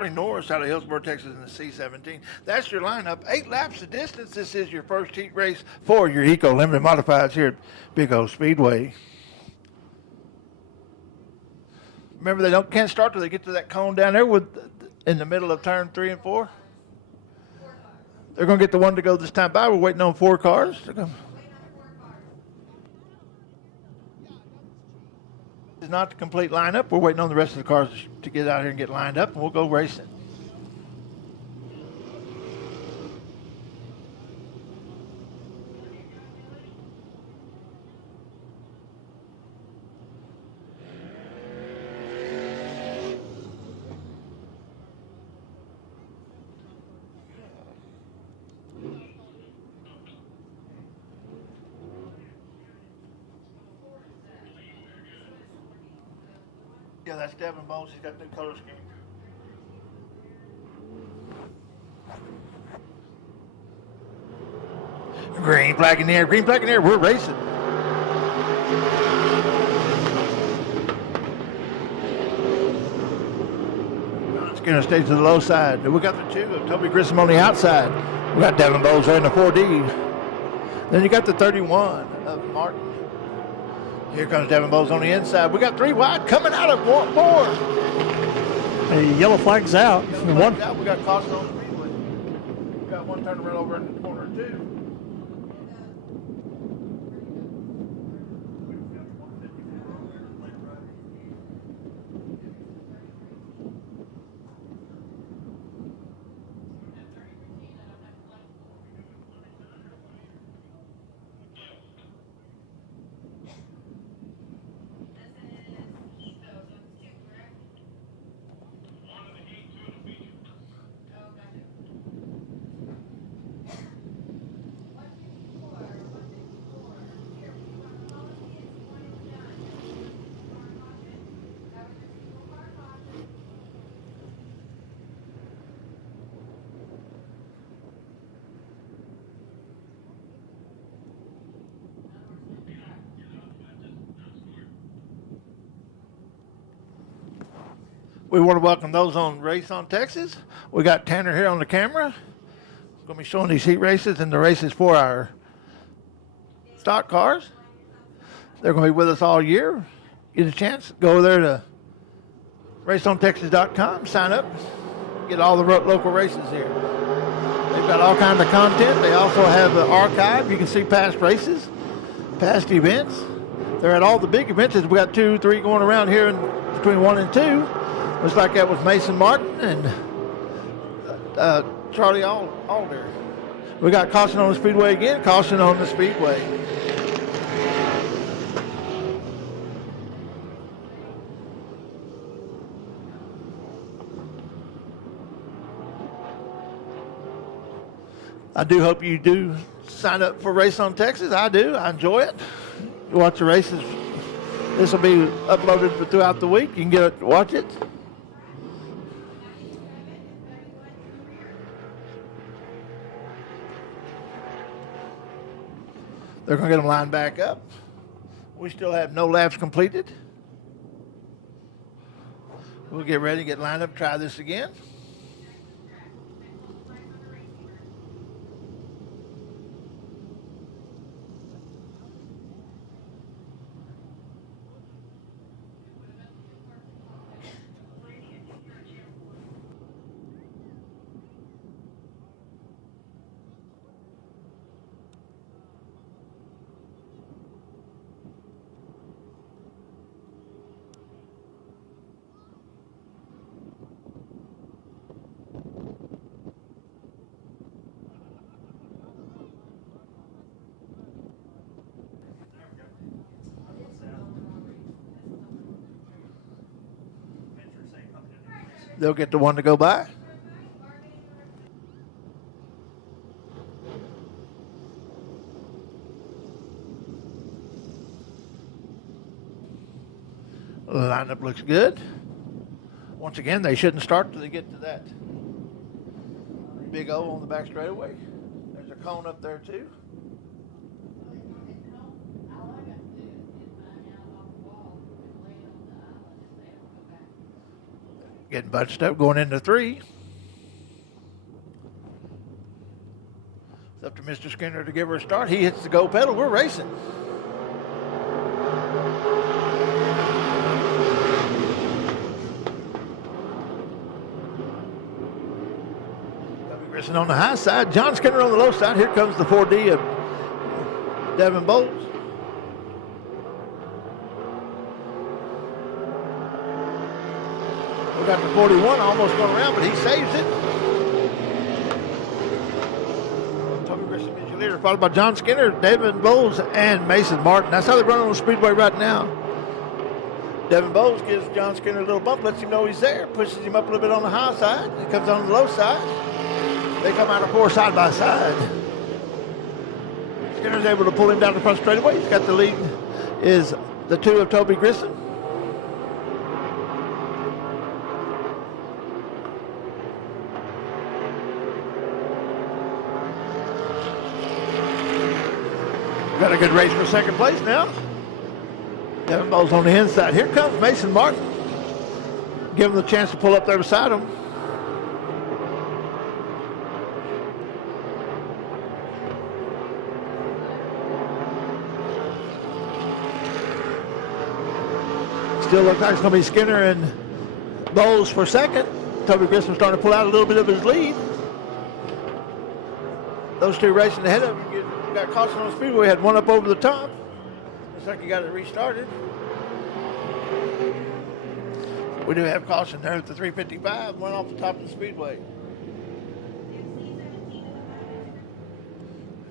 Norris out of Hillsboro, Texas in the C17. That's your lineup. 8 laps of distance. This is your first heat race for your Eco Limited Modifieds here at Big O Speedway. Remember, can't start till they get to that cone down there in the middle of turn 3 and 4. They're going to get the one to go this time by. We're waiting on 4 cars. It's not the complete lineup. We're waiting on the rest of the cars to get out here and get lined up, and we'll go racing. Yeah, that's Devin Bowles. He's got new color scheme. Green flag in the air. Green flag in the air. We're racing. Skinner stays to the low side. We got the 2 of Toby Grissom on the outside. We got Devin Bowles there in the 4D. Then you got the 31 of Martin. Here comes Devin Bowles on the inside. We got 3 wide coming out of 4. The yellow flag's out. Yellow flag's out. We got caution on the speedway. We got one turn around over in the corner 2. We want to welcome those on Race on Texas. We got Tanner here on the camera. We're going to be showing these heat races and the races for our stock cars. They're going to be with us all year. Get a chance, go over there to raceontexas.com, sign up, get all the local races here. They've got all kinds of content. They also have an archive. You can see past races, past events. They're at all the big events. We got 2, 3 going around here between 1 and 2. Looks like that was Mason Martin and Charlie Alder. We got caution on the speedway again. Caution on the speedway. I do hope you do sign up for Race on Texas. I do. I enjoy it. You watch the races. This will be uploaded throughout the week. You can get it, watch it. They're going to get them lined back up. We still have no laps completed. We'll get ready, get lined up, try this again. They'll get the one to go by. Lineup looks good. Once again, they shouldn't start till they get to that big O on the back straightaway. There's a cone up there too. Getting bunched up, going into 3. It's up to Mr. Skinner to give her a start. He hits the go pedal. We're racing. Toby Grissom on the high side. John Skinner on the low side. Here comes the 4D of Devin Bowles. We got the 41 almost going around, but he saves it. Toby Grissom is your leader, followed by John Skinner, Devin Bowles, and Mason Martin. That's how they run on the Speedway right now. Devin Bowles gives John Skinner a little bump, lets him know he's there, pushes him up a little bit on the high side. He comes on the low side. They come out of 4 side by side. Skinner's able to pull him down the front straightaway. He's got the lead, is the 2 of Toby Grissom. Got a good race for second place now. Devin Bowles on the inside. Here comes Mason Martin. Give him the chance to pull up there beside him. Still looks like it's going to be Skinner and Bowles for second. Toby Grissom starting to pull out a little bit of his lead. Those 2 racing ahead of him. Got caution on the Speedway, had one up over the top. Looks like he got it restarted. We do have caution there at the 355, one off the top of the Speedway.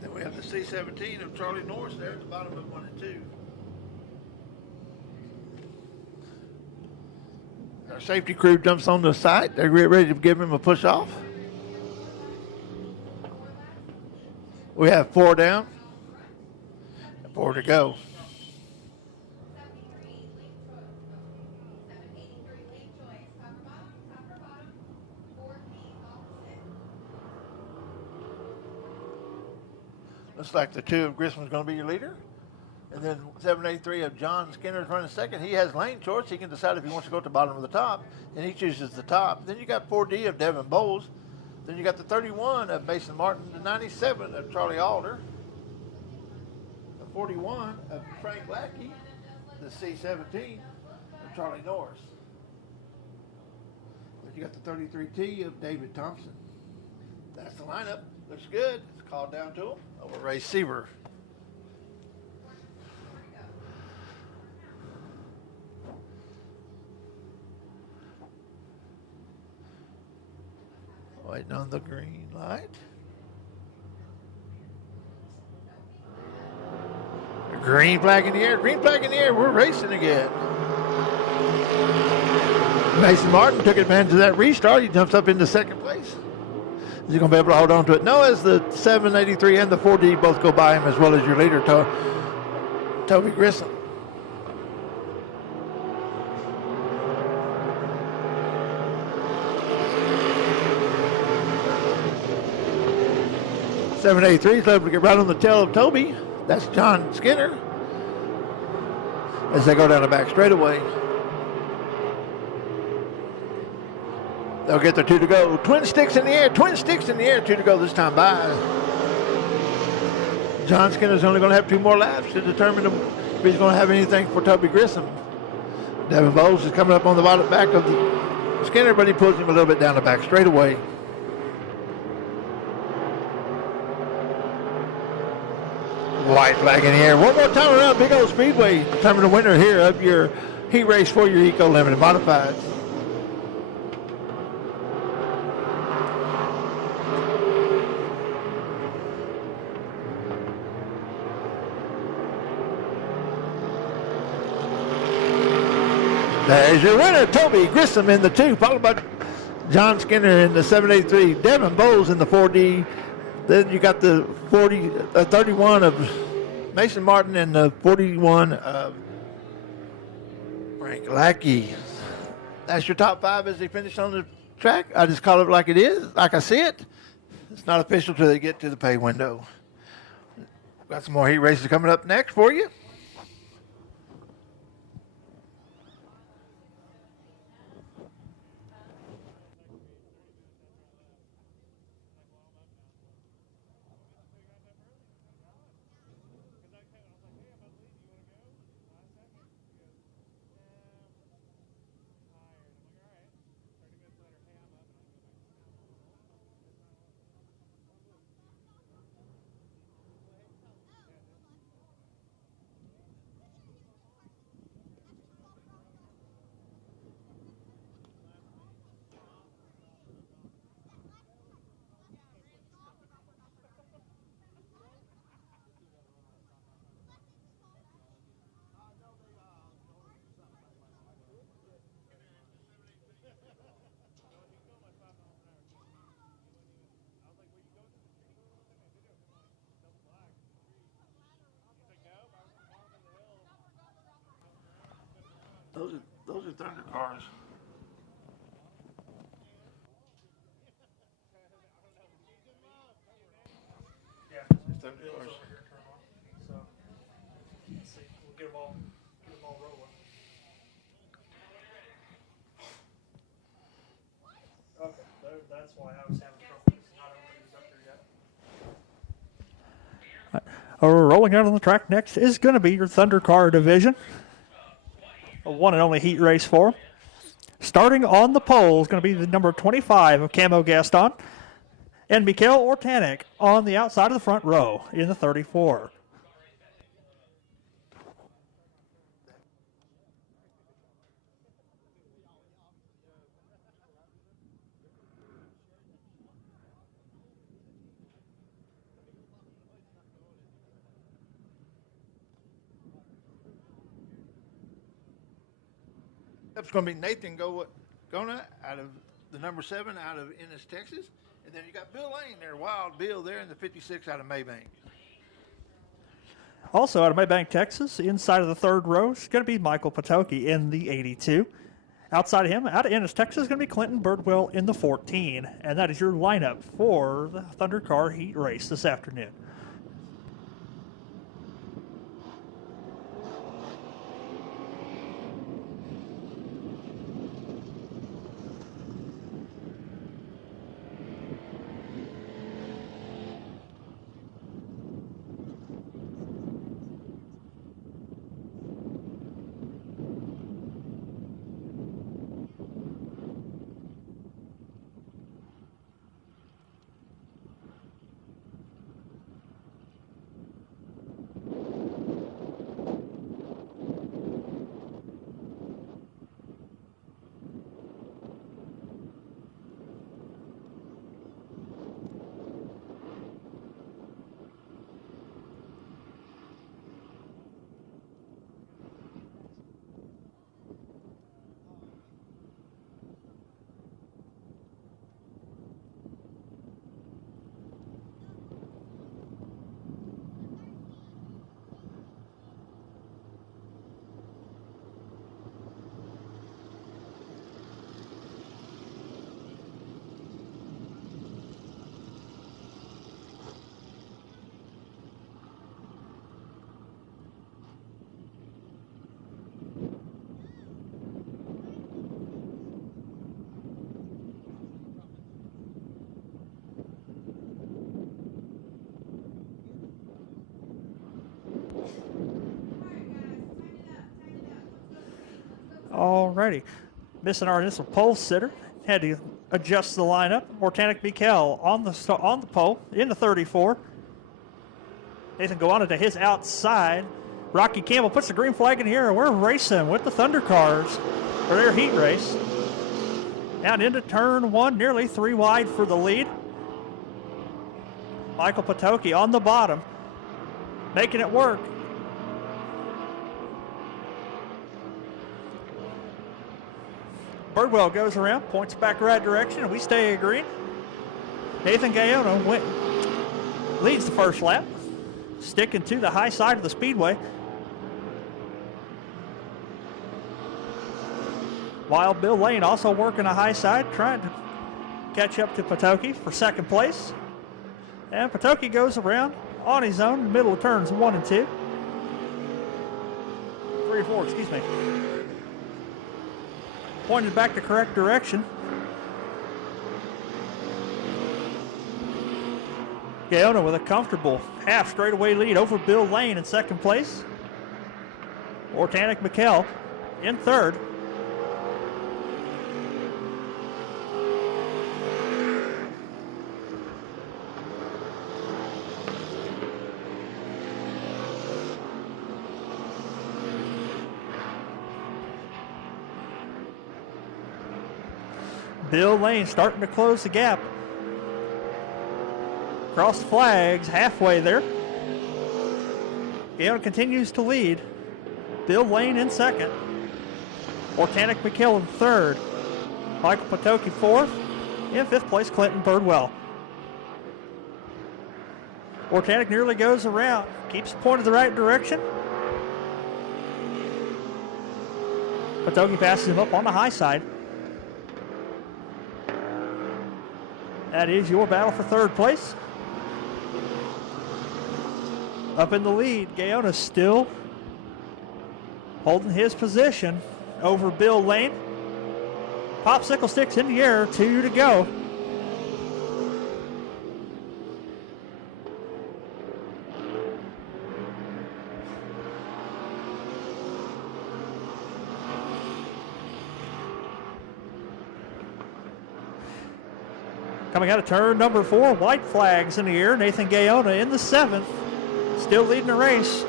Then we have the C17 of Charlie Norris there at the bottom of 1 and 2. Our safety crew jumps on the site. They're ready to give him a push off. We have 4 down, 4 to go. Looks like the 2 of Grissom is going to be your leader. And then 783 of John Skinner is running second. He has lane choice. He can decide if he wants to go to the bottom or the top, and he chooses the top. Then you got 4D of Devin Bowles. Then you got the 31 of Mason Martin, the 97 of Charlie Alder, the 41 of Frank Lackey, the C17 of Charlie Norris. But you got the 33T of David Thompson. That's the lineup. Looks good. It's called down to him over Ray Seaver. Waiting on the green light. Green flag in the air. Green flag in the air. We're racing again. Mason Martin took advantage of that restart. He jumps up into second place. Is he going to be able to hold on to it? No, as the 783 and the 4D both go by him, as well as your leader, Toby Grissom. .783 is able to get right on the tail of Toby. That's John Skinner as they go down the back straightaway. They'll get the 2 to go. Twin sticks in the air. Twin sticks in the air. 2 to go this time by. John Skinner's only going to have 2 more laps to determine if he's going to have anything for Toby Grissom. Devin Bowles is coming up on the bottom back of the Skinner, but he pulls him a little bit down the back straightaway. White flag in the air. One more time around Big O Speedway. Determine the winner here of your heat race for your Eco Limited Modifieds. There's your winner, Toby Grissom in the 2, followed by John Skinner in the 783, Devin Bowles in the 4D. Then you got the 31 of Mason Martin and the 41 of Frank Lackey. That's your top 5 as they finish on the track. I just call it like it is, like I see it. It's not official till they get to the pay window. Got some more heat races coming up next for you. Those are Thunder cars. Yeah. Thunder cars. So, let's see. We'll get them all rolling. Okay, that's why I was having trouble. It's not everybody's up there yet. Rolling out on the track next is going to be your Thunder Car division. A one and only heat race for them. Starting on the pole is going to be the number 25 of Camo Gaston and Mikhail Ortanek on the outside of the front row in the 34. It's going to be Nathan Gona out of the number 7 out of Ennis, Texas. And then you got Bill Lane there, Wild Bill there in the 56 out of Maybank. Also out of Maybank, Texas, inside of the third row is going to be Michael Patoki in the 82. Outside of him, out of Ennis, Texas, is going to be Clinton Birdwell in the 14. And that is your lineup for the Thunder Car Heat Race this afternoon. Alrighty. Missing our initial pole sitter. Had to adjust the lineup. Ortanek Mikhail on the pole in the 34. Nathan Gowana to his outside. Rocky Campbell puts the green flag in here, and we're racing with the Thunder Cars for their heat race. Down into turn one, nearly 3 wide for the lead. Michael Patoki on the bottom, making it work. Birdwell goes around, points back right direction, and we stay green. Nathan Gaona leads the first lap, sticking to the high side of the speedway. Wild Bill Lane also working a high side, trying to catch up to Patoki for second place. And Patoki goes around on his own, middle of turns 1 and 2. 3 or 4, excuse me. Pointed back the correct direction. Gaona with a comfortable half straightaway lead over Bill Lane in second place. Ortanek Mikhail in third. Bill Lane starting to close the gap. Cross the flags halfway there. Gaona continues to lead. Bill Lane in second. Ortanek Mikhail in third. Michael Patoki fourth. In fifth place, Clinton Birdwell. Ortanek nearly goes around. Keeps pointed the right direction. Patoki passes him up on the high side. That is your battle for third place. Up in the lead, Gaona still holding his position over Bill Lane. Popsicle sticks in the air, 2 to go. Coming out of turn number 4, white flags in the air. Nathan Gaona in the 7th, still leading the race.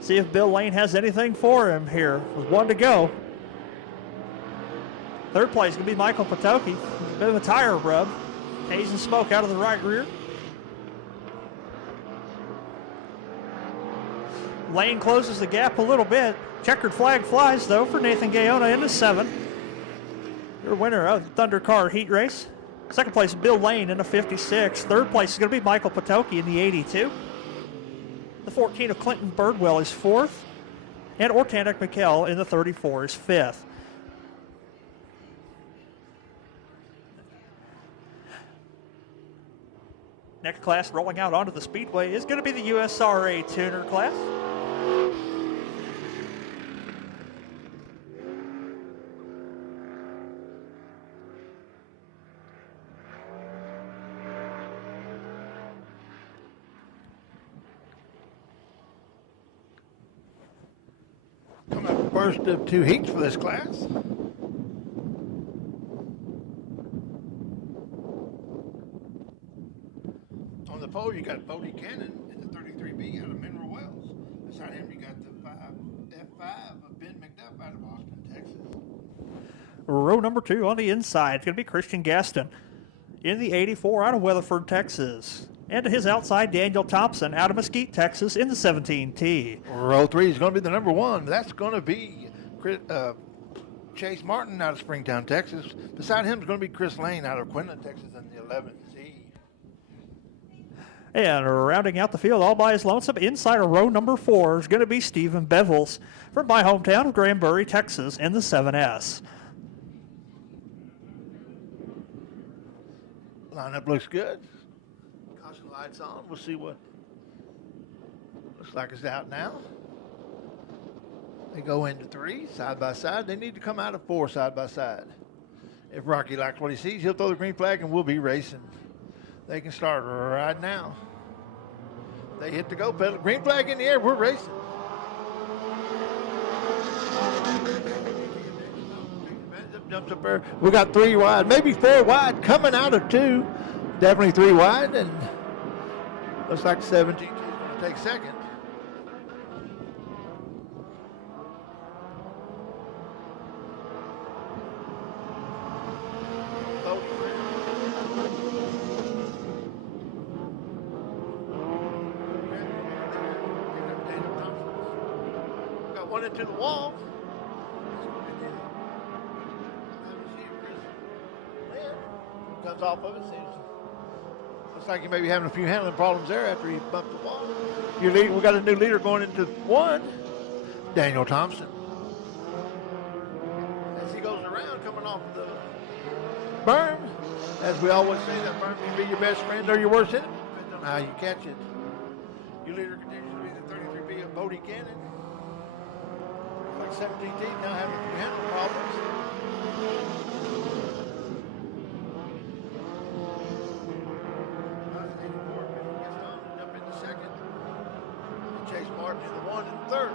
See if Bill Lane has anything for him here with 1 to go. Third place is going to be Michael Patoki. A bit of a tire rub. Haze and smoke out of the right rear. Lane closes the gap a little bit. Checkered flag flies, though, for Nathan Gaona in the 7th. Your winner of the Thunder Car Heat Race. Second place, Bill Lane in the 56. Third place is going to be Michael Patoki in the 82. The 14 of Clinton Birdwell is 4th. And Ortanek McKell in the 34 is 5th. Next class rolling out onto the Speedway is going to be the USRA Tuner class. Come up first of 2 heats for this class. On the pole, you got Bodie Cannon in the 33B out of Mineral Wells. Beside him, you got the F5 of Ben McDuff out of Austin, Texas. Row number 2 on the inside. It's going to be Christian Gaston in the 84 out of Weatherford, Texas. And to his outside, Daniel Thompson out of Mesquite, Texas in the 17T. Row 3 is going to be the number 1. That's going to be Chase Martin out of Springtown, Texas. Beside him is going to be Chris Lane out of Quinlan, Texas in the 11Z. And rounding out the field all by his lonesome, inside of row number 4 is going to be Stephen Bevels from my hometown of Granbury, Texas in the 7S. Lineup looks good. Caution lights on. We'll see what looks like it's out now. They go into 3 side by side. They need to come out of 4 side by side. If Rocky likes what he sees, he'll throw the green flag and we'll be racing. They can start right now. They hit the go pedal. Green flag in the air. We're racing. Jumps up there. We got 3 wide, maybe 4 wide coming out of 2. Definitely 3 wide, and looks like 17 is going to take second. Got 1 into the wall. Comes off of it. Looks like he may be having a few handling problems there after he bumped the wall. We got a new leader going into 1, Daniel Thompson. As he goes around, coming off of the berm, as we always say, that berm can be your best friend or your worst enemy, depending on how you catch it. Your leader continues to be the 33B of Bodie Cannon. Like 17 teeth now having a few handling problems. Chase Martin in the 1 and 3rd.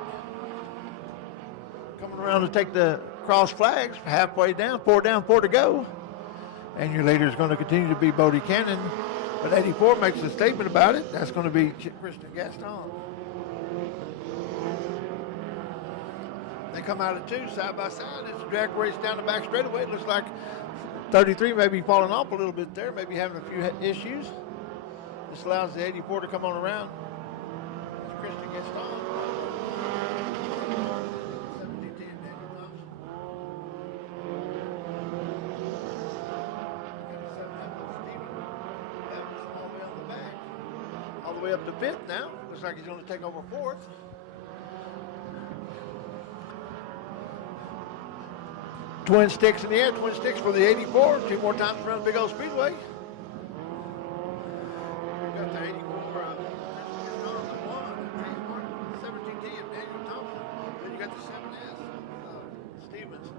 Coming around to take the cross flags, halfway down, 4 to go. And your leader is going to continue to be Bodie Cannon. But 84 makes a statement about it. That's going to be Christian Gaston. They come out of 2 side by side. It's a drag race down the back straightaway. It looks like 33 may be falling off a little bit there, maybe having a few issues. This allows the 84 to come on around. Christian Gaston. 17-10, Daniel Thompson. All the way on the back. All the way up to 5th now. Looks like he's going to take over 4th. Twin sticks in the air. Twin sticks for the 84. 2 more times around the big old speedway. We've got the 84. 17T of Daniel Thompson. Then you got the 7S Stevens.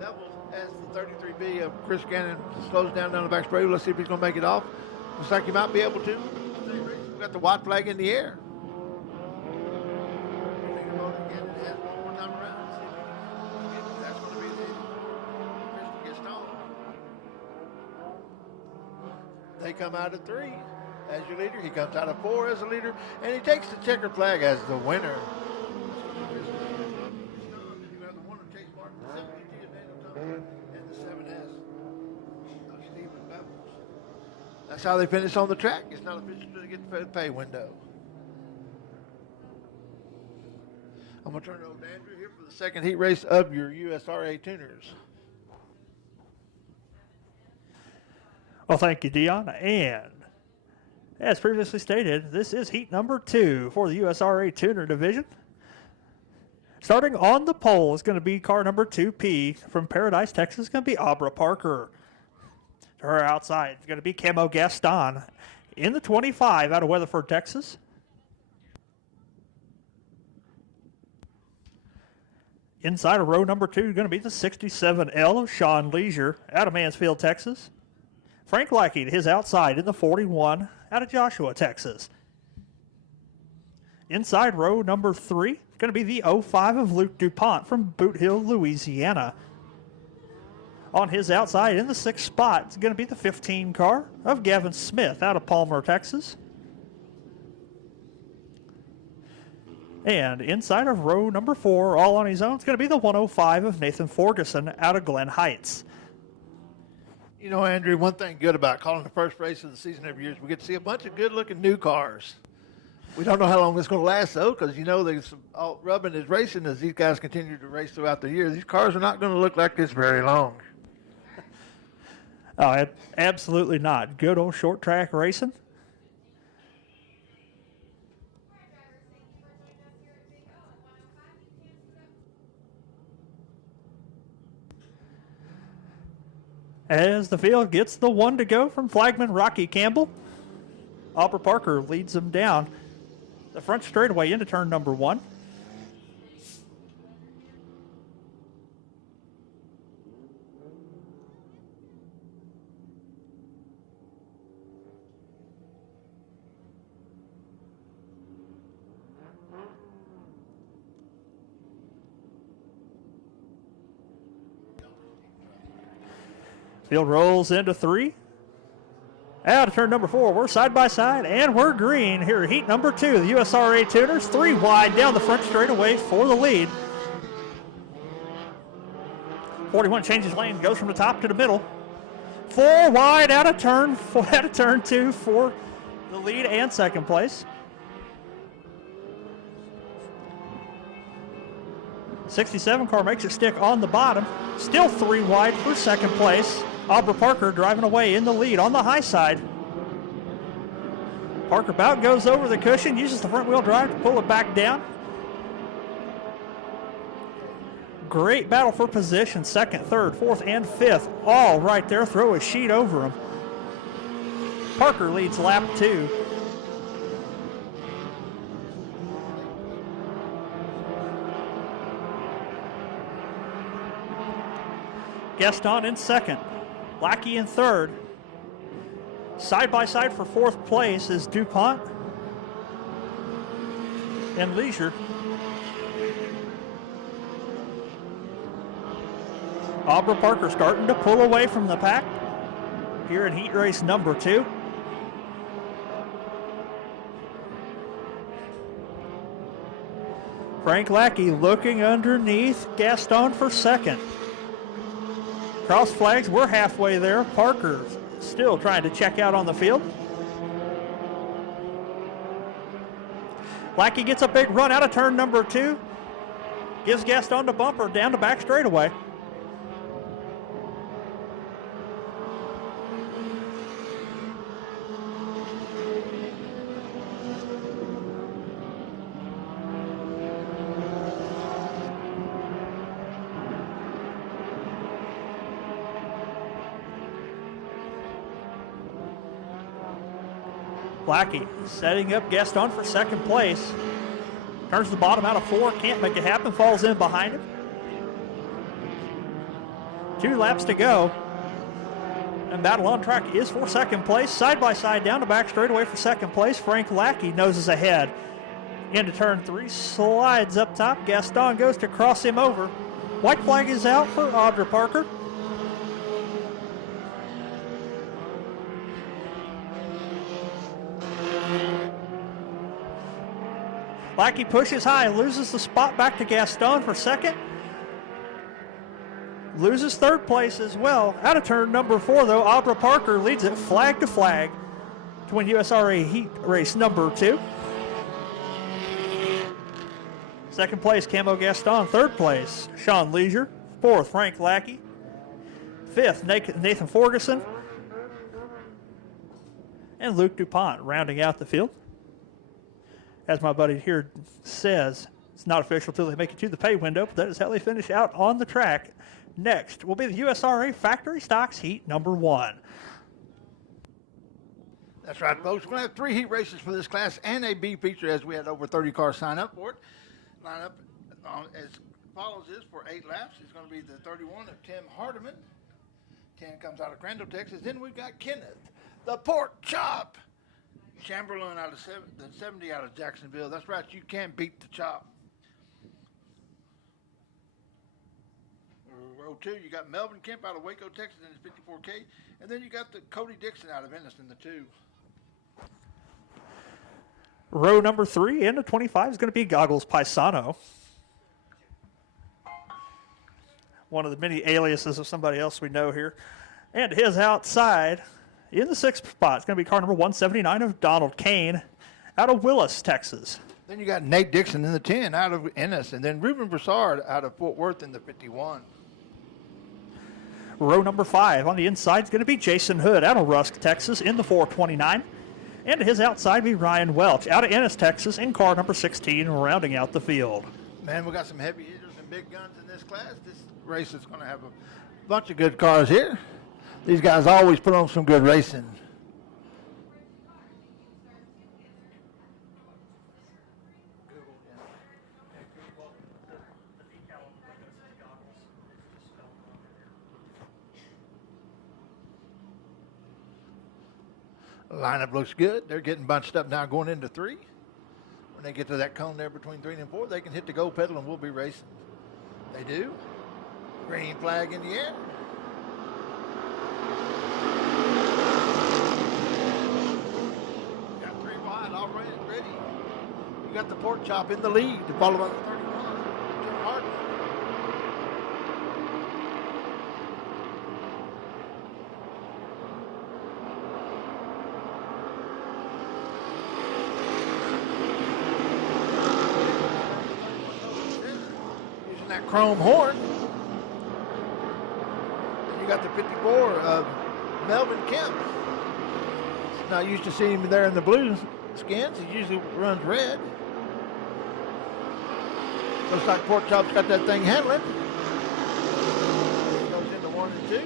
Devils as the 33B of Chris Gannon slows down the back straight. Let's see if he's going to make it off. Looks like he might be able to. We've got the white flag in the air. They come out of 3 as your leader. He comes out of 4 as a leader, and he takes the checkered flag as the winner. And the 7S of Stephen Bevel. That's how they finish on the track. It's not official until they get the pay window. I'm going to turn it over to Andrew here for the second heat race of your USRA tuners. Well, thank you, Dion. And as previously stated, this is heat number 2 for the USRA Tuner Division. Starting on the pole is going to be car number 2P from Paradise, Texas. It's going to be Abra Parker. To her outside, it's going to be Camo Gaston in the 25 out of Weatherford, Texas. Inside of row number 2 is going to be the 67L of Sean Leisure out of Mansfield, Texas. Frank Lackey to his outside in the 41 out of Joshua, Texas. Inside row number 3 is going to be the 05 of Luke DuPont from Boot Hill, Louisiana. On his outside in the 6th spot is going to be the 15 car of Gavin Smith out of Palmer, Texas. And inside of row number 4, all on his own, is going to be the 105 of Nathan Ferguson out of Glen Heights. You know, Andrew, one thing good about calling the first race of the season every year is we get to see a bunch of good-looking new cars. We don't know how long this is going to last, though, because, you know, there's some rubbing is racing as these guys continue to race throughout the year. These cars are not going to look like this very long. Oh, absolutely not. Good old short track racing. As the field gets the 1 to go from flagman Rocky Campbell, Abra Parker leads them down the front straightaway into turn number 1. Field rolls into 3. Out of turn number 4, we're side by side, and we're green here at heat number 2. The USRA Tuners, 3 wide down the front straightaway for the lead. 41 changes lane, goes from the top to the middle. 4 wide out of turn 2 for the lead and second place. 67 car makes it stick on the bottom. Still 3 wide for second place. Abra Parker driving away in the lead on the high side. Parker about goes over the cushion, uses the front wheel drive to pull it back down. Great battle for position, 2nd, 3rd, 4th, and 5th, all right there. Throw a sheet over him. Parker leads lap 2. Gaston in 2nd. Lackey in 3rd. Side by side for 4th place is DuPont and Leisure. Abra Parker starting to pull away from the pack here in heat race number 2. Frank Lackey looking underneath Gaston for 2nd. Cross flags, we're halfway there. Parker still trying to check out on the field. Lackey gets a big run out of turn number 2. Gives Gaston the bumper down the back straightaway. Lackey setting up Gaston for second place. Turns the bottom out of 4, can't make it happen, falls in behind him. 2 laps to go. And battle on track is for second place. Side by side down the back straightaway for second place. Frank Lackey noses ahead. Into turn 3, slides up top. Gaston goes to cross him over. White flag is out for Audra Parker. Lackey pushes high, loses the spot back to Gaston for second. Loses third place as well. Out of turn number 4, though, Audra Parker leads it flag to flag to win USRA Heat Race number 2. Second place, Camo Gaston. Third place, Sean Leisure. Fourth, Frank Lackey. Fifth, Nathan Ferguson. And Luke DuPont rounding out the field. As my buddy here says, it's not official until they make it to the pay window, but that is how they finish out on the track. Next will be the USRA Factory Stocks Heat number 1. That's right, folks. We're going to have 3 heat races for this class and a B feature as we had over 30 cars sign up for it. Line up as follows is for 8 laps. It's going to be the 31 of Tim Hardiman. 10 comes out of Crandall, Texas. Then we've got Kenneth, the Pork Chop. Chamberlain out of 70 out of Jacksonville. That's right, you can't beat the Chop. Row 2, you got Melvin Kemp out of Waco, Texas in his 54K. And then you got the Cody Dixon out of Ennis in the 2. Row number 3 into 25 is going to be Goggles Paisano. One of the many aliases of somebody else we know here. And his outside in the 6th spot is going to be car number 179 of Donald Kane out of Willis, Texas. Then you got Nate Dixon in the 10 out of Ennis. And then Ruben Broussard out of Fort Worth in the 51. Row number 5 on the inside is going to be Jason Hood out of Rusk, Texas in the 429. And to his outside be Ryan Welch out of Ennis, Texas in car number 16, rounding out the field. Man, we got some heavy hitters and big guns in this class. This race is going to have a bunch of good cars here. These guys always put on some good racing. Lineup looks good. They're getting bunched up now going into 3. When they get to that cone there between 3 and 4, they can hit the go pedal and we'll be racing. They do. Green flag in the air. Got 3 wide, all ready. You got the Pork Chop in the lead, followed by the 31. Jim Harden. That chrome horn. And you got the 54 of Melvin Kemp. Not used to seeing him there in the blue skins. He usually runs red. Looks like Pork Chop's got that thing handling. He goes into 1 and 2.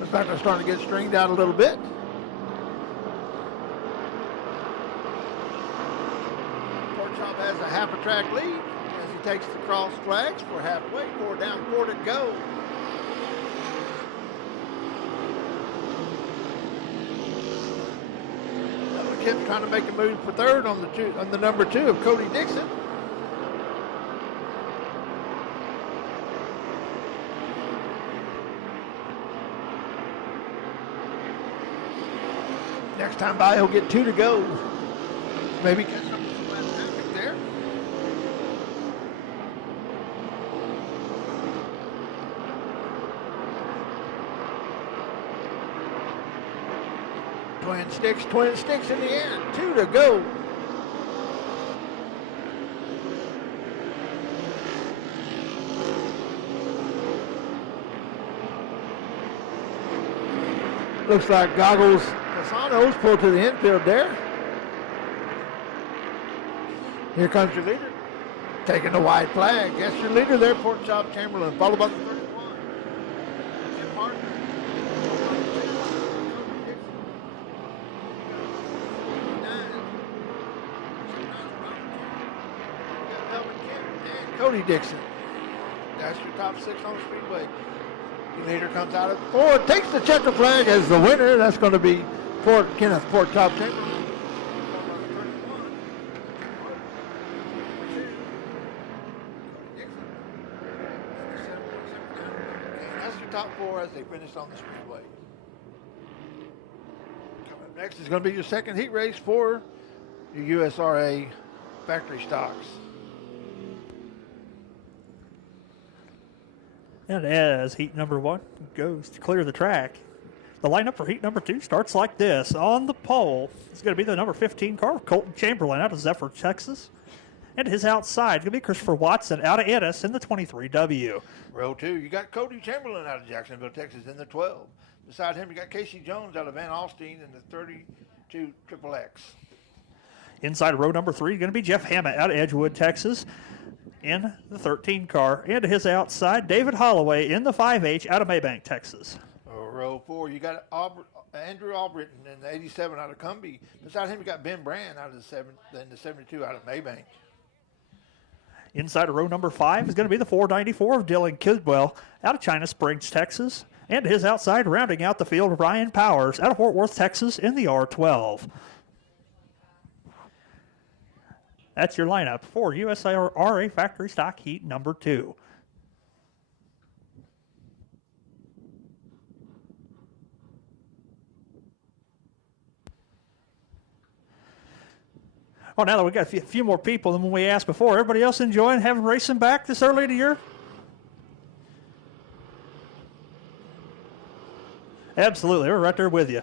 Looks like they're starting to get stringed out a little bit. Pork Chop has a half a track lead as he takes the cross flags for halfway. 4 down, 4 to go. Kemp's trying to make a move for third on the number 2 of Cody Dixon. Next time by, he'll get 2 to go. Maybe catch up with some last traffic there. Twin sticks in the air. 2 to go. Looks like Goggles Casanos pulled to the infield there. Here comes your leader, taking the white flag. That's your leader there, Pork Chop Chamberlain, followed by the 31. Jim Martin. Cody Dixon. That's your top 6 on the Speedway. Your leader comes out at 4, takes the checker flag as the winner. That's going to be Kenneth Pork Chop Chamberlain. That's your top 4 as they finish on the Speedway. Coming up next is going to be your second heat race for your USRA factory stocks. And as heat number 1 goes to clear the track, the lineup for heat number 2 starts like this. On the pole is going to be the number 15 car, Colton Chamberlain out of Zephyr, Texas. And his outside is going to be Christopher Watson out of Ennis in the 23W. Row 2, you got Cody Chamberlain out of Jacksonville, Texas in the 12. Beside him, you got Casey Jones out of Van Alstyne in the 32 XXX. Inside row number 3 is going to be Jeff Hammett out of Edgewood, Texas in the 13 car. And to his outside, David Holloway in the 5H out of Maybank, Texas. Row 4, you got Andrew Albritton in the 87 out of Cumbie. Beside him, you got Ben Brand out of the 72 out of Maybank. Inside of row number 5 is going to be the 494 of Dylan Kidwell out of China Springs, Texas. And to his outside, rounding out the field, Ryan Powers out of Fort Worth, Texas in the R12. That's your lineup for USRA Factory Stock Heat number 2. Well, now that we've got a few more people than when we asked before, everybody else enjoying having racing back this early in the year? Absolutely, we're right there with you.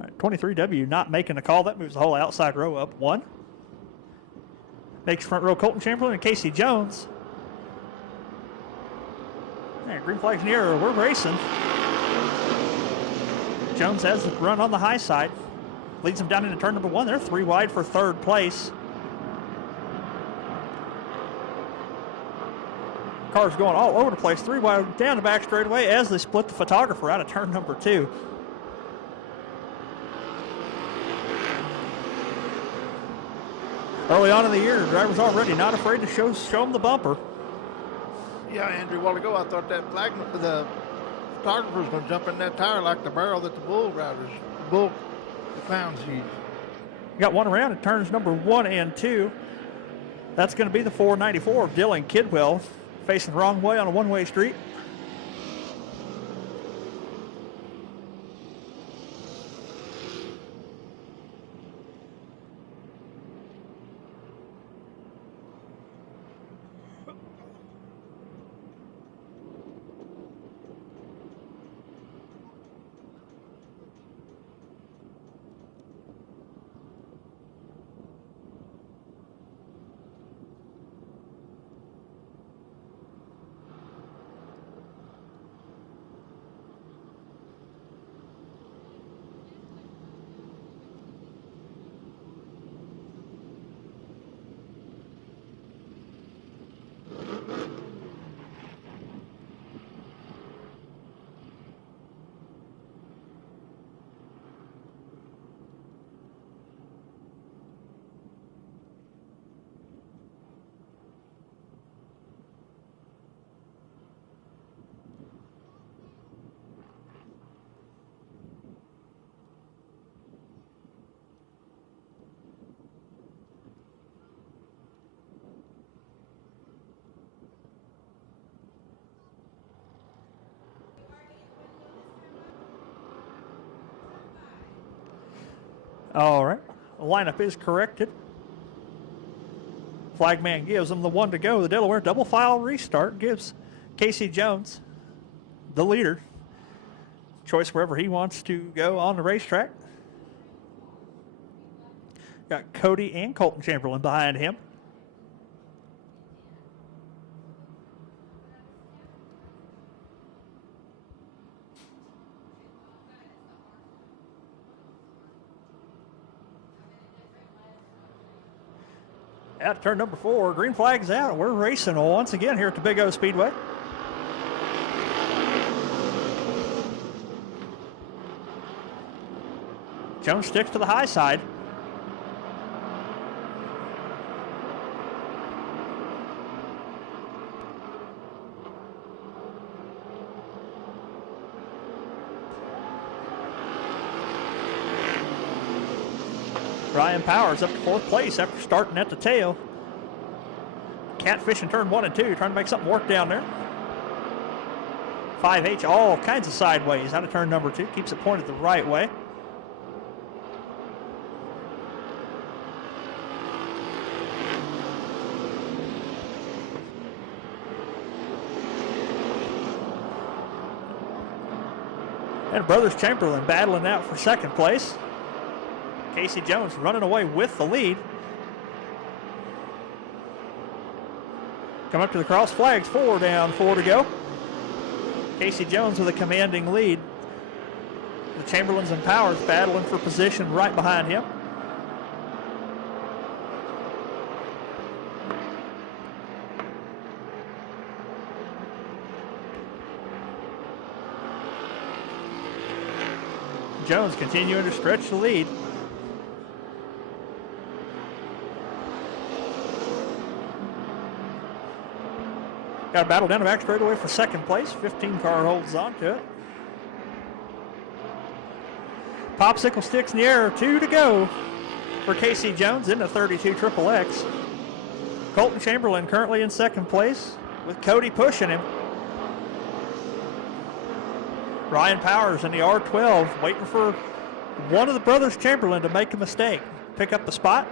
All right, 23W not making a call. That moves the whole outside row up 1. Makes front row Colton Chamberlain and Casey Jones. All right, green flag's near. We're racing. Jones has the run on the high side. Leads them down into turn number 1. They're 3 wide for 3rd place. Cars going all over the place. 3 wide down the back straightaway as they split the photographer out of turn number 2. Early on in the year, drivers already not afraid to show them the bumper. Yeah, Andrew, a while ago I thought that the photographer was going to jump in that tire like the barrel that the bull clowns use. Got one around at turns number 1 and 2. That's going to be the 494 of Dylan Kidwell, facing the wrong way on a one-way street. All right. The lineup is corrected. Flagman gives them the 1 to go. The Delaware double file restart gives Casey Jones, the leader, choice wherever he wants to go on the racetrack. Got Cody and Colton Chamberlain behind him. At turn number 4, green flag's out. We're racing once again here at the Big O Speedway. Jones sticks to the high side. Ryan Powers up to 4th place after starting at the tail. Catfish in turn 1 and 2, trying to make something work down there. 5H all kinds of sideways out of turn number 2, keeps it pointed the right way. And Brothers Chamberlain battling out for 2nd place. Casey Jones running away with the lead. Come up to the cross flags, 4 down, 4 to go. Casey Jones with a commanding lead. The Chamberlains and Powers battling for position right behind him. Jones continuing to stretch the lead. Got a battle down the back straightaway for 2nd place. 15 car holds on to it. Popsicle sticks in the air, 2 to go for Casey Jones in the 32 XXX. Colton Chamberlain currently in 2nd place with Cody pushing him. Ryan Powers in the R12 waiting for one of the Brothers Chamberlain to make a mistake. Pick up the spot.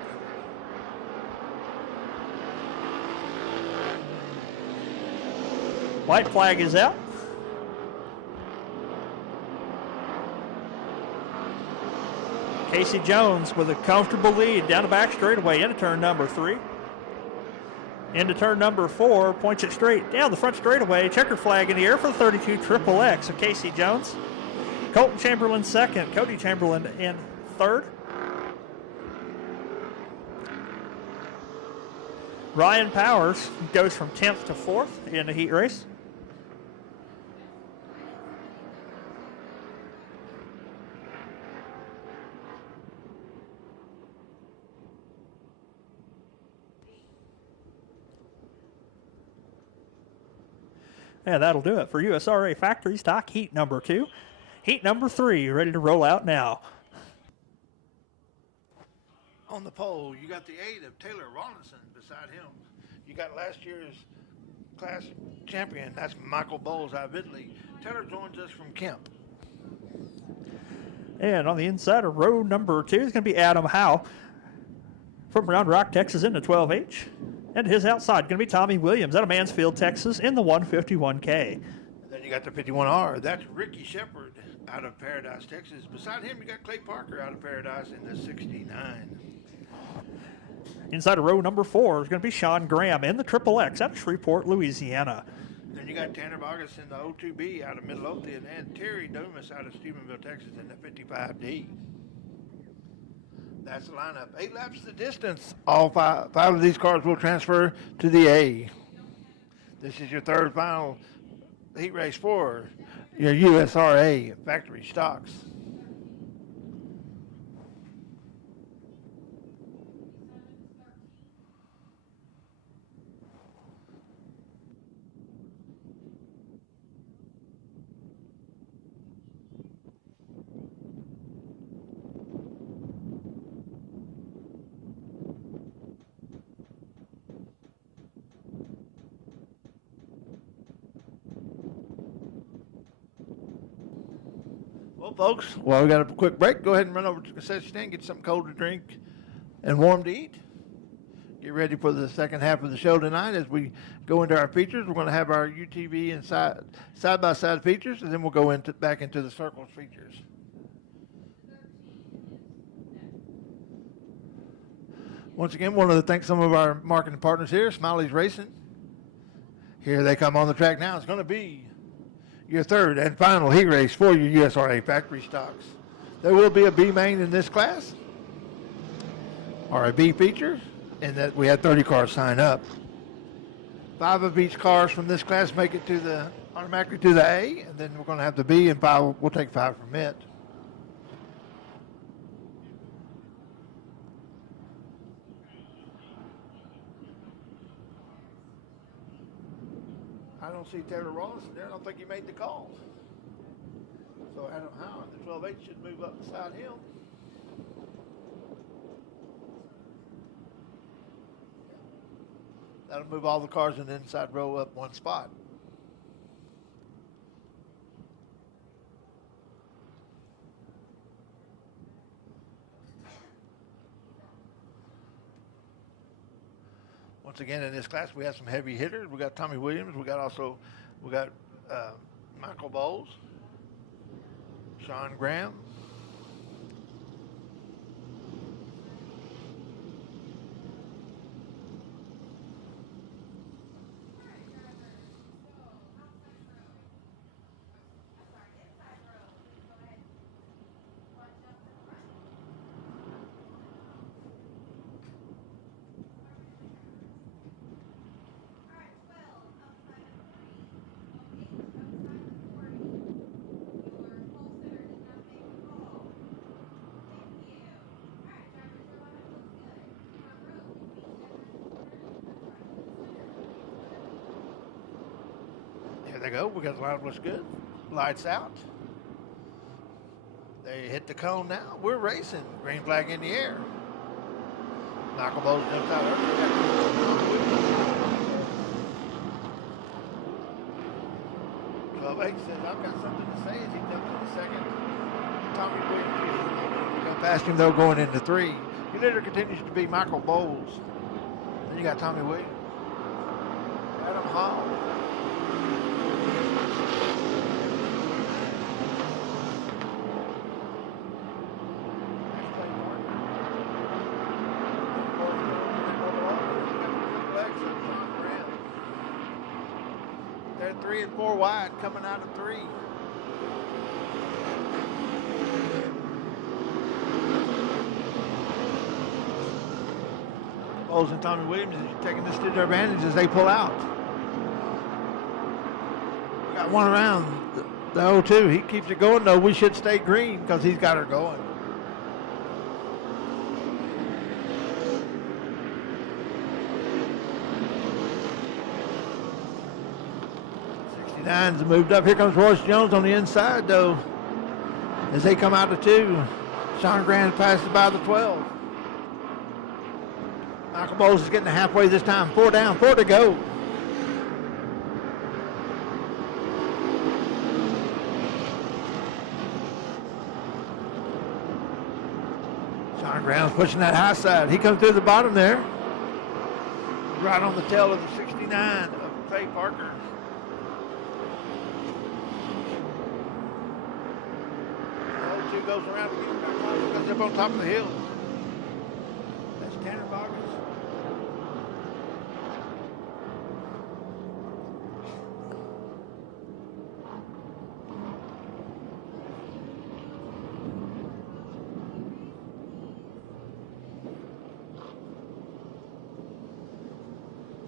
White flag is out. Casey Jones with a comfortable lead down the back straightaway into turn number 3. Into turn number 4, points it straight down the front straightaway. Checker flag in the air for the 32 XXX of Casey Jones. Colton Chamberlain 2nd, Cody Chamberlain in 3rd. Ryan Powers goes from 10th to 4th in the heat race. And that'll do it for USRA Factory Stock Heat number 2. Heat number 3 ready to roll out now. On the pole, you got the 8 of Taylor Rawlinson beside him. You got last year's class champion, that's Michael Bowles out of Italy. Taylor joins us from Kemp. And on the inside of row number 2 is going to be Adam Howe from Round Rock, Texas in the 12H. And his outside going to be Tommy Williams out of Mansfield, Texas in the 151K. And then you got the 51R. That's Ricky Shepard out of Paradise, Texas. Beside him, you got Clay Parker out of Paradise in the 69. Inside of row number 4 is going to be Sean Graham in the XXX out of Shreveport, Louisiana. Then you got Tanner Vargas in the O2B out of Midlothian and Terry Dumas out of Stephenville, Texas in the 55D. That's the lineup. 8 laps the distance. All five of these cars will transfer to the A. This is your 3rd final heat race for your USRA factory stocks. Well, folks, while we got a quick break, go ahead and run over to the concession stand, get something cold to drink and warm to eat. Get ready for the second half of the show tonight as we go into our features. We're going to have our UTV and side-by-side features, and then we'll go back into the circles features. Once again, wanted to thank some of our marketing partners here, Smiley's Racing. Here they come on the track now. It's going to be your third and final heat race for your USRA factory stocks. There will be a B main in this class, or a B feature, in that we had 30 cars sign up. 5 of each cars from this class make it to automatically to the A, and then we're going to have the B, and 5, we'll take 5 from it. I don't see Taylor Ross in there. I don't think he made the call. So Adam Howard, the 12-8 should move up beside him. That'll move all the cars in the inside row up one spot. Once again, in this class, we have some heavy hitters. We got Tommy Williams. We got Michael Bowles, Sean Graham, There they go. We got the line looks good. Lights out. They hit the cone now. We're racing. Green flag in the air. Michael Bowles jumped out early. 12-8 says, I've got something to say as he jumps in the second. Tommy Williams got past him though going into 3. Your leader continues to be Michael Bowles. Then you got Tommy Williams. Adam Hall. They're 3 and 4 wide coming out of 3. Bowles and Tommy Williams is taking this to their advantage as they pull out. We got one around the 0-2. He keeps it going though. We should stay green because he's got her going. Nines moved up. Here comes Royce Jones on the inside, though. As they come out to 2, Sean Grant passes by the 12. Michael Bowles is getting to halfway this time. 4 down, 4 to go. Sean Grant's pushing that high side. He comes through the bottom there. Right on the tail of the 69 of Clay Parker. Goes around again, comes up on top of the hill. That's Tanner Boggins.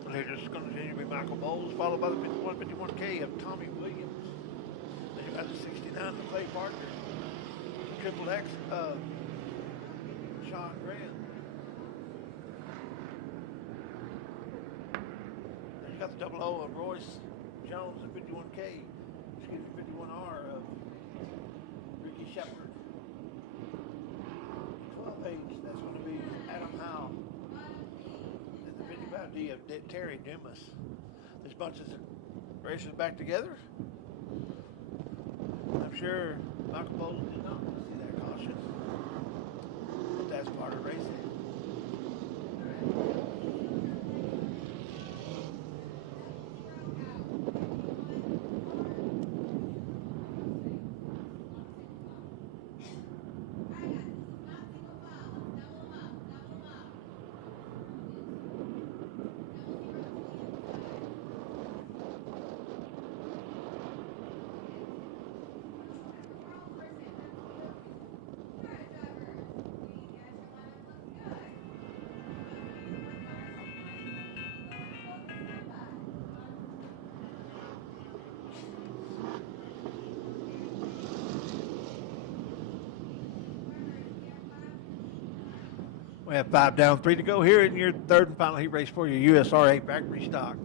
Later, it's going to continue to be Michael Bowles, followed by the 51K of Tommy Williams. Then you got the 69 of Clay Parker. Triple X of Sean Grant. Then you got the 00 of Royce Jones and 51K. Excuse me, 51R of Ricky Shepard. 12H, that's going to be Adam Howe. And the 55D of Terry Dumas. This bunch of racers back together. I'm sure Michael Bowles did not see that caution. But that's part of racing. We have 5 down, 3 to go here in your third and final heat race for your USRA factory stock.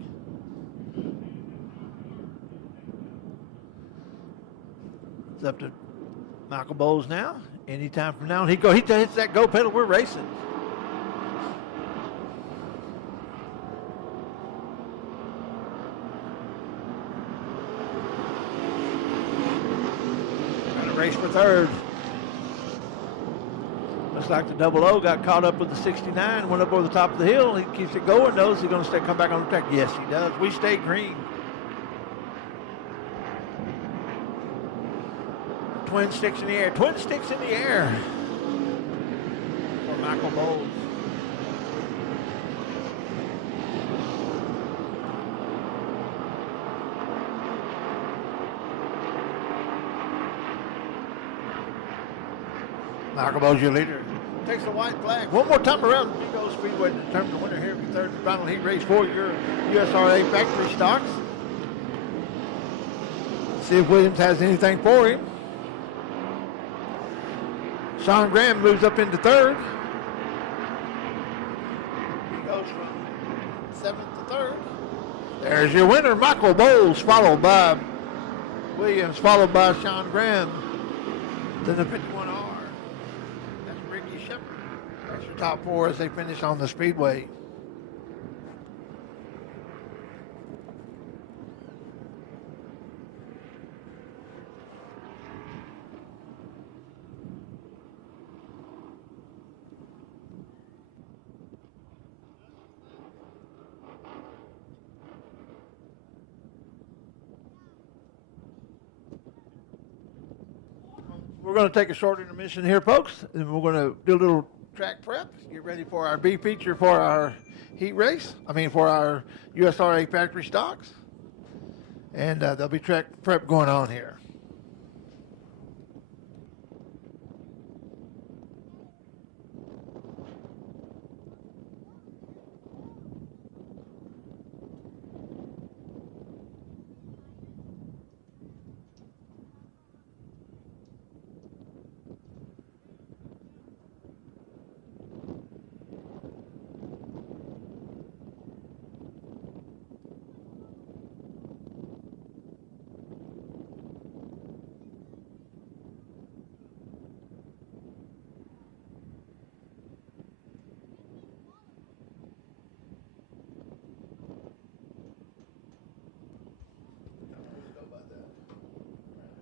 It's up to Michael Bowles now. Anytime from now on, he hits that go pedal. We're racing. Trying to race for third. Looks like the double O got caught up with the 69, went up over the top of the hill. He keeps it going, though. Is he going to come back on the track? Yes, he does. We stay green. Twin sticks in the air. Twin sticks in the air for Michael Bowles. Michael Bowles, your leader, takes the white flag. One more time around the O Speedway to determine the winner here of your third and final heat race for your USRA factory stocks. See if Williams has anything for him. Sean Graham moves up into third. He goes from 7th to 3rd. There's your winner, Michael Bowles, followed by Williams, followed by Sean Graham. Then the 51R. That's Ricky Shepard. That's your top 4 as they finish on the Speedway. We're going to take a short intermission here, folks, and we're going to do a little track prep, get ready for our B feature for our heat race, for our USRA factory stocks, and there'll be track prep going on here.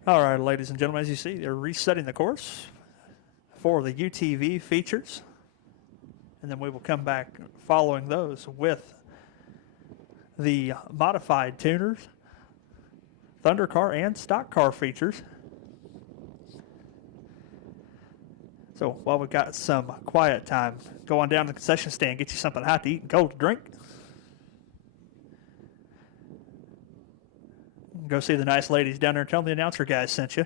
All right, ladies and gentlemen, as you see, they're resetting the course for the UTV features. And then we will come back following those with the modified tuners, Thunder Car, and stock car features. So while we've got some quiet time, go on down to the concession stand, get you something hot to eat and cold to drink. Go see the nice ladies down there and tell them the announcer guys sent you.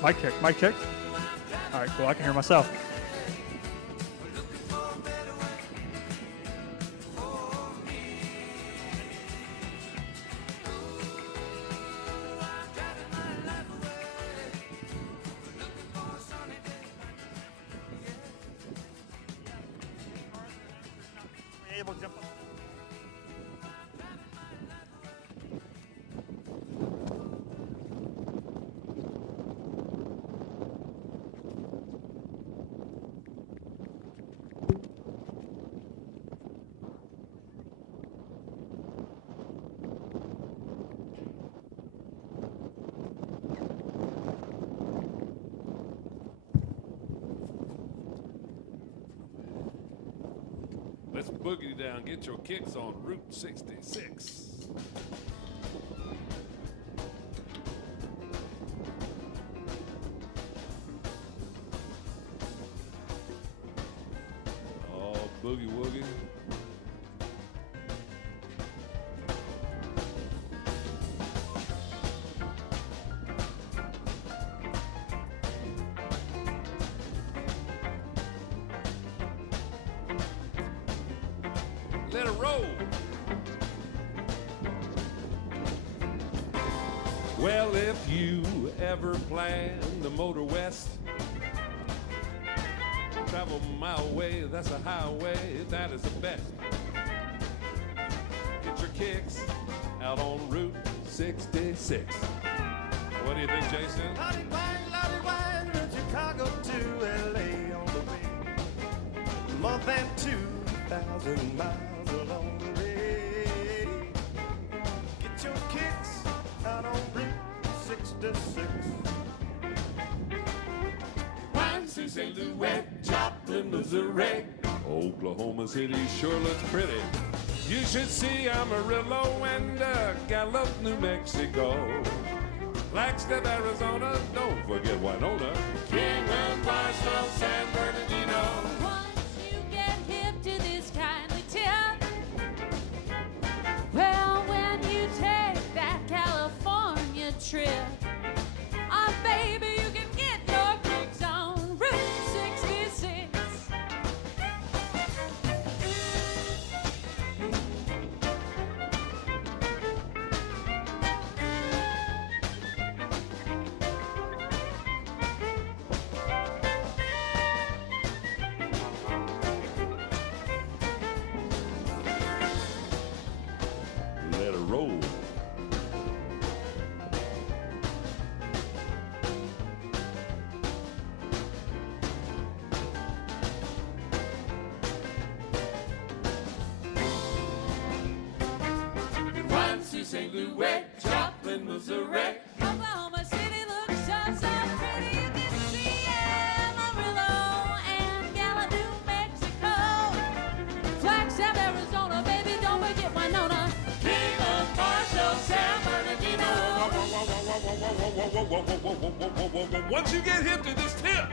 Mic check, mic check. All right, cool. I can hear myself. Able to jump up. Let's boogie down, get your kicks on Route 66. Oh, boogie woogie. Let it roll. Well, if you ever plan to motor west, travel my way, that's a highway, that is the best. Get your kicks out on Route 66. What do you think, Jason? Lottie wine, from Chicago to LA on the way. More than 2,000 miles along the way. Get your kicks out on Route 66. Wine to St. Louis, Joplin, Missouri. Oklahoma City sure looks pretty. You should see Amarillo and Gallup, New Mexico. Flagstaff, Arizona, don't forget Winona. Kingman, Barstow, San Bernardino. Once you get hip to this kindly tip, well, when you take that California trip, baby, you can get your kicks on Route 66. Let it roll. Once to St. Louis, Joplin, Missouri. Oklahoma City looks so pretty. You can see Amarillo and Gallup, New Mexico. Flagstaff, Arizona, baby, don't forget Winona. Kingman, Barstow, San Bernardino. Once you get hip to this tip,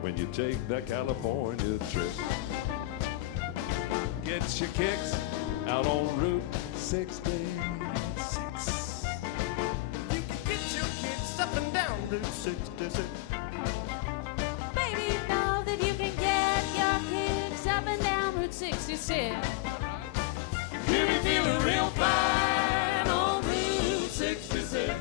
when you take that California trip, get your kicks out on Route 66. You can get your kicks up and down Route 66. Baby, you know that you can get your kicks up and down Route 66. Hear me feeling real fine on Route 66.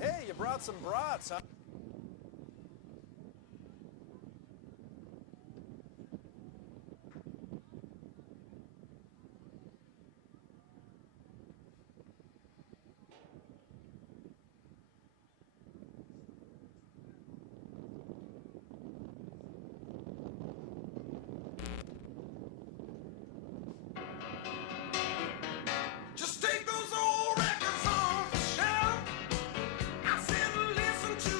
Hey, you brought some brats, huh? Just take those old records on the shelf. I said listen to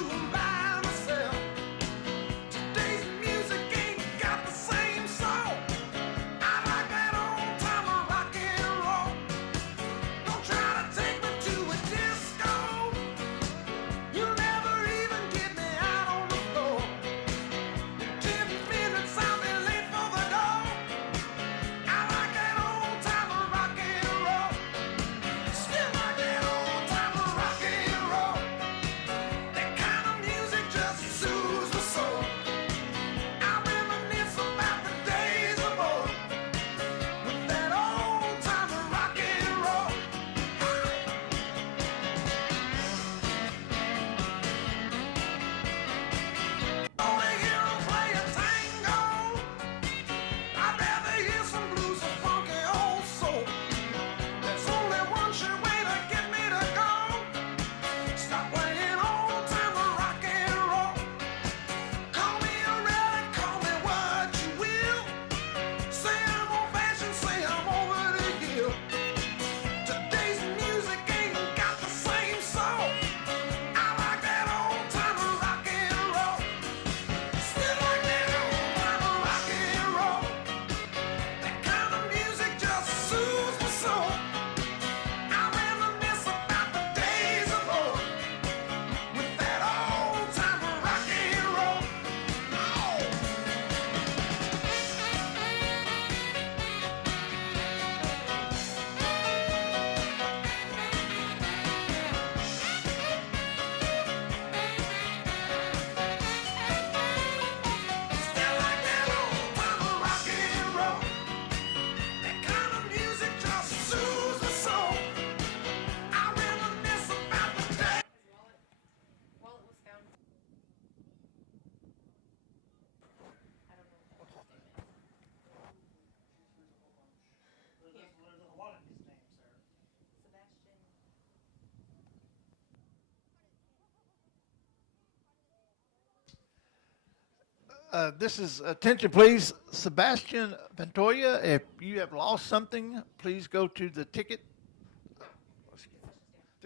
This is attention, please. Sebastian Pantoja, if you have lost something, please go to the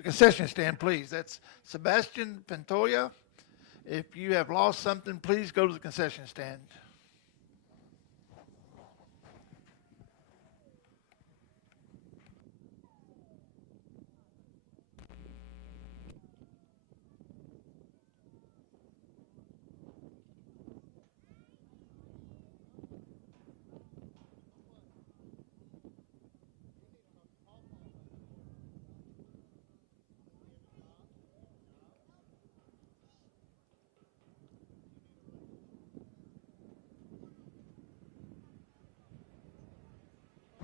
concession stand, please. That's Sebastian Pantoja. If you have lost something, please go to the concession stand.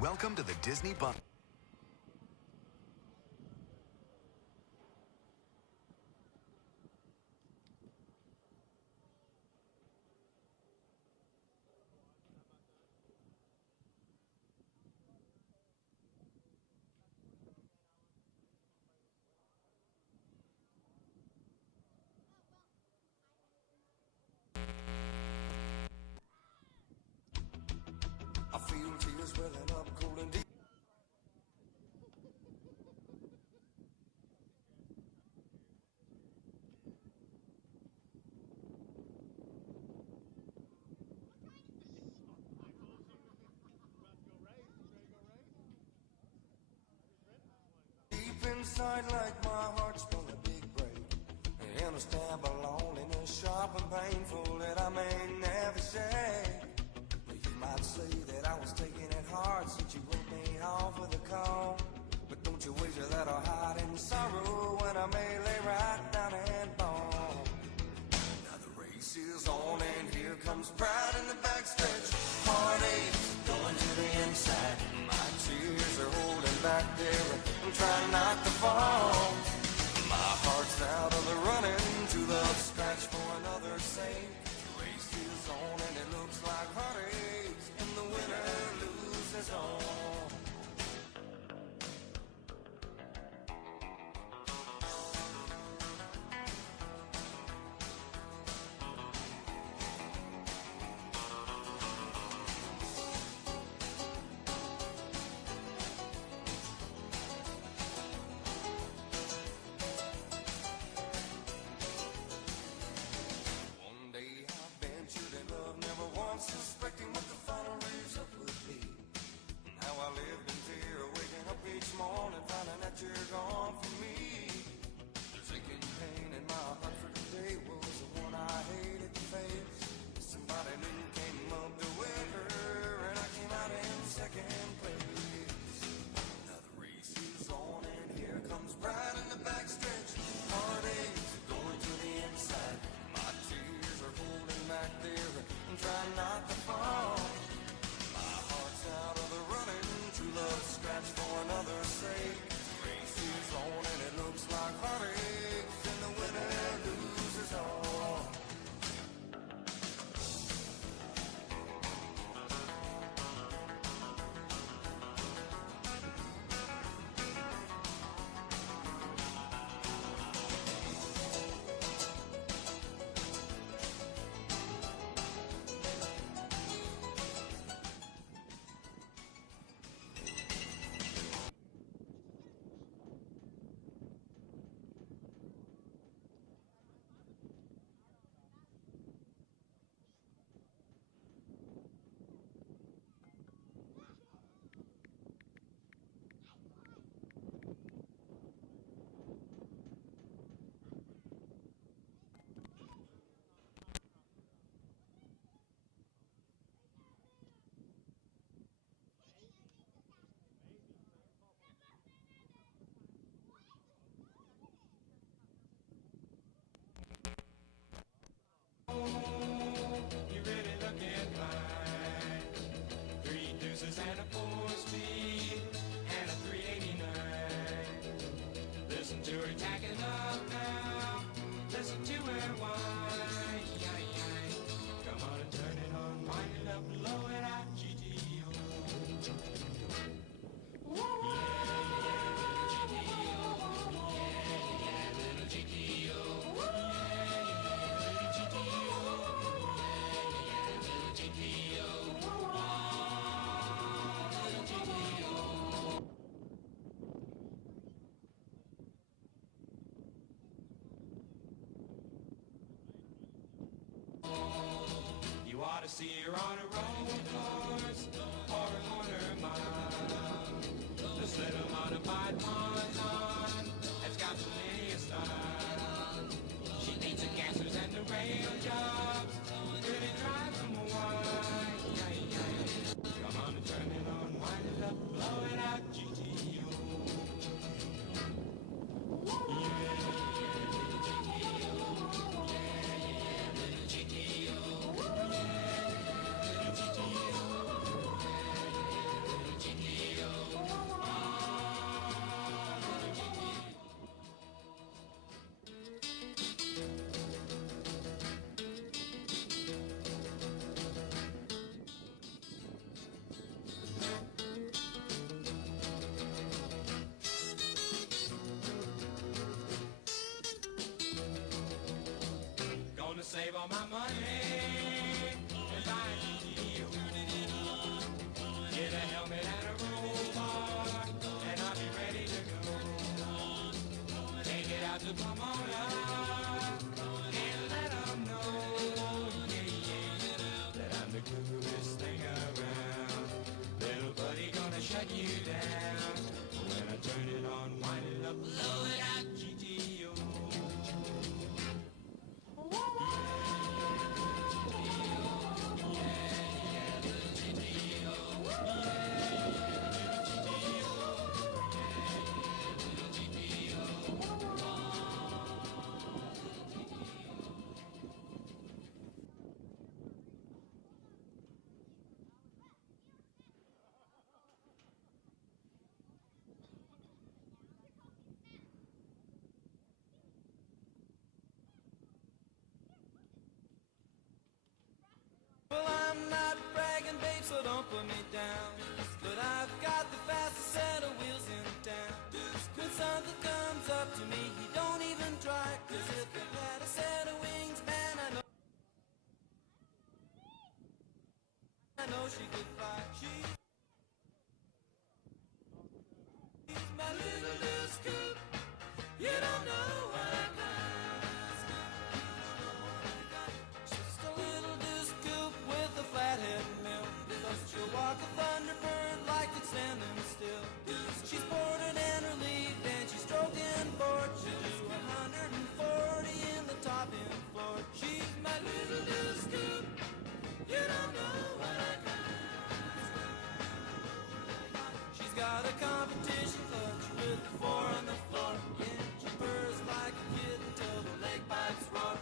Welcome to the Disney Bundle. I feel tears welling up cold and deep. Deep inside, like my heart's full of big break, and a stab of loneliness, sharp and painful that I may never shake. You might say that I was taking it hard since you wrote me off with a call, but don't you wish that I'll hide in sorrow when I may lay right down and fall. Now the race is on and here comes pride in the backstretch. Heartache going to the inside. My tears are holding back there. I'm trying not to fall. My heart's out of the running, too love scratch for another's sake. The race is on and it looks like heartaches, and the winner loses all. One day I ventured in love, never once suspecting what the final result would be. How I lived in fear, waking up each morning, finding that you're gone from me. The sinking pain in my heart for today was the one I hated to face. Somebody new came up to win her, and I came out in second place. Now the race is on, and here comes pride in the backstretch. Heartaches going to the inside. My tears are holding back there. I'm trying not to fall. My heart's out of the running. True love scratch for another's sake. The race is on and it looks like heartaches, and the winner loses all. You're really looking fine. 3 deuces and a 4-speed and a 389. Listen to her tacking up now. Listen to her whine. Come on and turn it on, wind it up, blow it out, GTO. see her on a road horse or on her mile. This little modified one has got plenty of style. She beats the gassers and the rail jobs, really drives them wild. Come on and turn it on, wind it up, blow it out, GTO. Gonna save all my money and buy a GTO. Get a helmet and a roll bar, and I'll be ready to go. Take it out to Pomona and let 'em know, that I'm the coolest thing around. Little buddy gonna shut you down when I turn it on, wind it up, blow it out, GTO. Well, I'm not bragging, babe, so don't put me down. But I've got the fastest set of wheels in town. When something comes up to me, he don't even try. 'Cause if it had a set of wings, man, I know she could fly. She's my little loose scoop. You don't know what I got. Just a little loose scoop with a flathead mill. But she'll walk a thunderbird like it's standing still. She's boarded and relieved and she's stroked inboard. She'll do 140 in the top end floor. She's my little loose scoop. You don't know what I got. She's got a competition clutch with the four on the floor. Yeah, she purrs like a kid until the leg pipes roar.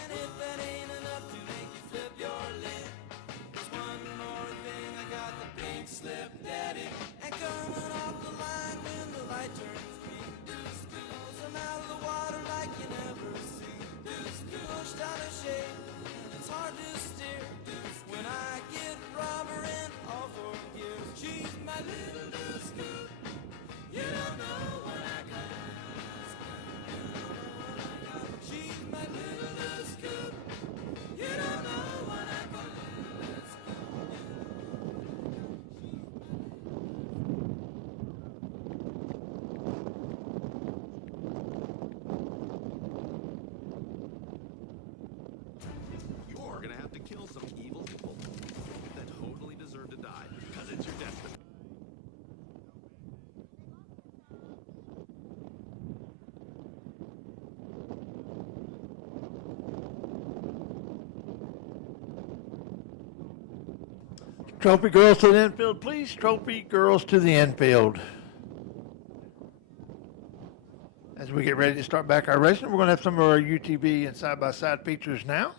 And if that ain't enough to make you flip your lid, there's one more thing, I got the pink slip daddy. And coming off the line when the light turns green, pulls them out of the water like you never seen. Pushed out of shape and it's hard to steer when I get rubber in all four gears. She's my little loose scoop. You don't know what I got. She's my little loose scoop. You don't know what I got. You're gonna have to kill some evil people that totally deserve to die, because it's your destiny. Trophy girls to the infield, please. Trophy girls to the infield. As we get ready to start back our racing, we're going to have some of our UTV and side-by-side features now.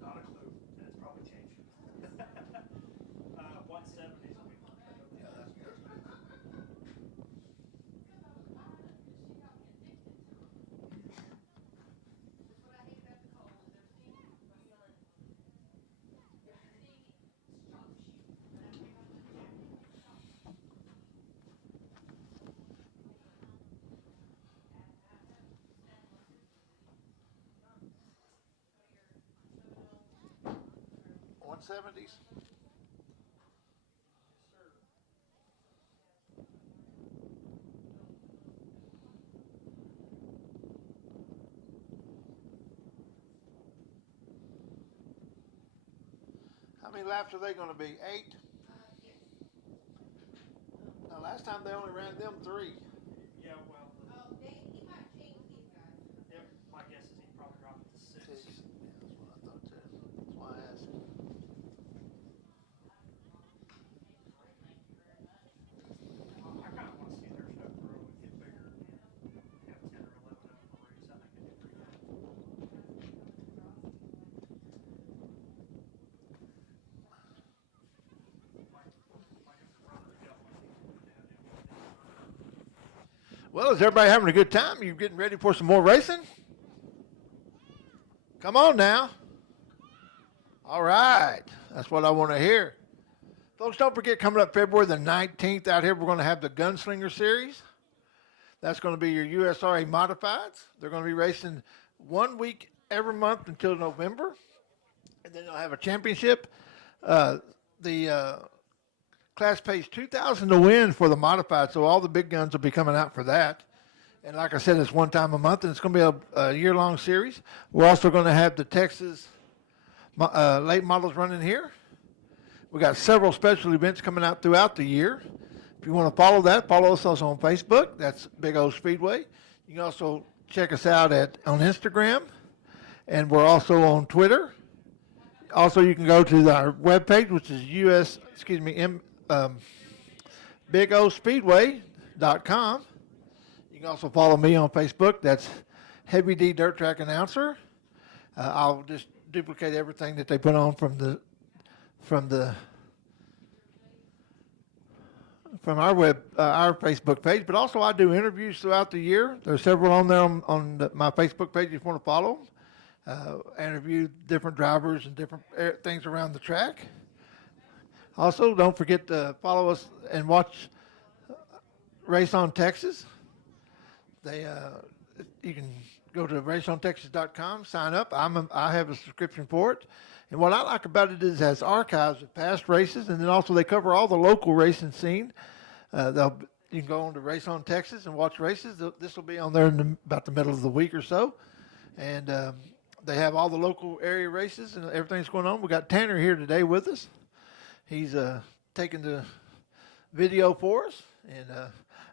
Not a clue. It's probably changed. 170s. '70s. many laps are they going to be? 8? Now, last time they only ran them 3. Yeah, well, Oh, he might change these guys. my guess is he probably dropped it to 6. 6. Yeah, that's what I thought too. That's why I asked. I kind of want to see their stuff grow and get bigger and have 10 or 11 of them a race. I think it'd be pretty good. Well, is everybody having a good time? You getting ready for some more racing? Come on now. All right. That's what I want to hear. Folks, don't forget, coming up February the 19th out here, we're going to have the Gunslinger Series. That's going to be your USRA Modifieds. They're going to be racing 1 week every month until November. And then they'll have a championship. The class pays $2,000 to win for the modified, so all the big guns will be coming out for that. And like I said, it's one time a month, and it's going to be a year-long series. We're also going to have the Texas late models running here. We got several special events coming out throughout the year. If you want to follow that, follow us also on Facebook. That's Big O Speedway. You can also check us out on Instagram, and we're also on Twitter. Also, you can go to our webpage, which is BigOSpeedway.com. You can also follow me on Facebook. That's Heavy D Dirt Track Announcer. I'll just duplicate everything that they put on from our Facebook page. But also, I do interviews throughout the year. There's several on there on my Facebook page if you want to follow them. Interview different drivers and different things around the track. Also, don't forget to follow us and watch Race on Texas. You can go to raceontexas.com, sign up. I have a subscription for it. And what I like about it is it has archives of past races, and then also they cover all the local racing scene. You can go on to Race on Texas and watch races. This will be on there in about the middle of the week or so. And they have all the local area races and everything's going on. We got Tanner here today with us. He's taking the video for us, and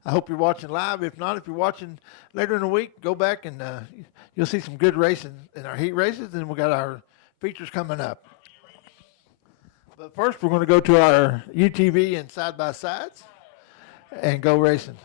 I hope you're watching live. If not, if you're watching later in the week, go back and you'll see some good racing in our heat races, and we got our features coming up. But first, we're going to go to our UTV and side-by-sides and go racing.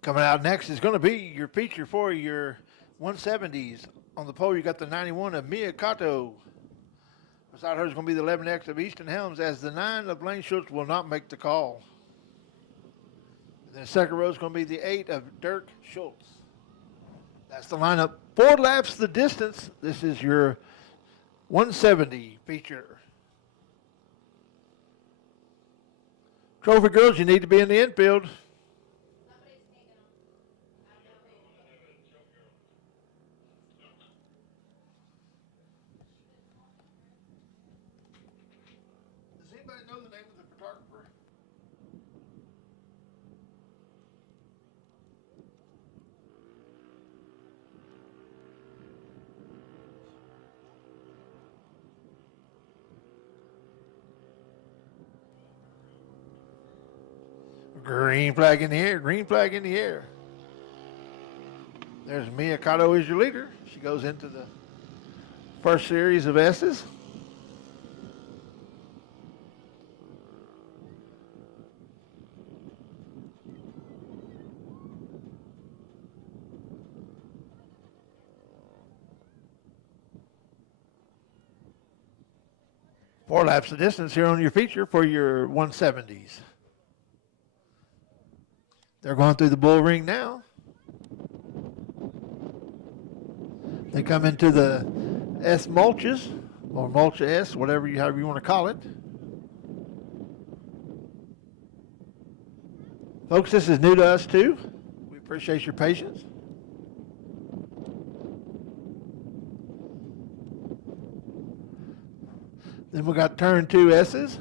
Coming out next is going to be your feature for your 170s. On the pole, you got the 91 of Mia Kato. Beside her is going to be the 11X of Easton Helms, as the 9 of Blaine Schultz will not make the call. And then the second row is going to be the 8 of Dirk Schultz. That's the lineup. 4 laps the distance. This is your 170 feature. Trophy girls, you need to be in the infield. Green flag in the air, green flag in the air. There's Mia Kato as your leader. She goes into the first series of S's. Four laps of distance here on your feature for your 170s. They're going through the bull ring now. They come into the S mulches, or mulch S, however you want to call it. Folks, this is new to us too. We appreciate your patience. Then we got turn 2 S's.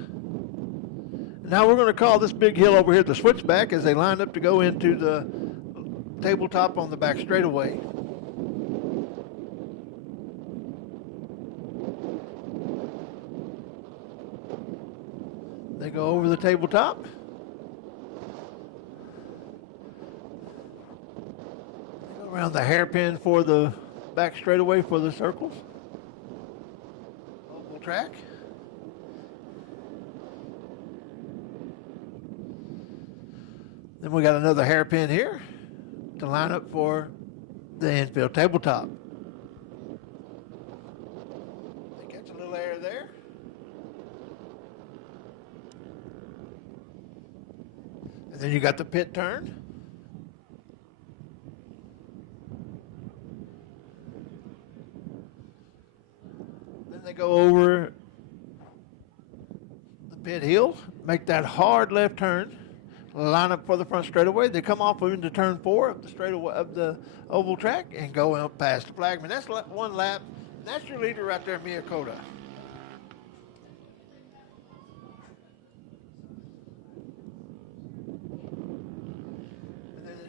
Now we're going to call this big hill over here the switchback as they line up to go into the tabletop on the back straightaway. They go over the tabletop. They go around the hairpin for the back straightaway for the circles. Oval track. Then we got another hairpin here to line up for the infield tabletop. They catch a little air there. And then you got the pit turn. Then they go over the pit hill, make that hard left turn, line up for the front straightaway. They come off into turn 4 of the straightaway of the oval track and go up past the flagman. That's one lap. That's your leader right there, Miyakota.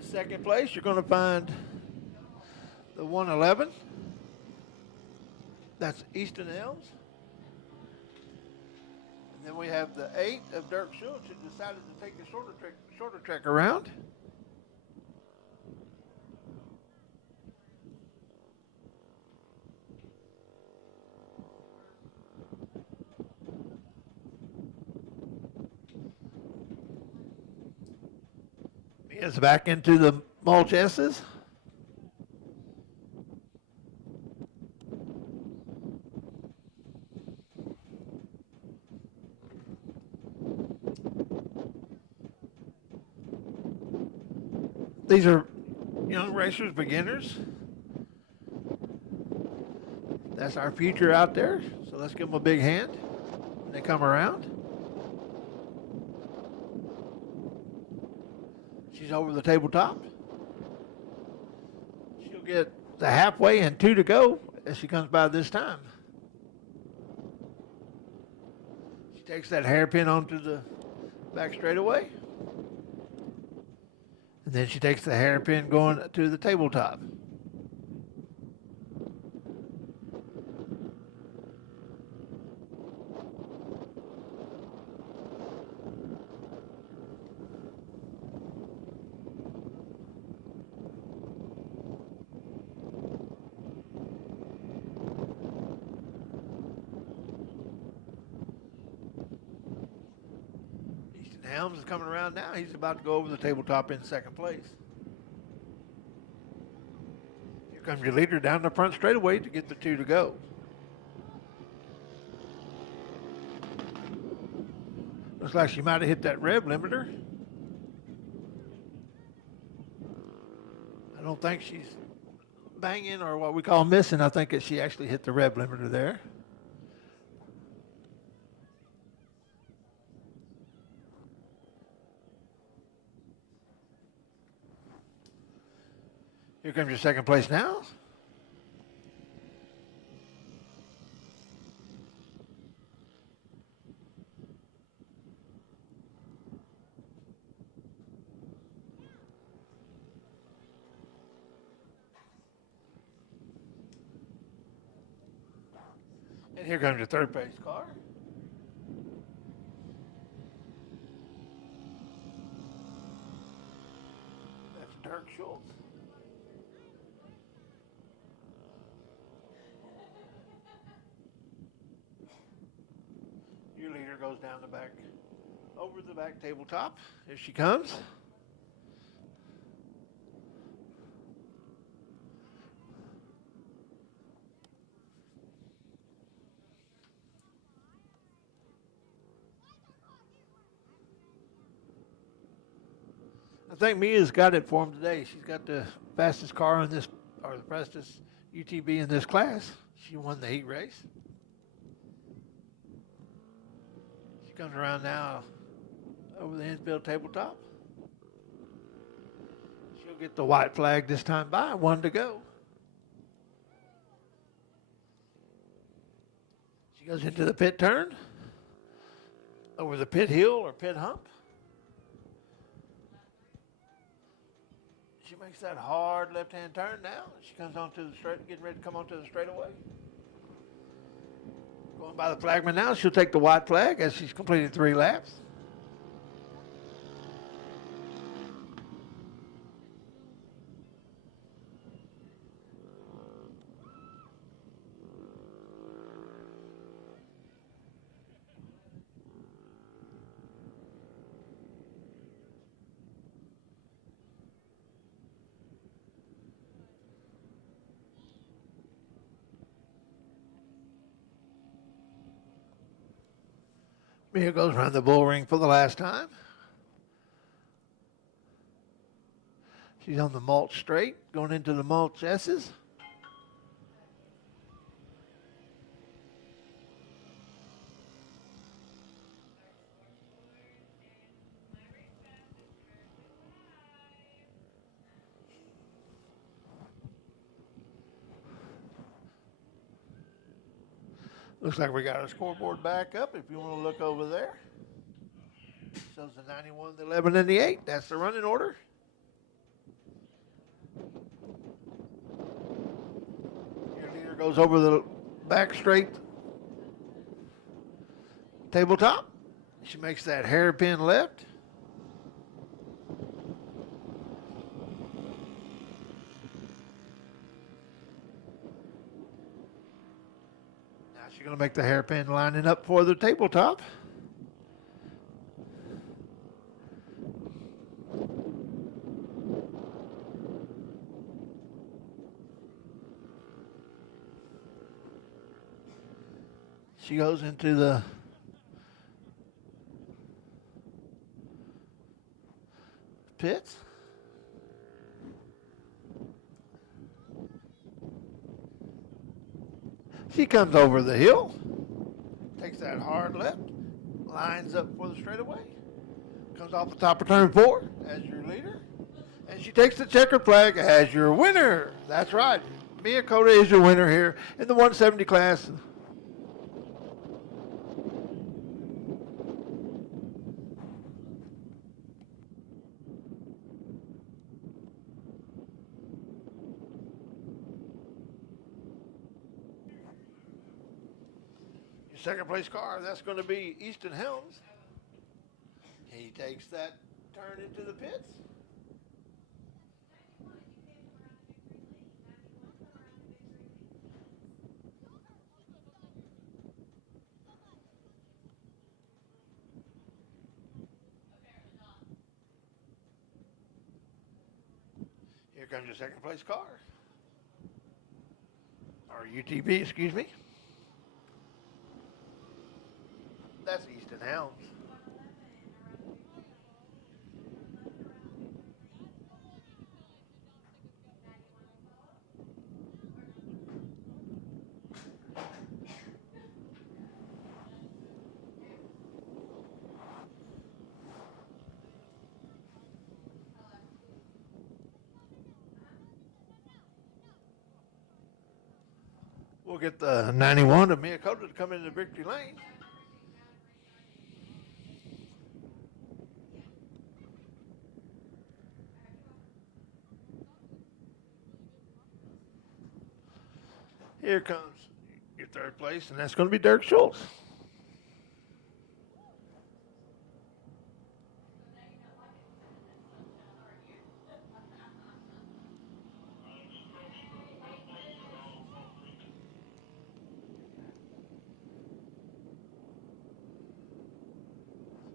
Second place, you're going to find the 111. That's Easton Elms. And then we have the 8 of Dirk Schultz, who decided to take the shorter track around. Mia's back into the mulch S's. These are young racers, beginners. That's our future out there. So let's give them a big hand when they come around. She's over the tabletop. She'll get the halfway and 2 to go as she comes by this time. She takes that hairpin onto the back straightaway. And then she takes the hairpin going to the tabletop. Helms is coming around now. He's about to go over the tabletop in second place. Here comes your leader down the front straightaway to get the 2 to go. Looks like she might have hit that rev limiter. I don't think she's banging or what we call missing. I think that she actually hit the rev limiter there. Here comes your second place now. And here comes your third place car. That's Dirk Schultz. Your leader goes down the back, over the back tabletop. Here she comes. I think Mia's got it for him today. She's got the fastest car in this, or the fastest UTV in this class. She won the heat race. She comes around now over the infield tabletop. She'll get the white flag this time by. 1 to go. She goes into the pit turn, over the pit hill or pit hump. She makes that hard left-hand turn now. She comes onto the straight, getting ready to come onto the straightaway. Going by the flagman now. She'll take the white flag as she's completed 3 laps. Mia goes around the bull ring for the last time. She's on the mulch straight, going into the mulch S's. Looks like we got our scoreboard back up. If you want to look over there, shows the 91, the 11, and the 8. That's the running order. Your leader goes over the back straight tabletop. She makes that hairpin left. She's going to make the hairpin lining up for the tabletop. She goes into the pits. She comes over the hill, takes that hard left, lines up for the straightaway, comes off the top of turn 4 as your leader, and she takes the checkered flag as your winner. That's right. Mia Cota is your winner here in the 170 class. Second place car, that's going to be Easton Helms. He takes that turn into the pits. Here comes your second place car. Or UTV, excuse me. That's Easton Helms. We'll get the 91 of Mia Cota to come into victory lane. Here comes your third place, and that's going to be Dirk Schultz.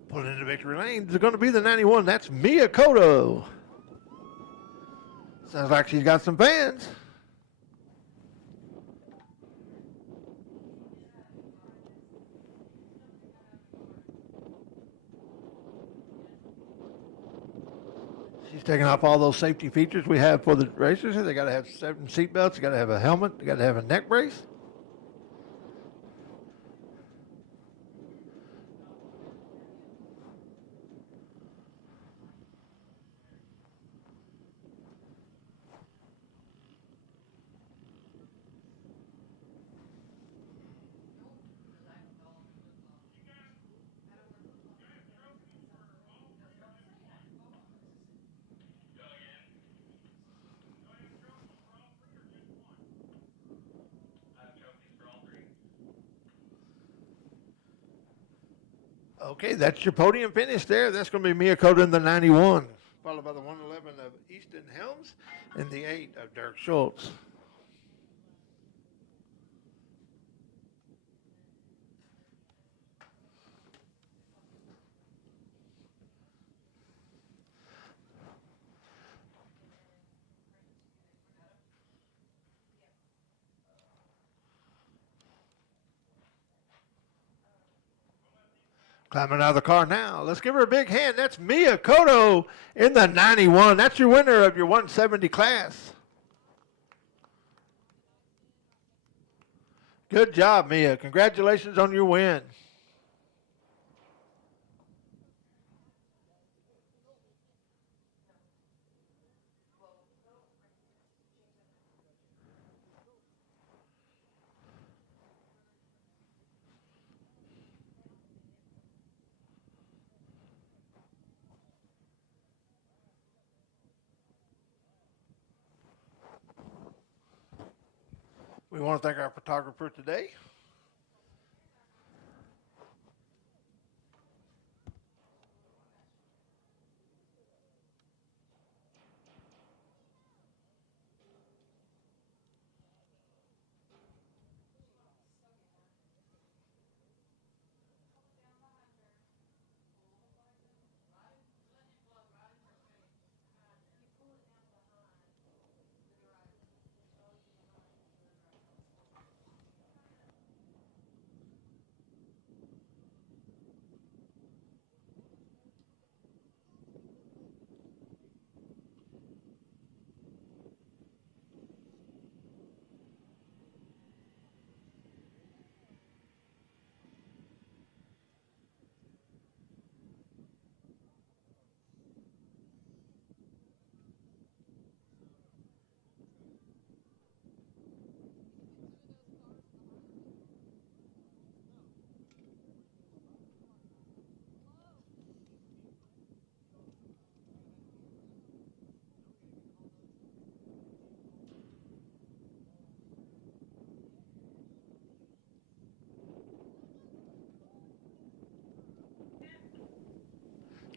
Pulling into victory lane is going to be the 91. That's Mia Cota. Sounds like she's got some fans. She's taking off all those safety features we have for the racers. They got to have 7 seat belts. They got to have a helmet. They got to have a neck brace. Okay, that's your podium finish there. That's going to be Miyakota in the 91, followed by the 111 of Easton Helms and the 8 of Dirk Schultz. Climbing out of the car now. Let's give her a big hand. That's Mia Cotto in the 91. That's your winner of your 170 class. Good job, Mia. Congratulations on your win. We want to thank our photographer today.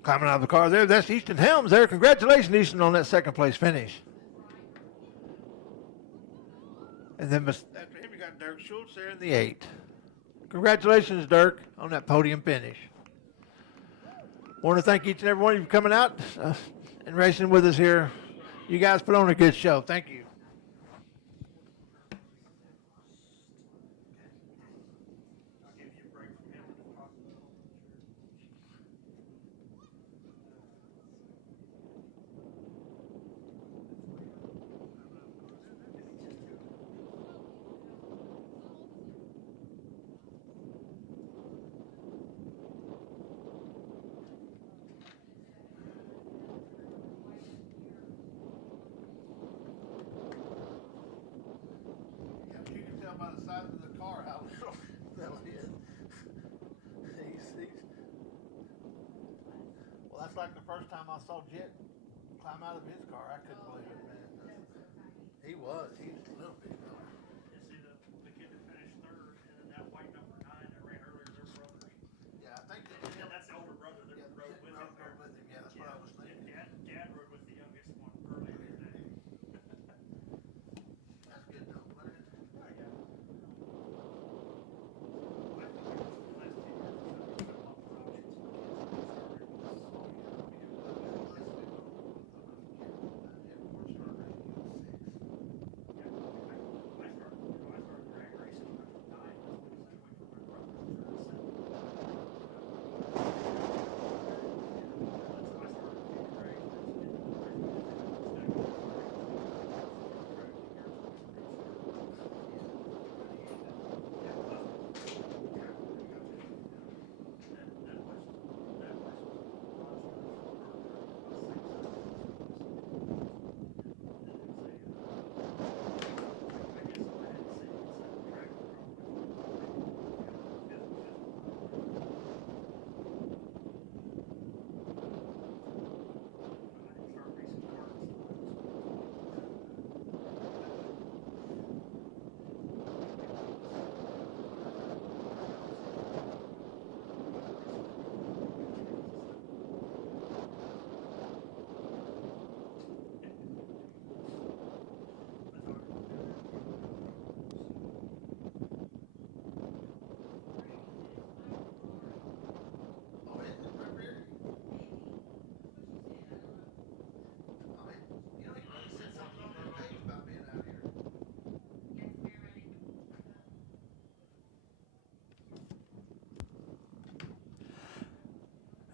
Climbing out of the car there, that's Easton Helms there. Congratulations, Easton, on that second place finish. And then after him, we got Dirk Schultz there in the 8. Congratulations, Dirk, on that podium finish. Want to thank each and every one of you for coming out and racing with us here. You guys put on a good show. Thank you. You can tell by the size of the car how little that is. Well, that's like the first time I saw Jet climb out of his car. I couldn't believe it, man. He was a little bit. You see the kid that finished third, and then that white number 9 that ran earlier, their brothers. Yeah, I think that. Yeah, that's the older brother that rode with him. Yeah, that's what I was thinking. Dad rode with the youngest one earlier today. That's good though, Larry.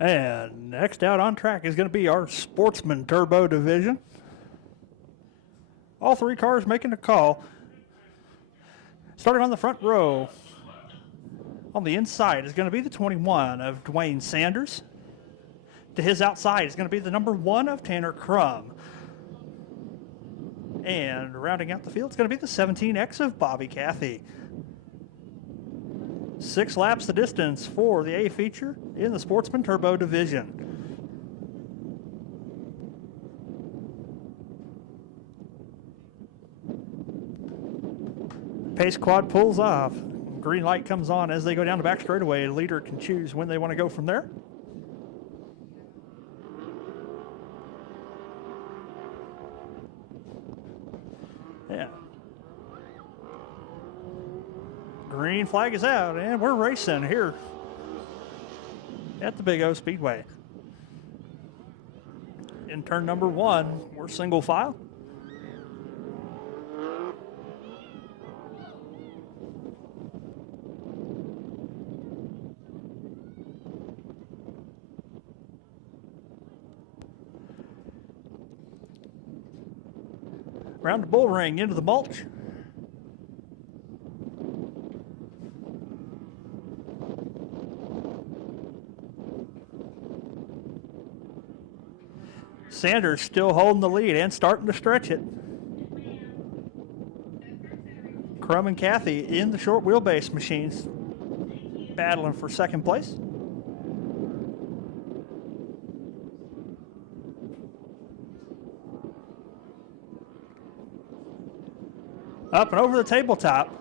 And next out on track is going to be our Sportsman Turbo division. All three cars making a call. Starting on the front row, on the inside is going to be the 21 of Dwayne Sanders. To his outside is going to be the number 1 of Tanner Crum. And rounding out the field is going to be the 17X of Bobby Cathy. 6 laps the distance for the A feature in the Sportsman Turbo division. Pace quad pulls off. Green light comes on as they go down the back straightaway. The leader can choose when they want to go from there. Yeah. Green flag is out, and we're racing here at the Big O Speedway. In turn number 1, we're single file. Around the bull ring, into the mulch. Sanders still holding the lead and starting to stretch it. Crum and Cathy in the short wheelbase machines battling for second place. Up and over the tabletop.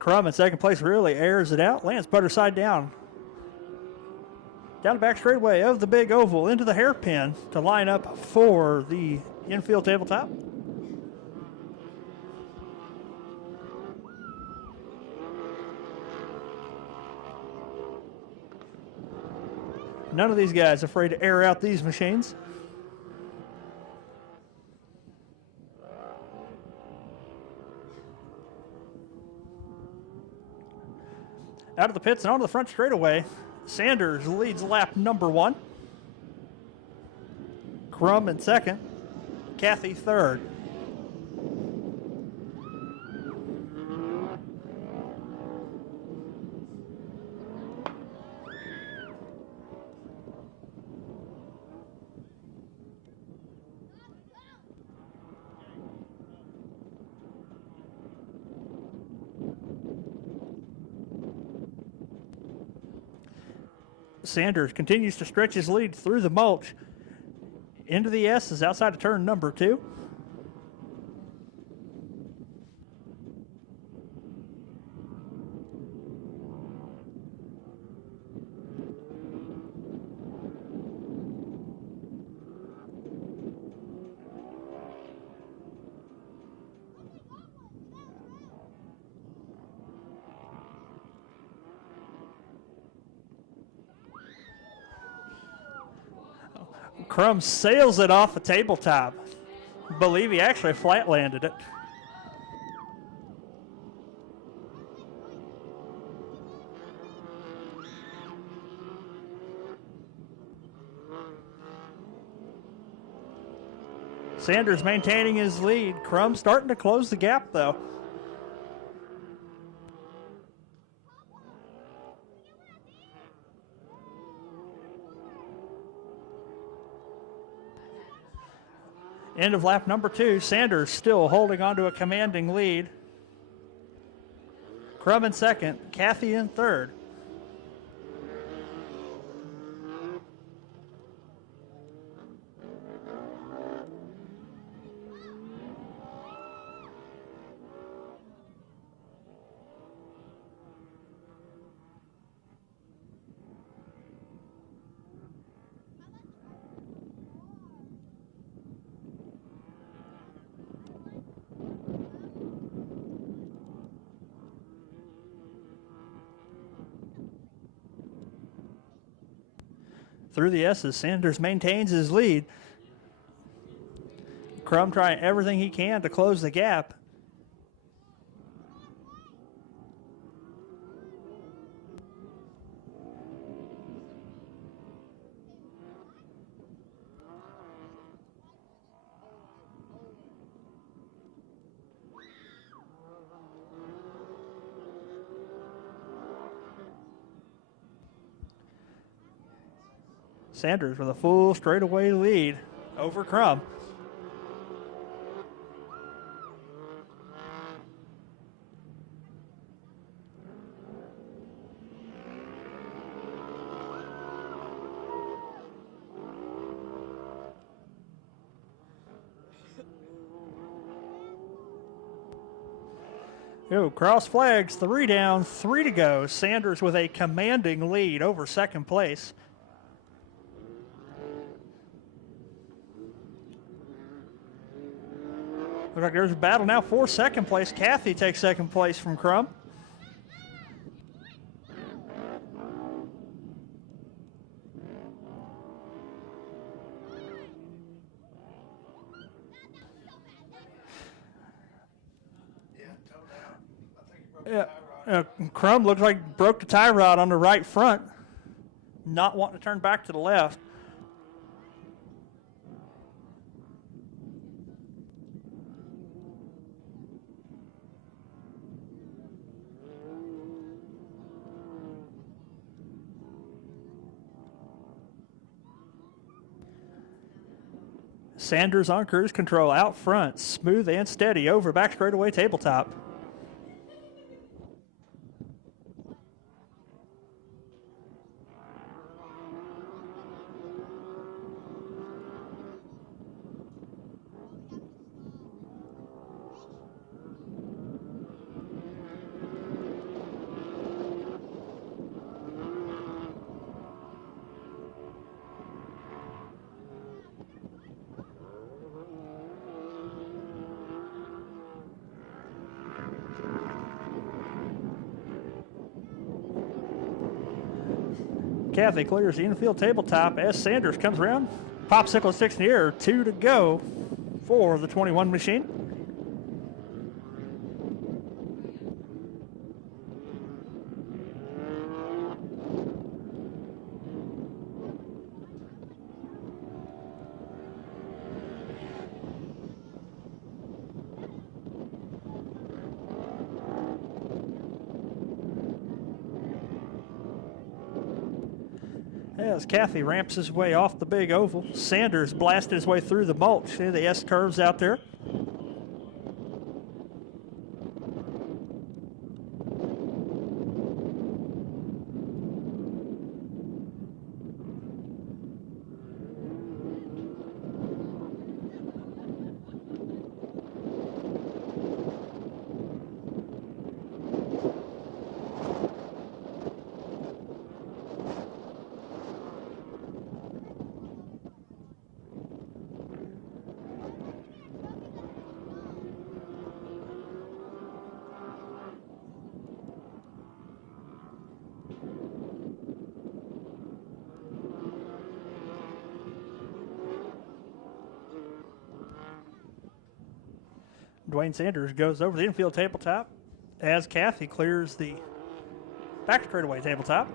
Crum in second place really airs it out. Lands butter side down. Down the back straightaway of the big oval into the hairpin to line up for the infield tabletop. None of these guys afraid to air out these machines. Out of the pits and onto the front straightaway, Sanders leads lap number 1. Crum in second, Cathy third. Sanders continues to stretch his lead through the mulch into the S's outside of turn number 2. Crum sails it off the tabletop. Believe he actually flat landed it. Sanders maintaining his lead. Crum starting to close the gap though. End of lap number 2. Sanders still holding on to a commanding lead. Crum in second, Cathy in third. Through the S's, Sanders maintains his lead. Crum trying everything he can to close the gap. Sanders with a full straightaway lead over Crum. Cross flags, 3 down, 3 to go. Sanders with a commanding lead over second place. Looks like there's a battle now for second place. Kathy takes second place from Crum. Crum looks like broke the tie rod on the right front, not wanting to turn back to the left. Sanders on cruise control out front, smooth and steady over back straightaway tabletop. Kathy clears the infield tabletop as Sanders comes around. Popsicle sticks in the air, 2 to go for the 21 machine. As Kathy ramps his way off the big oval, Sanders blasted his way through the mulch. See the S curves out there. Dwayne Sanders goes over the infield tabletop as Kathy clears the back straightaway tabletop.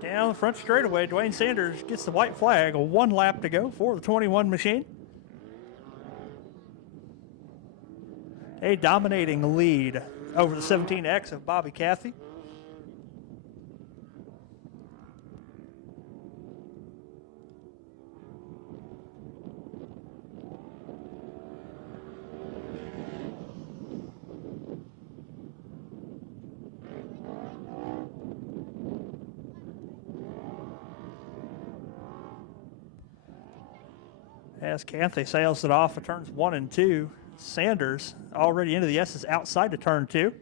Down the front straightaway, Dwayne Sanders gets the white flag, 1 lap to go for the 21 machine. A dominating lead over the 17X of Bobby Kathy. As Kathy sails it off of turns 1 and 2, Sanders already into the S's outside of turn 2.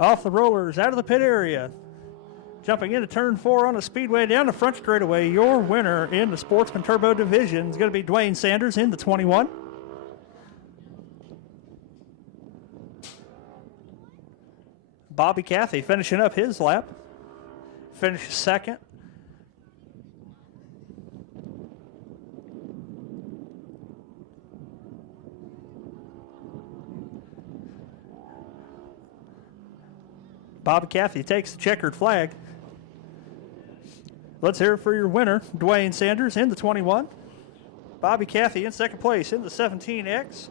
Off the rollers, out of the pit area. Jumping into turn 4 on the Speedway down the front straightaway. Your winner in the Sportsman Turbo Division is going to be Dwayne Sanders in the 21. Bobby Cathy finishing up his lap. Finishes second. Bobby Cathy takes the checkered flag. Let's hear it for your winner, Dwayne Sanders in the 21. Bobby Cathy in second place in the 17X.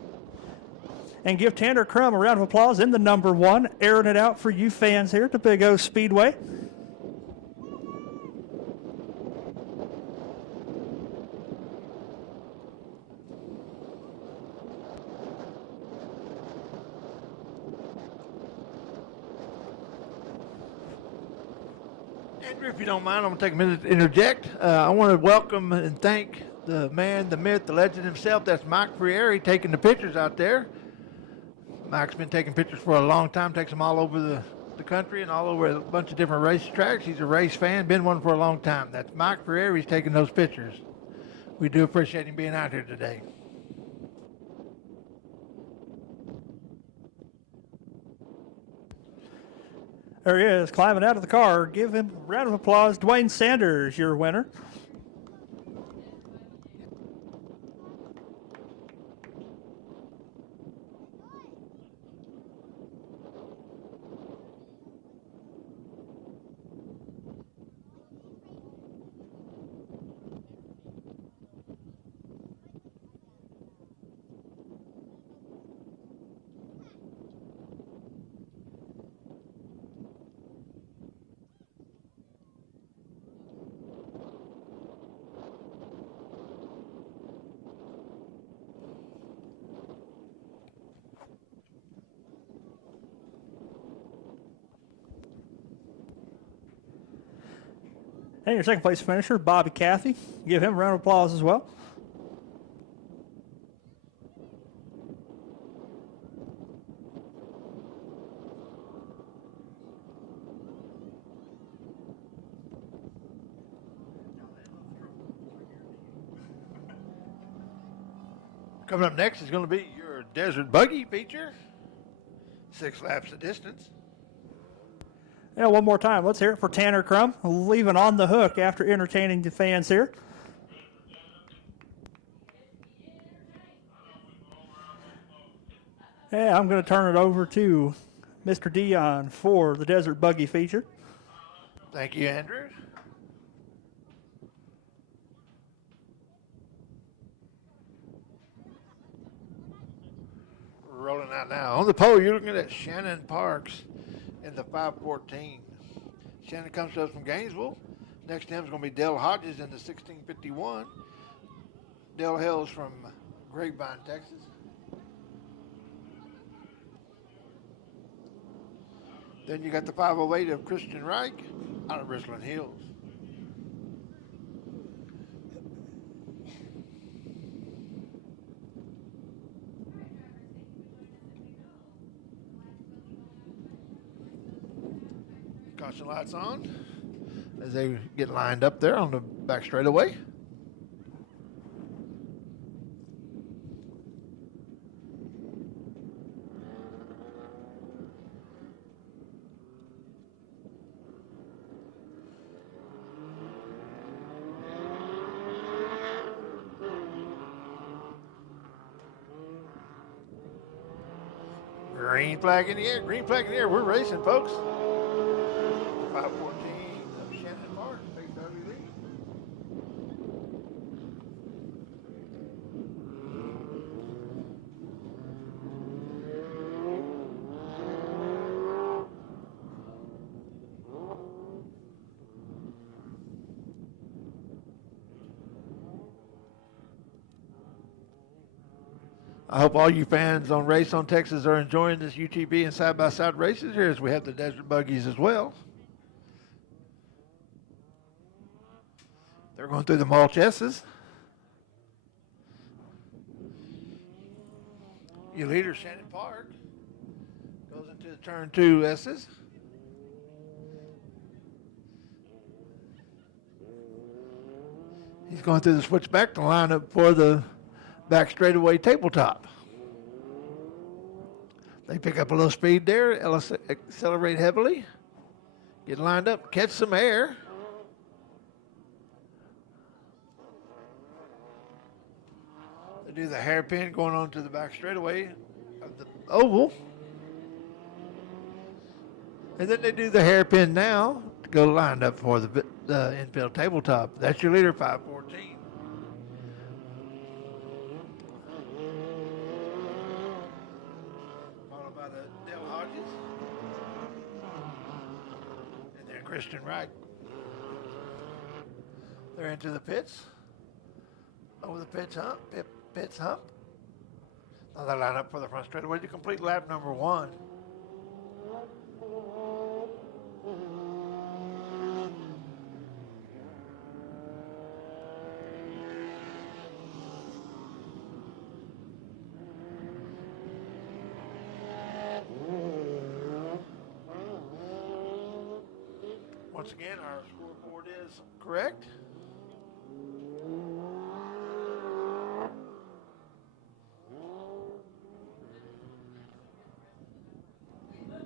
And give Tanner Crum a round of applause in the number 1, airing it out for you fans here at the Big O Speedway. Andrew, if you don't mind, I'm going to take a minute to interject. I want to welcome and thank the man, the myth, the legend himself. That's Mike Frieri taking the pictures out there. Mike's been taking pictures for a long time, takes them all over the country and all over a bunch of different race tracks. He's a race fan, been one for a long time. That's Mike Frieri. He's taking those pictures. We do appreciate him being out here today. There he is, climbing out of the car. Give him a round of applause. Dwayne Sanders, your winner. And your second place finisher, Bobby Cathy. Give him a round of applause as well. Coming up next is going to be your Desert Buggy feature. 6 laps of distance. Yeah, one more time. Let's hear it for Tanner Crum, leaving on the hook after entertaining the fans here. Yeah, I'm going to turn it over to Mr. Dion for the Desert Buggy feature. Thank you, Andrew. Rolling out now. On the pole, you're looking at Shannon Parks in the 514. Shannon comes to us from Gainesville. Next to him is going to be Dale Hodges in the 1651. Dale hails from Grapevine, Texas. Then you got the 508 of Christian Reich out of Richland Hills. Caution lights on as they get lined up there on the back straightaway. Green flag in the air, green flag in the air. We're racing, folks. 514 of Shannon Park takes early lead. I hope all you fans on Race on Texas are enjoying this UTV and side-by-side races here as we have the Desert Buggies as well. They're going through the mulch S's. Your leader, Shannon Park, goes into turn 2 S's. He's going through the switchback to line up for the back straightaway tabletop. They pick up a little speed there, accelerate heavily, get lined up, catch some air. They do the hairpin going on to the back straightaway of the oval. And then they do the hairpin now to go lined up for the infield tabletop. That's your leader, 514. Followed by the Dale Hodges. And then Christian Wright. They're into the pits. Over the pits hump. Pits hump. Now they line up for the front straightaway to complete lap number 1. Once again, our scoreboard is correct.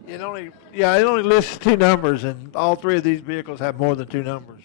It only lists 2 numbers, and all 3 of these vehicles have more than 2 numbers.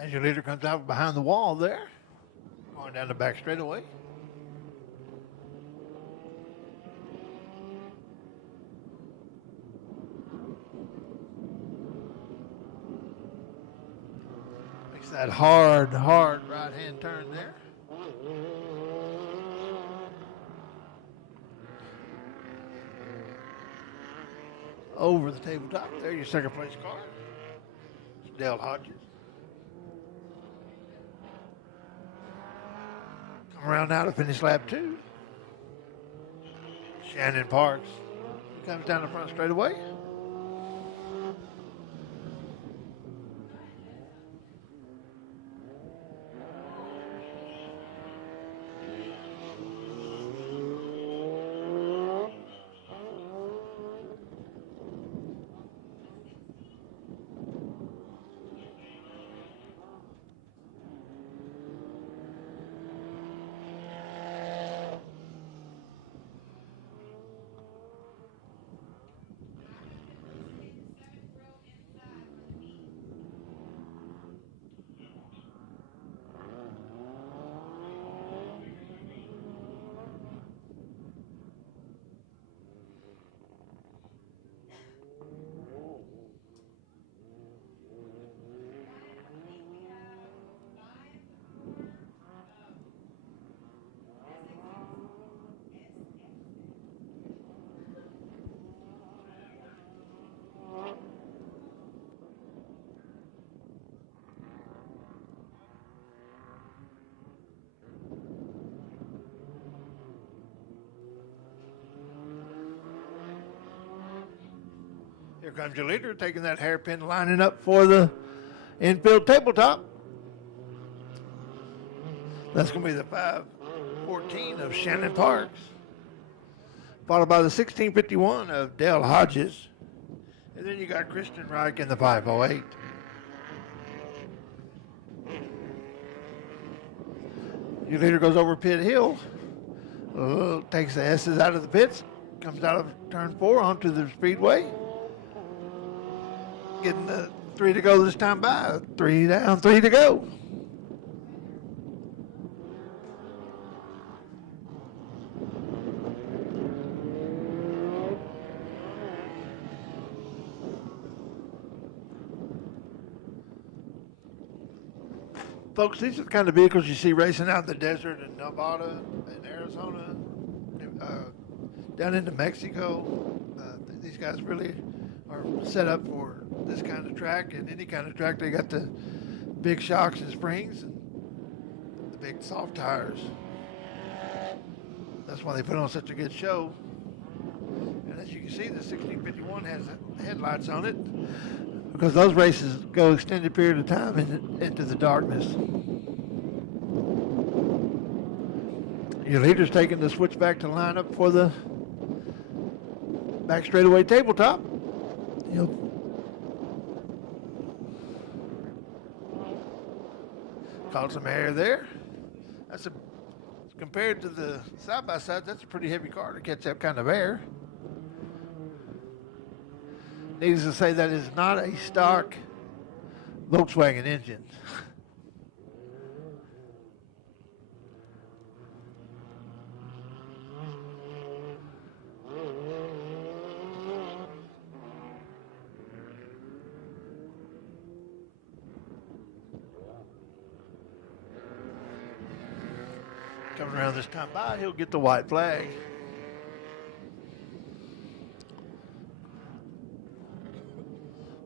As your leader comes out behind the wall there, going down the back straightaway. Makes that hard right-hand turn there. Over the tabletop. There, your second place car. It's Dale Hodges. Come around now to finish lap 2. Shannon Parks comes down the front straightaway. Here comes your leader, taking that hairpin, lining up for the infield tabletop. That's going to be the 514 of Shannon Parks, followed by the 1651 of Dale Hodges. And then you got Christian Reich in the 508. Your leader goes over Pit Hill, takes the S's out of the pits, comes out of turn 4 onto the speedway. Getting the 3 to go this time by. 3 down, 3 to go. Folks, these are the kind of vehicles you see racing out in the desert in Nevada and Arizona, down into Mexico. These guys really are set up for this kind of track and any kind of track. They got the big shocks and springs and the big soft tires. That's why they put on such a good show. And as you can see, the 1651 has headlights on it because those races go extended period of time into the darkness. Your leader's taking the switch back to line up for the back straightaway tabletop. He'll caught some air there. Compared to the side-by-side, that's a pretty heavy car to catch that kind of air. Needless to say, that is not a stock Volkswagen engine. Coming around this time by, he'll get the white flag.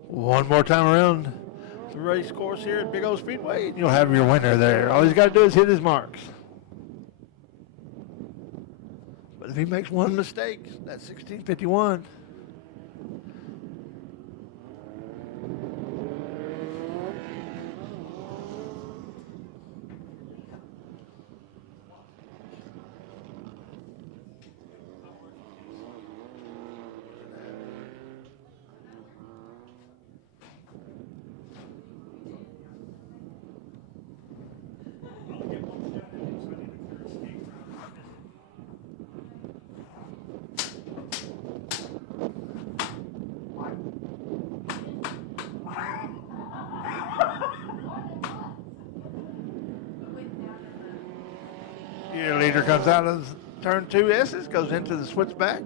One more time around the race course here at Big O Speedway, and you'll have your winner there. All he's got to do is hit his marks. But if he makes one mistake, that's 1651. Your leader comes out of turn 2 S's, goes into the switchback,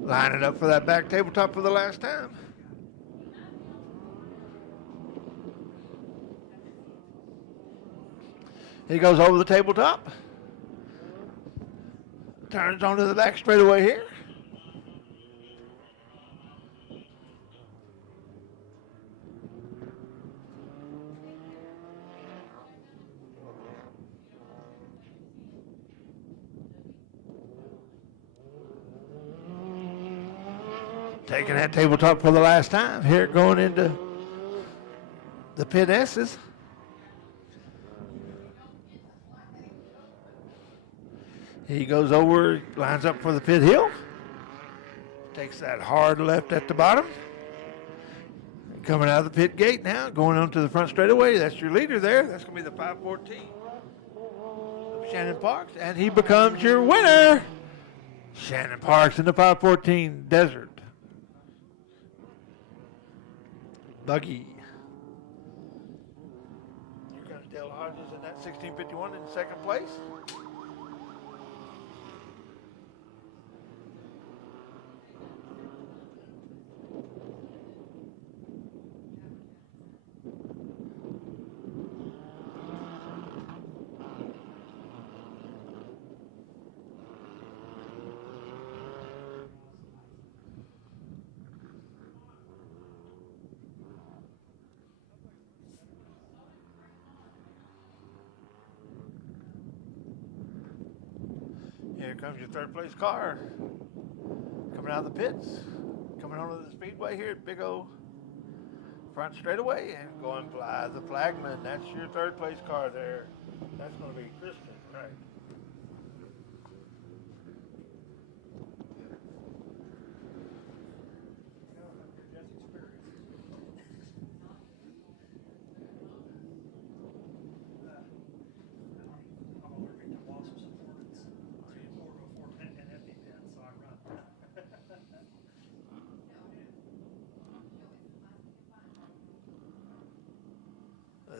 lining up for that back tabletop for the last time. He goes over the tabletop, turns onto the back straightaway here. Taking that tabletop for the last time here, going into the pit S's. He goes over, lines up for the pit hill. Takes that hard left at the bottom. Coming out of the pit gate now, going onto the front straightaway. That's your leader there. That's going to be the 514 of Shannon Parks. And he becomes your winner. Shannon Parks in the 514 Desert. Buggy. You're going to Dale Hodges in that 1651 in second place. Here comes your third place car. Coming out of the pits. Coming onto the speedway here at Big O front straightaway and going by the flagman. That's your third place car there. That's going to be Christian, right?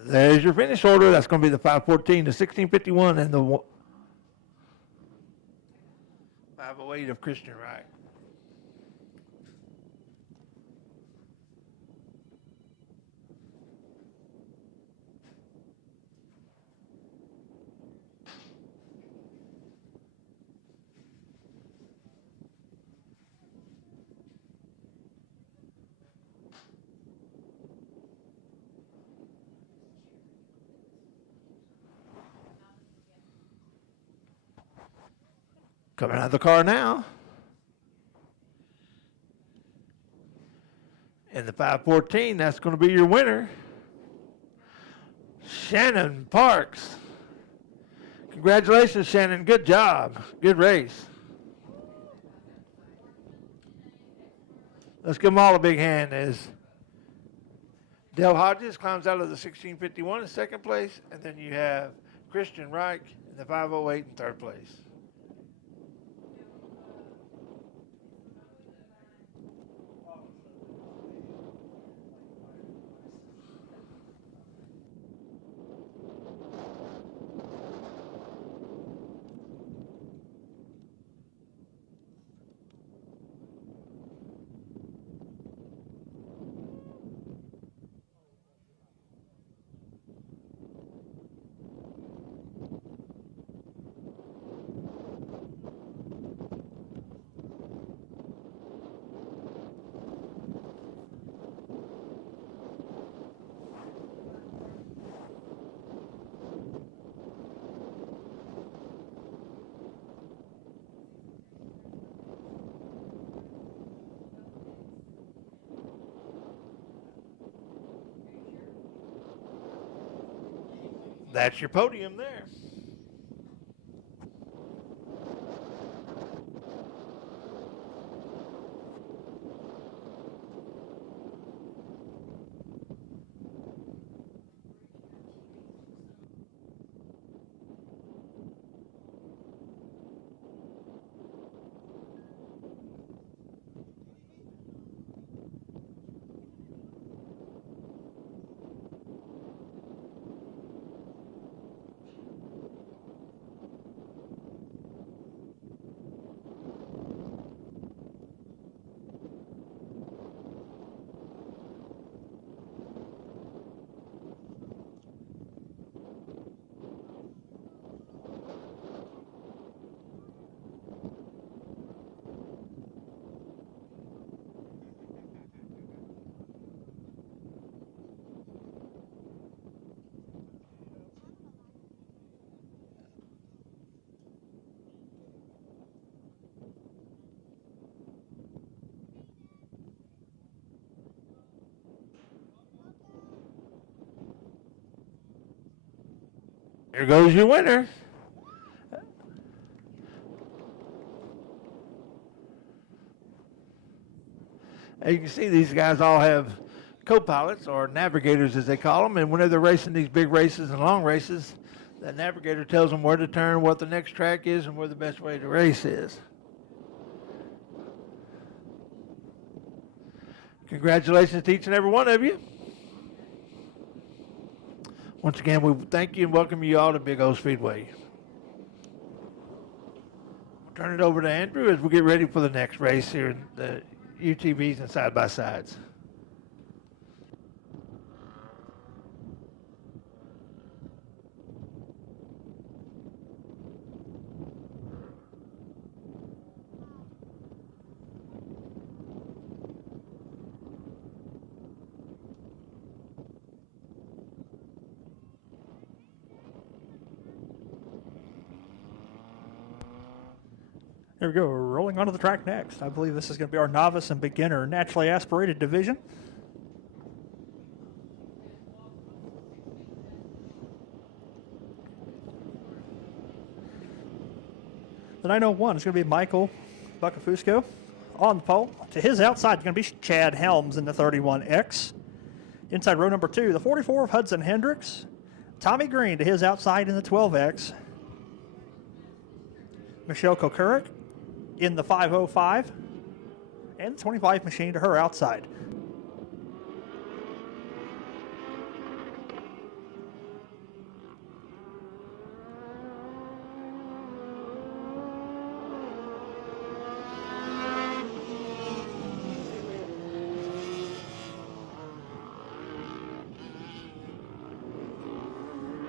There's your finish order. That's going to be the 514, the 1651, and the 508 of Christian Wright. Coming out of the car now. In the 514, that's going to be your winner, Shannon Parks. Congratulations, Shannon. Good job. Good race. Let's give them all a big hand as Dale Hodges climbs out of the 1651 in second place, and then you have Christian Reich in the 508 in third place. That's your podium there. Here goes your winner. As you can see, these guys all have co-pilots, or navigators as they call them, and whenever they're racing these big races and long races, the navigator tells them where to turn, what the next track is, and where the best way to race is. Congratulations to each and every one of you. Once again, we thank you and welcome you all to Big O Speedway. We'll turn it over to Andrew as we get ready for the next race here in the UTVs and side-by-sides. Here we go, we're rolling onto the track next. I believe this is going to be our novice and beginner naturally aspirated division. The 901 is going to be Michael Buccafusco on the pole. To his outside is going to be Chad Helms in the 31X. Inside row number 2, the 44 of Hudson Hendricks. Tommy Green to his outside in the 12X. Michelle Kokurik in the 505, and the 25 machine to her outside.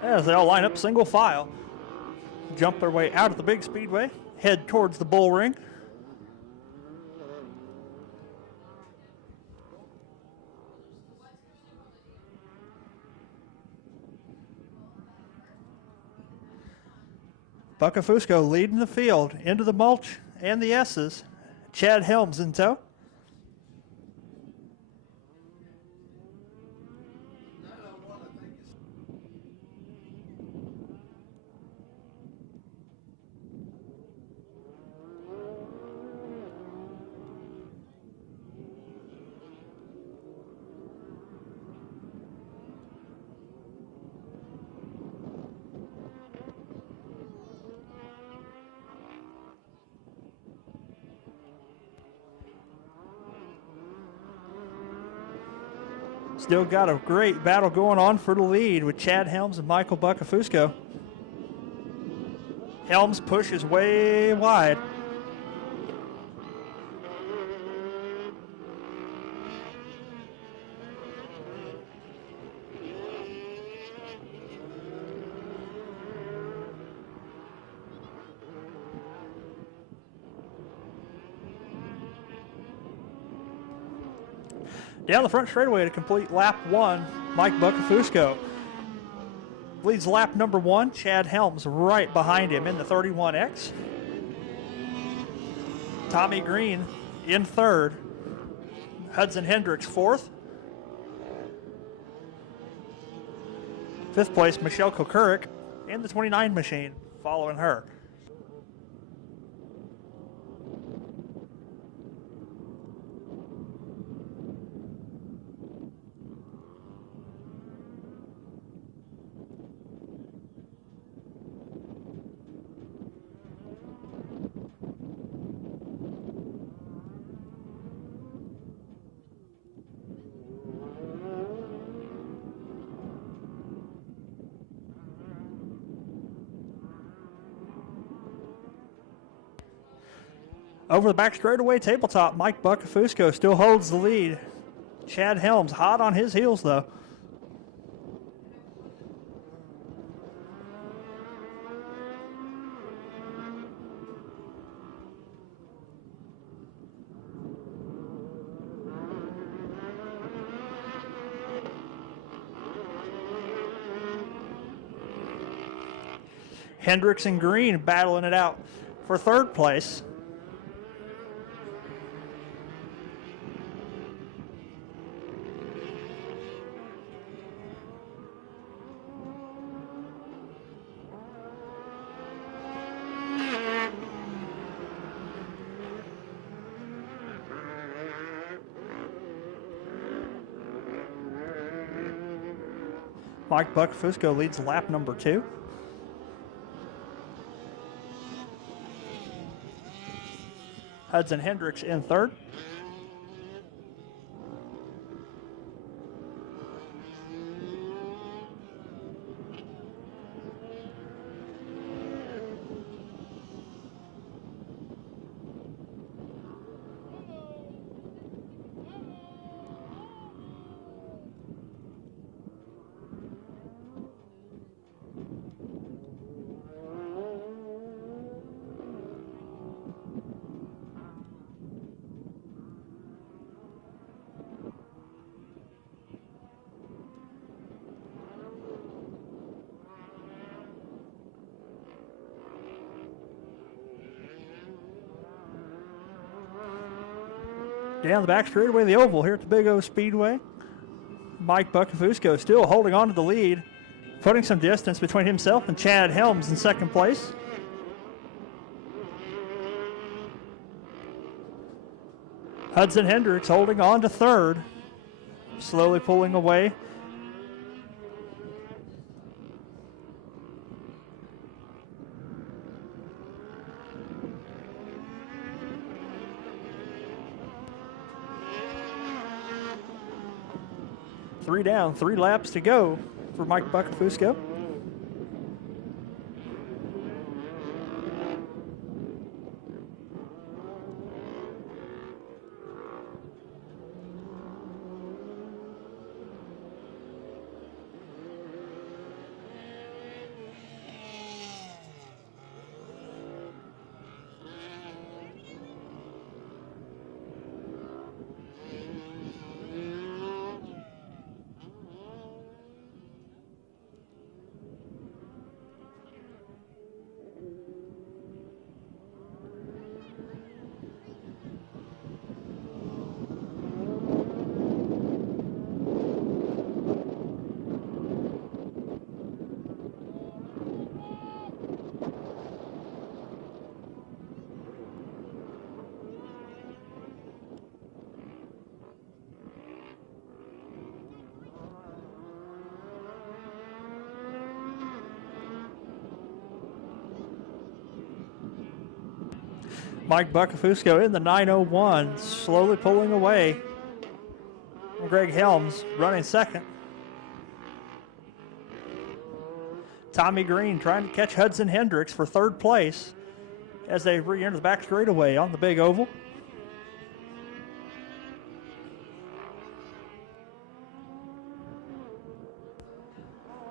As they all line up single file, jump their way out of the big speedway, head towards the bull ring. Buckafusco leading the field into the mulch and the S's. Chad Helms in tow. Still got a great battle going on for the lead with Chad Helms and Michael Buckafusco. Helms pushes way wide. Down the front straightaway to complete lap 1, Mike Buckafusco leads lap number 1. Chad Helms right behind him in the 31X. Tommy Green in third. Hudson Hendricks fourth. Fifth place, Michelle Kokurik in the 29 machine following her. Over the back straightaway tabletop, Mike Buckafusco still holds the lead. Chad Helms hot on his heels, though. Hendricks and Green battling it out for third place. Mike Buckafusco leads lap number 2. Hudson Hendricks in third. Down the back straightaway of the oval here at the Big O Speedway. Mike Buckafusco still holding on to the lead, putting some distance between himself and Chad Helms in second place. Hudson Hendricks holding on to third, slowly pulling away. Three down, 3 laps to go for Mike Buckafusco. Mike Buckafusco in the 901, slowly pulling away. Greg Helms running second. Tommy Green trying to catch Hudson Hendricks for third place as they re-enter the back straightaway on the big oval.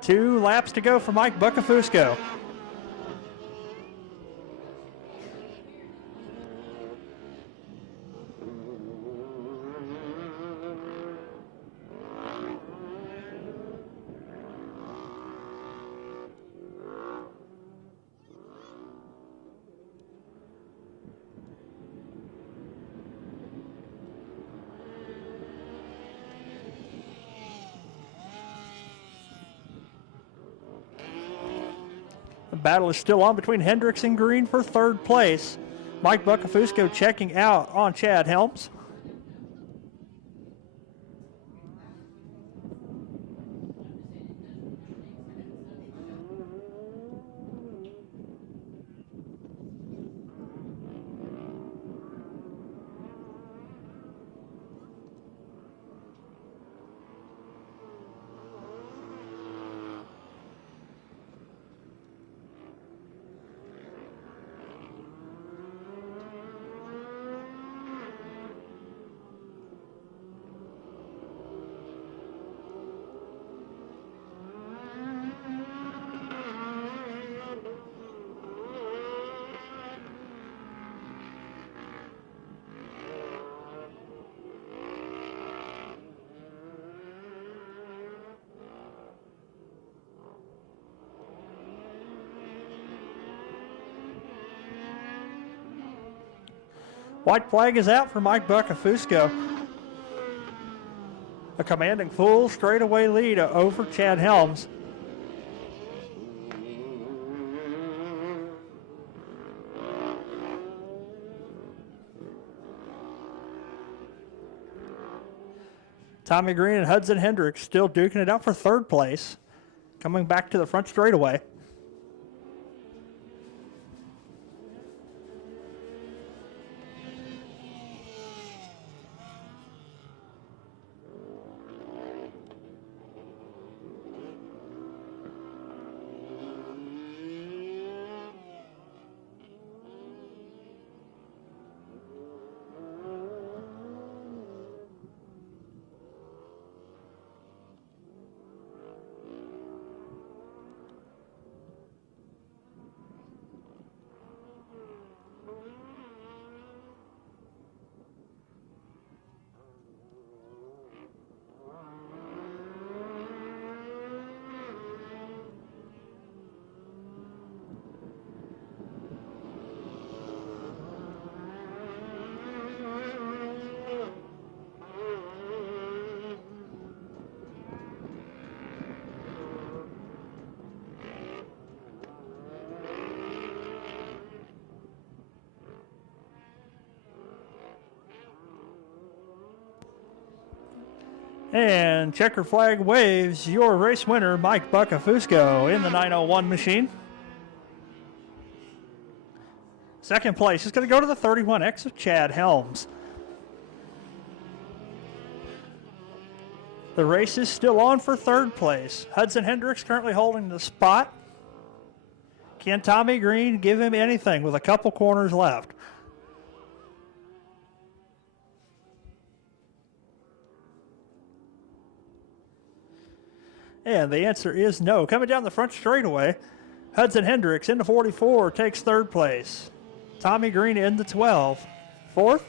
Two laps to go for Mike Buckafusco. The battle is still on between Hendricks and Green for third place. Mike Buckafusco checking out on Chad Helms. White flag is out for Mike Buckafusco. A commanding full straightaway lead over Chad Helms. Tommy Green and Hudson Hendricks still duking it out for third place. Coming back to the front straightaway. And checker flag waves, your race winner, Mike Buckafusco, in the 901 machine. Second place is going to go to the 31X of Chad Helms. The race is still on for third place. Hudson Hendricks currently holding the spot. Can Tommy Green give him anything with a couple corners left? And the answer is no. Coming down the front straightaway, Hudson Hendricks in the 44 takes third place. Tommy Green in the 12. Fourth,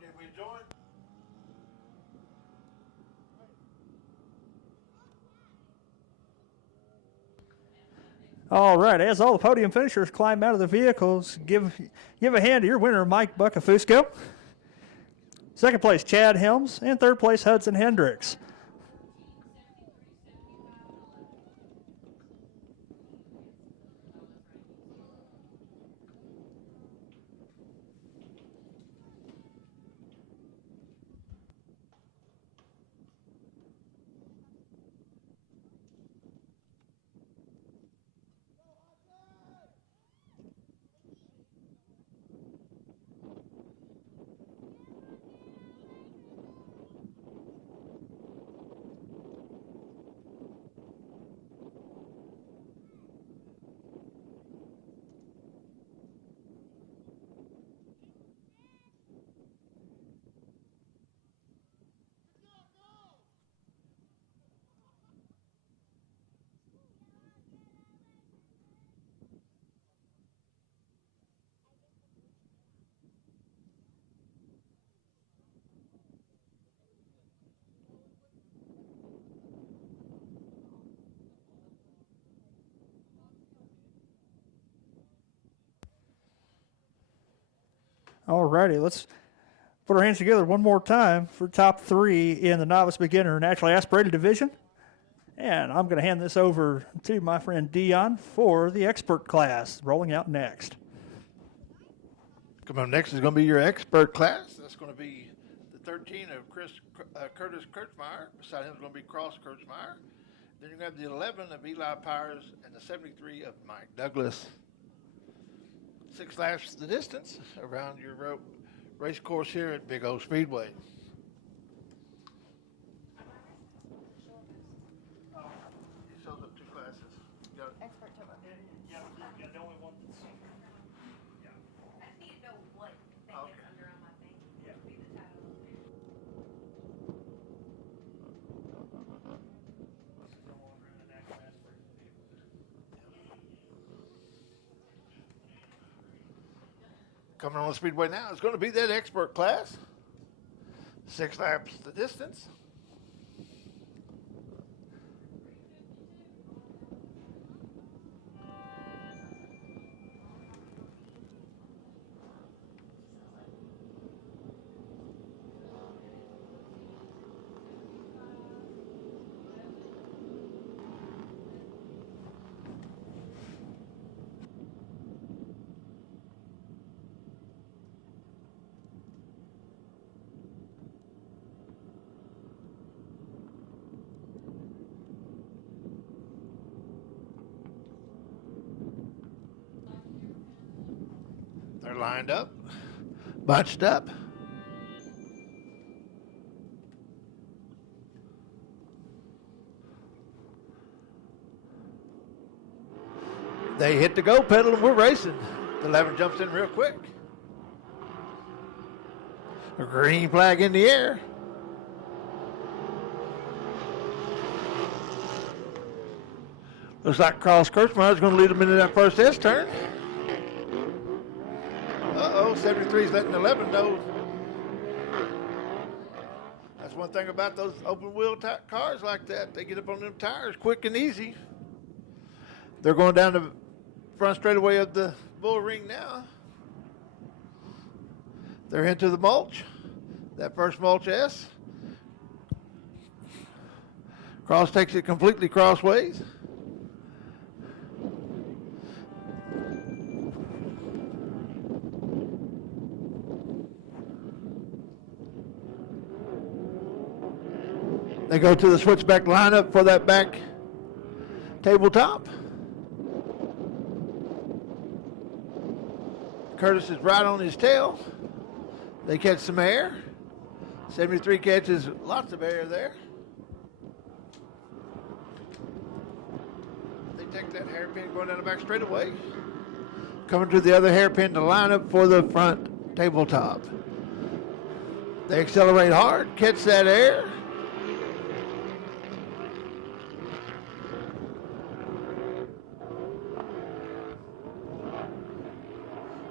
did we join? All right, as all the podium finishers climb out of the vehicles, give a hand to your winner, Mike Buccafusco. Second place, Chad Helms, and third place, Hudson Hendricks. All righty, let's put our hands together one more time for top three in the novice, beginner, and naturally aspirated division. And I'm going to hand this over to my friend Dion for the expert class, rolling out next. Coming up next is going to be your expert class. That's going to be the 13 of Curtis Kurtzmeyer. Beside him is going to be Cross Kurtzmeyer. Then you're going to have the 11 of Eli Powers and the 73 of Mike Douglas. 6 laps the distance around your race course here at Big O Speedway. It shows up 2 classes. Expert turbo. Yeah, the only one that's... I just need to know what thing it's under on my thing. Yeah. Would be the title. Coming on the Speedway now is going to be that expert class. 6 laps the distance. They're lined up, bunched up. They hit the go pedal and we're racing. The 11 jumps in real quick. A green flag in the air. Looks like Cross Kurtzmeyer is going to lead them into that first S turn. 73's letting 11 know. That's one thing about those open wheel cars like that. They get up on them tires quick and easy. They're going down the front straightaway of the bull ring now. They're into the mulch. That first mulch S. Cross takes it completely crossways. They go to the switchback lineup for that back tabletop. Curtis is right on his tail. They catch some air. 73 catches lots of air there. They take that hairpin going down the back straightaway. Coming to the other hairpin to line up for the front tabletop. They accelerate hard, catch that air.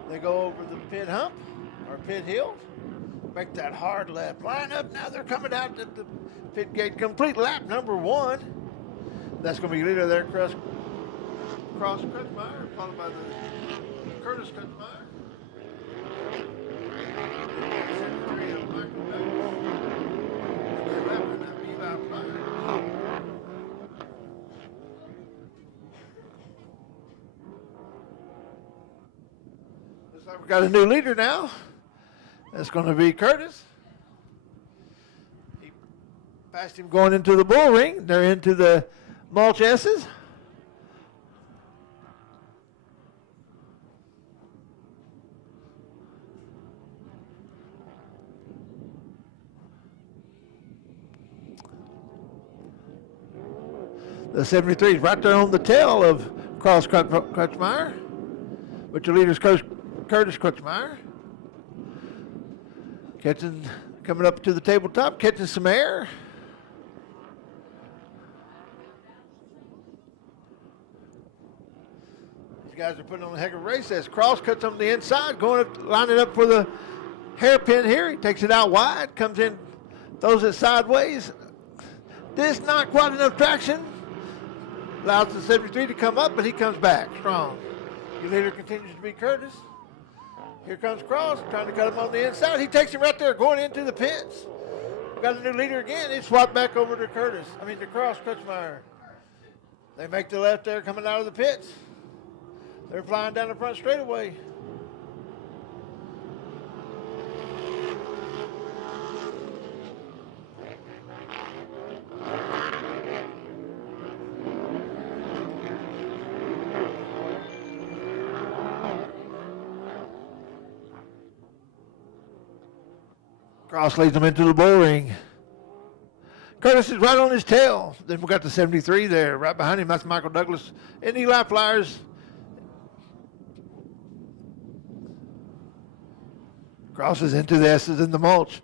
They go over the pit hump or pit hill. Make that hard left. Line up now. They're coming out at the pit gate. Complete lap number 1. That's going to be leader there, Cross Crutchmeyer, followed by the Curtis Crutchmeyer. Looks like we got a new leader now. That's going to be Curtis. He passed him going into the bull ring. They're into the mulch S's. The 73 is right there on the tail of Cross Crutchmeyer, but your leader's Curtis Crutchmeyer. Coming up to the tabletop, catching some air. These guys are putting on a heck of a race as Cross cuts on the inside, lining up for the hairpin here. He takes it out wide, comes in, throws it sideways. This not quite enough traction. Allows the 73 to come up, but he comes back strong. Your leader continues to be Curtis. Here comes Cross, trying to cut him on the inside. He takes him right there, going into the pits. We've got a new leader again. He swapped back over to to Cross Crutchmeyer. They make the left there coming out of the pits. They're flying down the front straightaway. Cross leads them into the bull ring. Curtis is right on his tail. Then we got the 73 there. Right behind him, that's Michael Douglas. And Eli Flyers. Crosses into the S's in the mulch.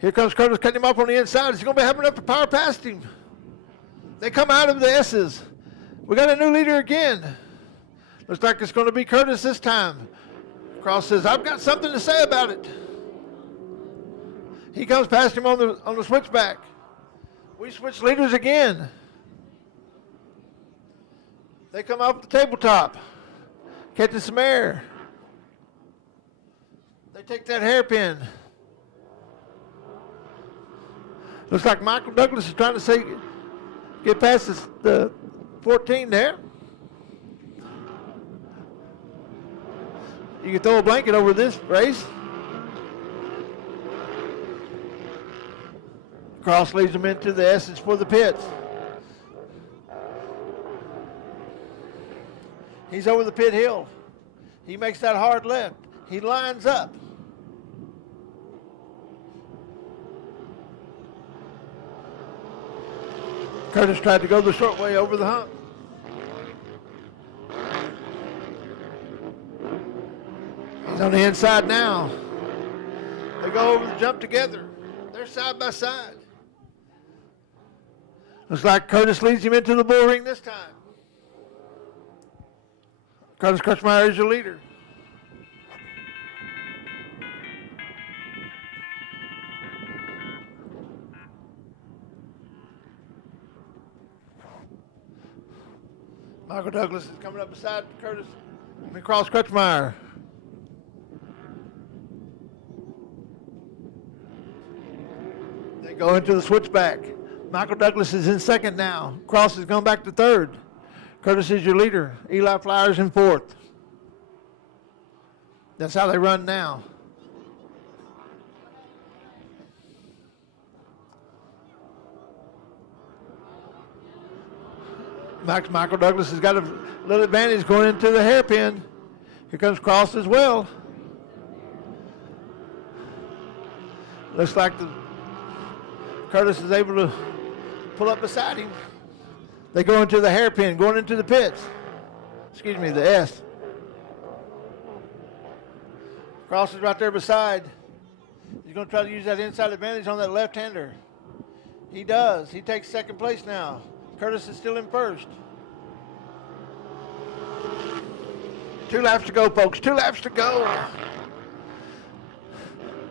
Here comes Curtis cutting him off on the inside. He's going to be having enough to power past him. They come out of the S's. We got a new leader again. Looks like it's going to be Curtis this time. Cross says, I've got something to say about it. He comes past him on the switchback. We switch leaders again. They come off the tabletop, catching some air. They take that hairpin. Looks like Michael Douglas is trying to get past the 14 there. You can throw a blanket over this race. Cross leads them into the S's for the pits. He's over the pit hill. He makes that hard left. He lines up. Curtis tried to go the short way over the hump. He's on the inside now. They go over the jump together. They're side by side. Looks like Curtis leads him into the bull ring this time. Curtis Crutchmeyer is your leader. Michael Douglas is coming up beside Cross Crutchmeyer. They go into the switchback. Michael Douglas is in second now. Cross has gone back to third. Curtis is your leader. Eli Flyers in fourth. That's how they run now. Michael Douglas has got a little advantage going into the hairpin. Here comes Cross as well. Looks like Curtis is able to pull up beside him. They go into the hairpin, going into the pits. Excuse me, the S. Cross is right there beside. He's going to try to use that inside advantage on that left-hander. He does. He takes second place now. Curtis is still in first. 2 laps to go, folks. 2 laps to go.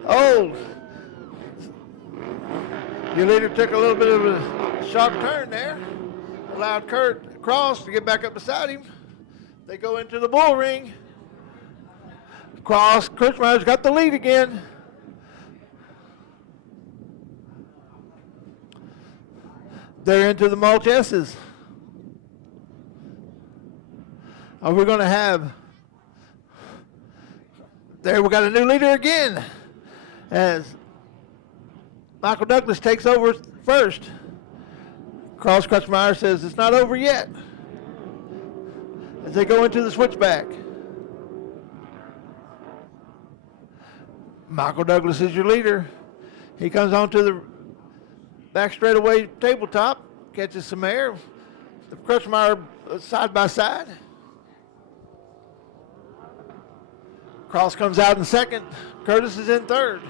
Oh, Your leader took a little bit of a sharp turn there. Allowed Kurt Cross to get back up beside him. They go into the bull ring. Cross, Kurtzmeyer's got the lead again. They're into the mulch S's. We're going to have, there we got a new leader again as Michael Douglas takes over first. Cross Kurtzmeyer says it's not over yet as they go into the switchback. Michael Douglas is your leader. He comes onto the back straightaway tabletop, catches some air. The Kurtzmeyer side by side. Cross comes out in second. Curtis is in third.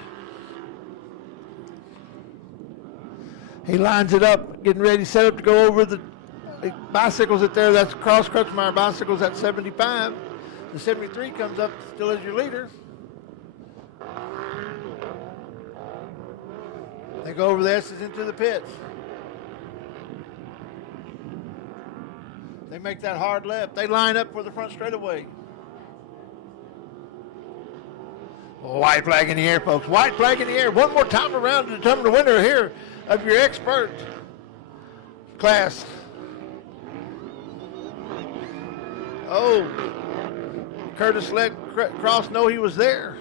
He lines it up, getting ready, set up to go over the bicycles at there. That's Cross Kurtzmeyer bicycles at 75. The 73 comes up still as your leader. They go over the S's into the pits. They make that hard left. They line up for the front straightaway. White flag in the air, folks. White flag in the air. One more time around to determine the winner here of your expert class. Oh, Curtis let Cross know he was there.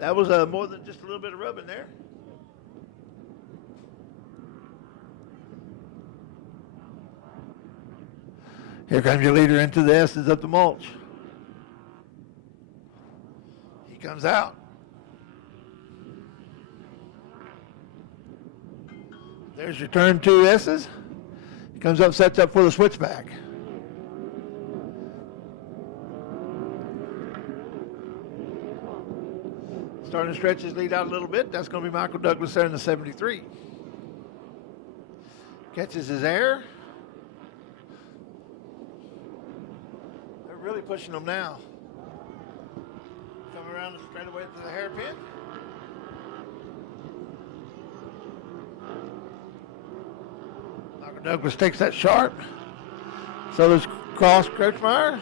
That was more than just a little bit of rubbing there. Here comes your leader into the S's of the mulch. He comes out. There's your turn 2 S's. He comes up, sets up for the switchback. Starting to stretch his lead out a little bit. That's going to be Michael Douglas there in the 73. Catches his air. They're really pushing him now. Come around straight away to the hairpin. Michael Douglas takes that sharp. So does Cross Kurtzmeyer.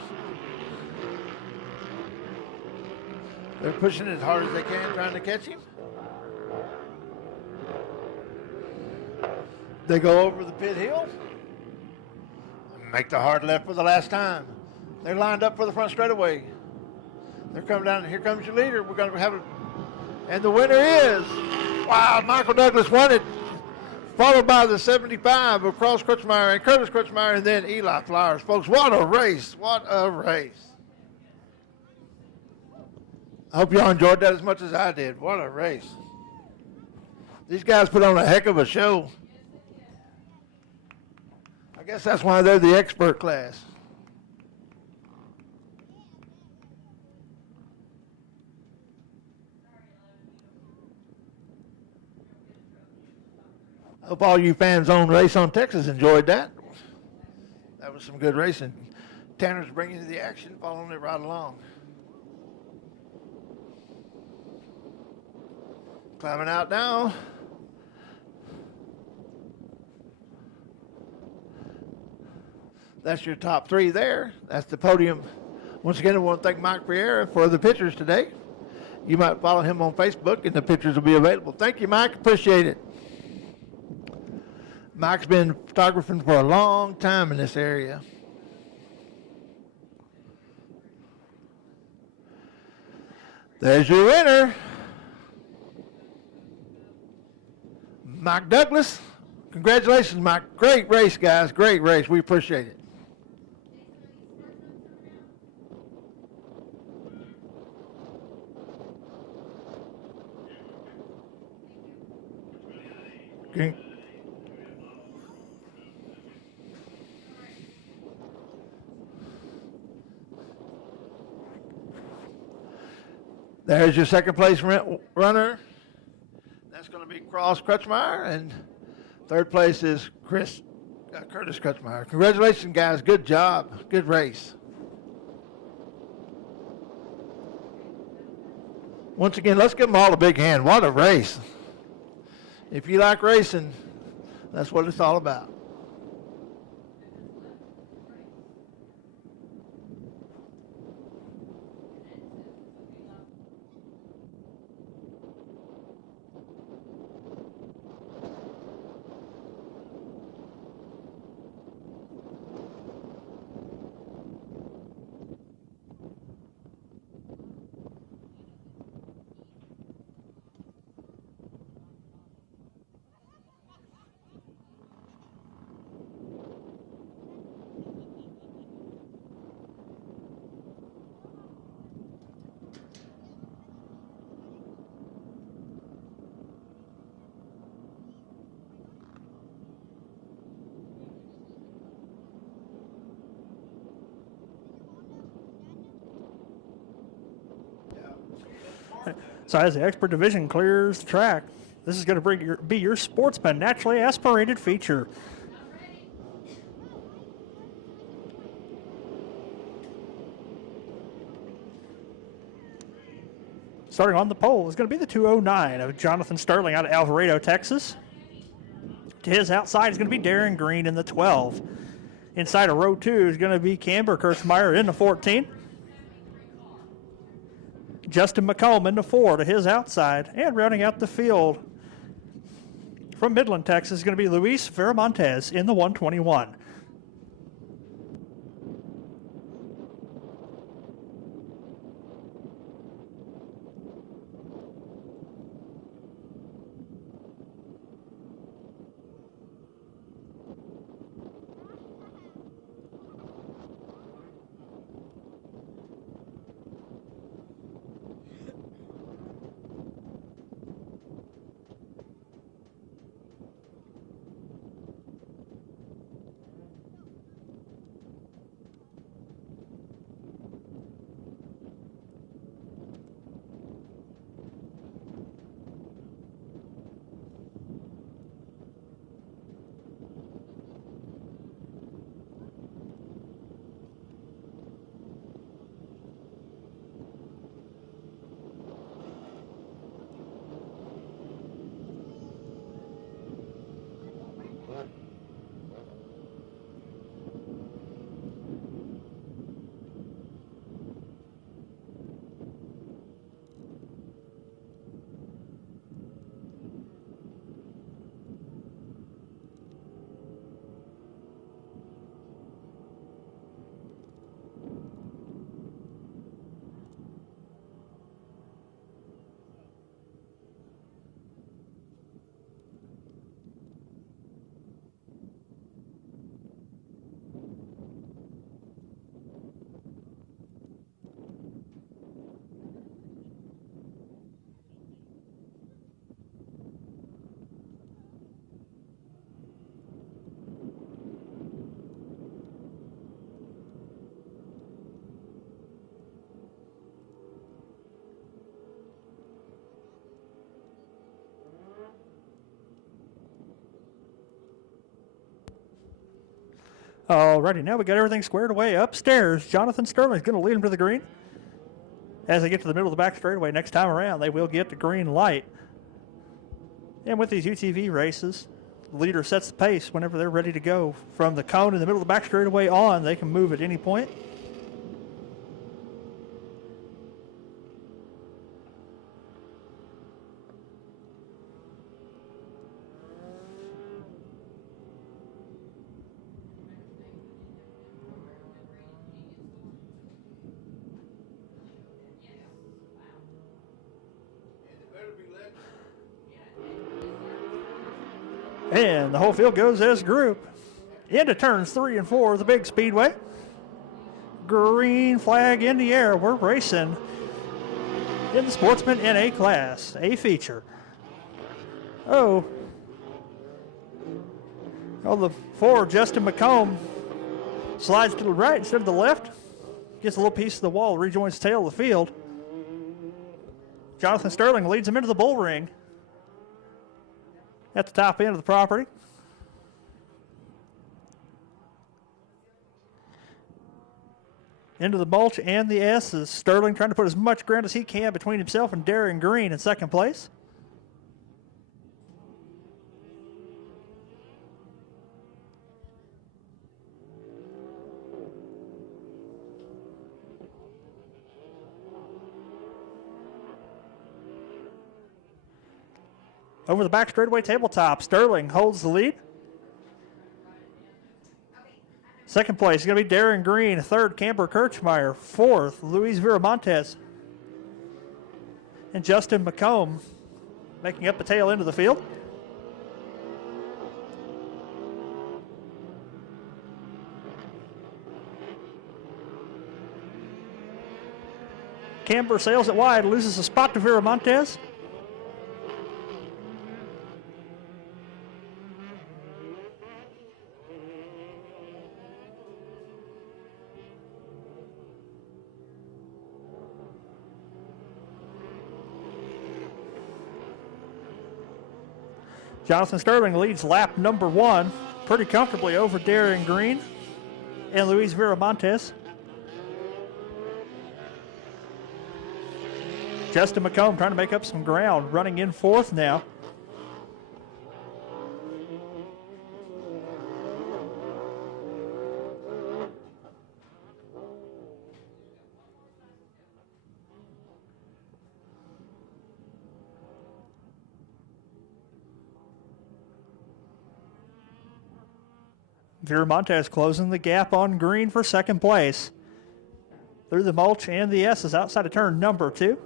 They're pushing as hard as they can, trying to catch him. They go over the pit hill. Make the hard left for the last time. They're lined up for the front straightaway. They're coming down. Here comes your leader. We're going to have and the winner is, wow, Michael Douglas won it. Followed by the 75 of Cross Kurtzmeyer and Curtis Kurtzmeyer, and then Eli Flowers. Folks, what a race. What a race. I hope y'all enjoyed that as much as I did. What a race. These guys put on a heck of a show. I guess that's why they're the expert class. I hope all you fans on Race on Texas enjoyed that. That was some good racing. Tanner's bringing you the action, following it right along. Climbing out now. That's your top 3 there. That's the podium. Once again, I want to thank Mike Pereira for the pictures today. You might follow him on Facebook, and the pictures will be available. Thank you, Mike. Appreciate it. Mike's been photographing for a long time in this area. There's your winner. Mike Douglas. Congratulations, Mike. Great race, guys. Great race. We appreciate it. Okay. There's your second place runner. That's going to be Cross Kurtzmeyer, and third place is Curtis Kurtzmeyer. Congratulations, guys. Good job. Good race. Once again, let's give them all a big hand. What a race. If you like racing, that's what it's all about. So as the expert division clears the track, this is going to be your sportsman naturally aspirated feature. Starting on the pole is going to be the 209 of Jonathan Sterling out of Alvarado, Texas. To his outside is going to be Darren Green in the 12. Inside of row 2 is going to be Camber Kirchmeyer in the 14. Justin McComb in the 4 to his outside. And rounding out the field from Midland, Texas is going to be Luis Veramontes in the 121. Alrighty, now we got everything squared away upstairs. Jonathan Sterling is going to lead them to the green. As they get to the middle of the back straightaway next time around, they will get the green light. And with these UTV races, the leader sets the pace whenever they're ready to go. From the cone in the middle of the back straightaway on, they can move at any point. And the whole field goes as a group into turns 3 and 4 of the big speedway. Green flag in the air. We're racing in the Sportsman NA class, a feature. Oh, the 4, Justin McComb, slides to the right instead of the left. Gets a little piece of the wall, rejoins the tail of the field. Jonathan Sterling leads him into the bull ring at the top end of the property. into the mulch and the S's. Sterling trying to put as much ground as he can between himself and Darren Green in second place. Over the back straightaway tabletop, Sterling holds the lead. Second place is going to be Darren Green. Third, Camber Kirchmeyer. Fourth, Luis Viramontes. And Justin McComb making up the tail end of the field. Camber sails it wide, loses a spot to Viramontes. Jonathan Sterling leads lap number 1 pretty comfortably over Darren Green and Luis Viramontes. Justin McComb trying to make up some ground, running in fourth now. Viramontes closing the gap on Green for second place. Through the mulch and the S's outside of turn number 2.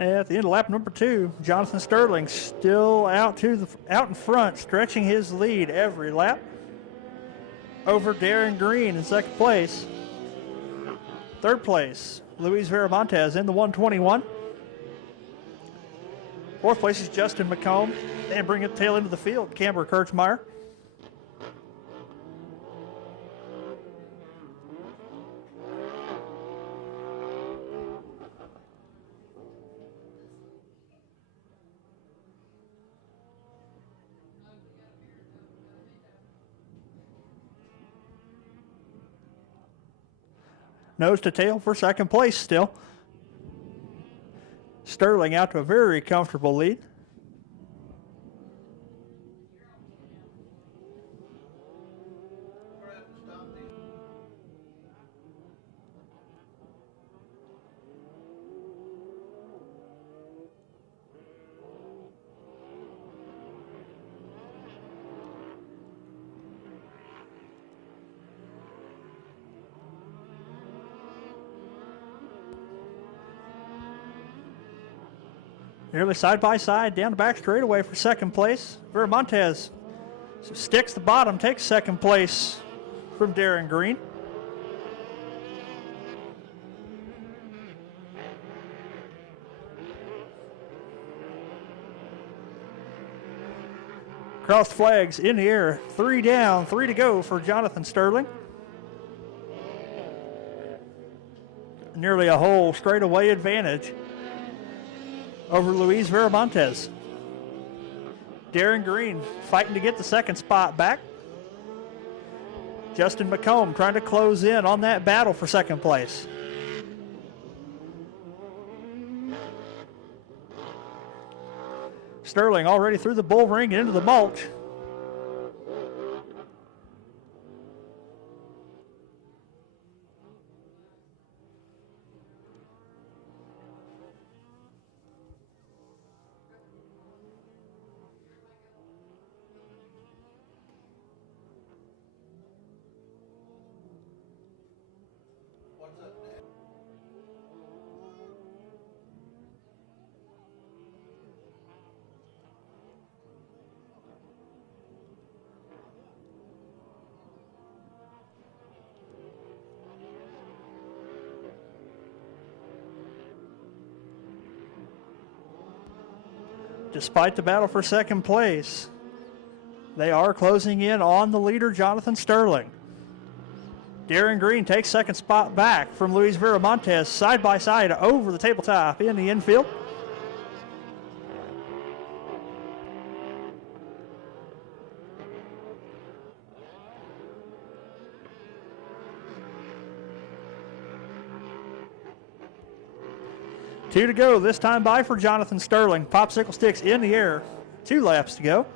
At the end of lap number 2, Jonathan Sterling still out in front, stretching his lead every lap over Darren Green in second place. Third place, Luis Viramontes in the 121. Fourth place is Justin McComb, and bringing the tail into the field, Camber Kirchmeyer. Nose to tail for second place still. Sterling out to a very comfortable lead. Nearly side by side down the back straightaway for second place. Viramontes sticks the bottom, takes second place from Darren Green. Crossed flags in the air. 3 down, 3 to go for Jonathan Sterling. Nearly a whole straightaway advantage over Luis Viramontes. Darren Green fighting to get the second spot back. Justin McComb trying to close in on that battle for second place. Sterling already through the bull ring and into the mulch. despite the battle for second place. They are closing in on the leader, Jonathan Sterling. Darren Green takes second spot back from Luis Viramontes, side by side over the tabletop in the infield. Two to go, this time by for Jonathan Sterling. Popsicle sticks in the air. 2 laps to go.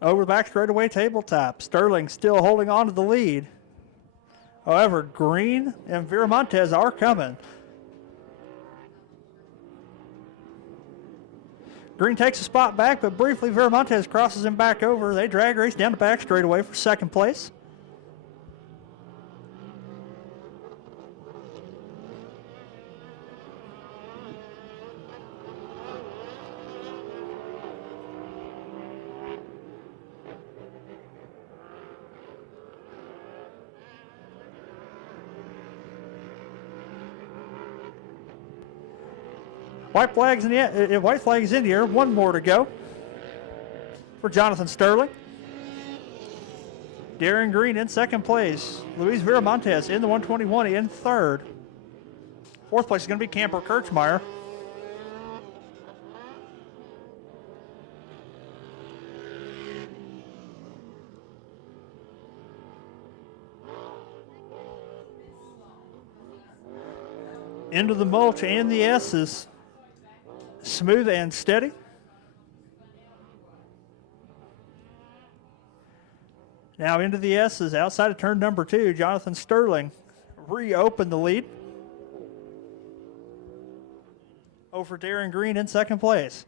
Over the back straightaway tabletop. Sterling still holding on to the lead. However, Green and Viramontes are coming. Green takes a spot back, but briefly Viramontes crosses him back over. They drag race down the back straightaway for second place. White flag is in the air. One more to go for Jonathan Sterling. Darren Green in second place. Luis Viramontes in the 121 in third. Fourth place is going to be Camper Kirchmeyer. Into the mulch and the S's. Smooth and steady. Now into the S's outside of turn number 2. Jonathan Sterling reopened the lead over Darren Green in second place.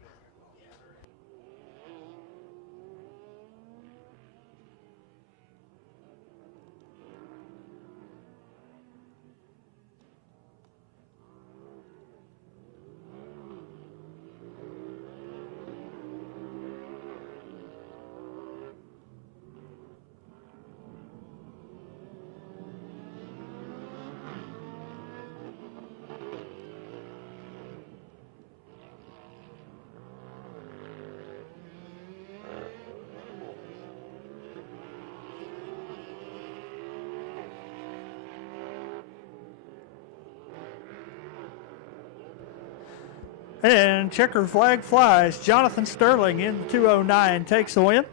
And checker flag flies. Jonathan Sterling in the 209 takes the win.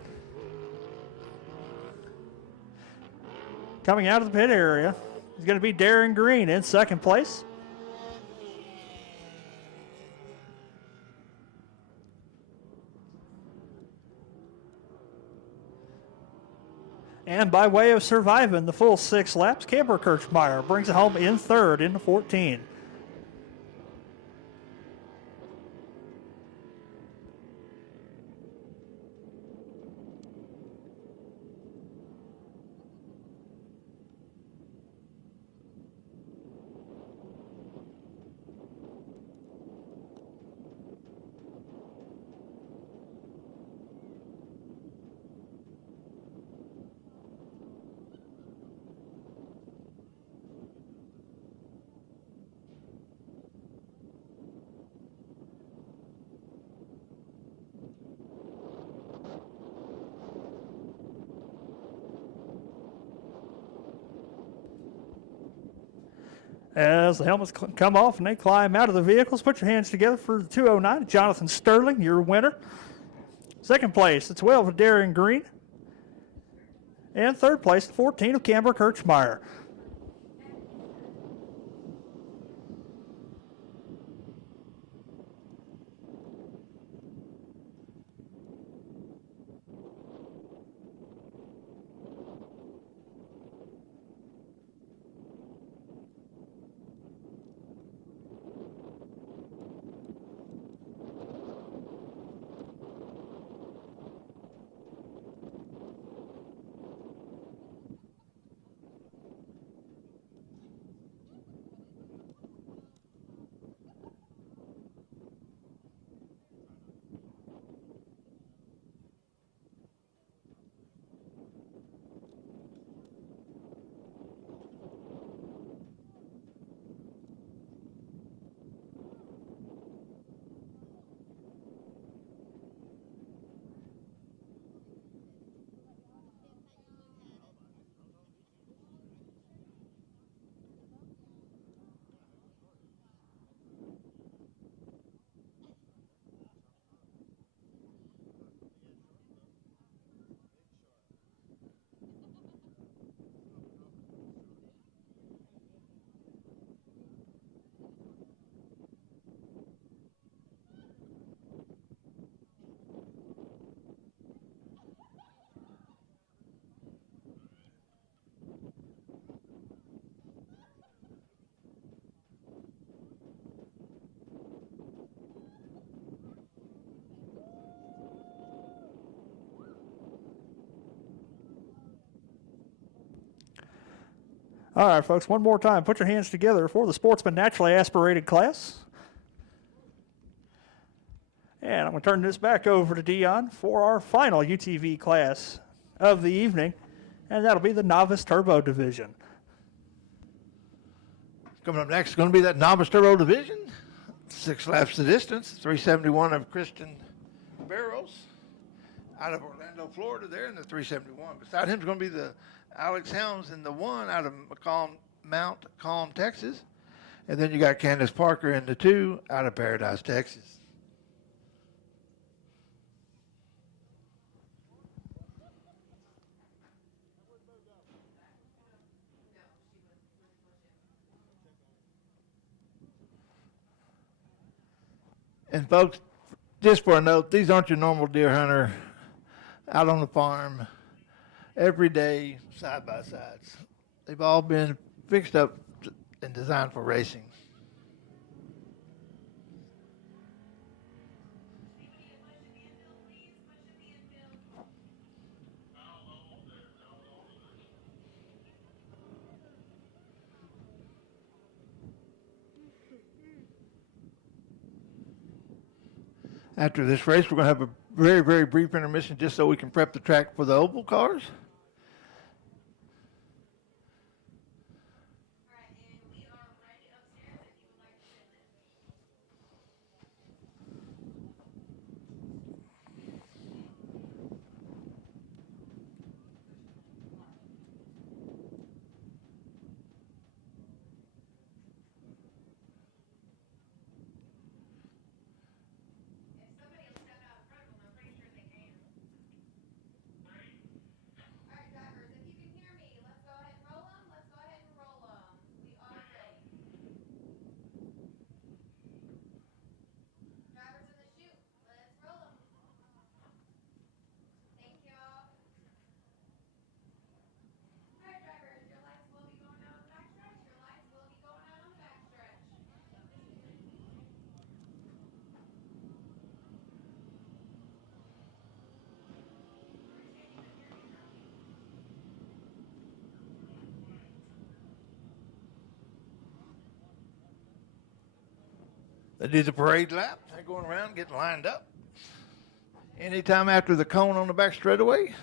Coming out of the pit area is going to be Darren Green in second place. And by way of surviving the full 6 laps, Camper Kirchmeyer brings it home in third in the 14. As the helmets come off and they climb out of the vehicles, put your hands together for the 209. Jonathan Sterling, your winner. Second place, the 12 of Darren Green. And third place, the 14 of Camber Kirchmeyer. All right, folks, one more time. Put your hands together for the sportsman naturally aspirated class. And I'm going to turn this back over to Dion for our final UTV class of the evening, and that'll be the novice turbo division. Coming up next is going to be that novice turbo division. 6 laps the distance. 371 of Kristen Barrows out of Orlando, Florida, there in the 371. Beside him is going to be the Alex Helms in the 1 out of Mount Calm, Texas. And then you got Candace Parker in the 2 out of Paradise, Texas. And folks, just for a note, these aren't your normal deer hunter out on the farm every day side by sides. They've all been fixed up and designed for racing. After this race, we're going to have a very, very brief intermission just so we can prep the track for the oval cars. They do the parade lap. They're going around getting lined up. Anytime after the cone on the back straightaway.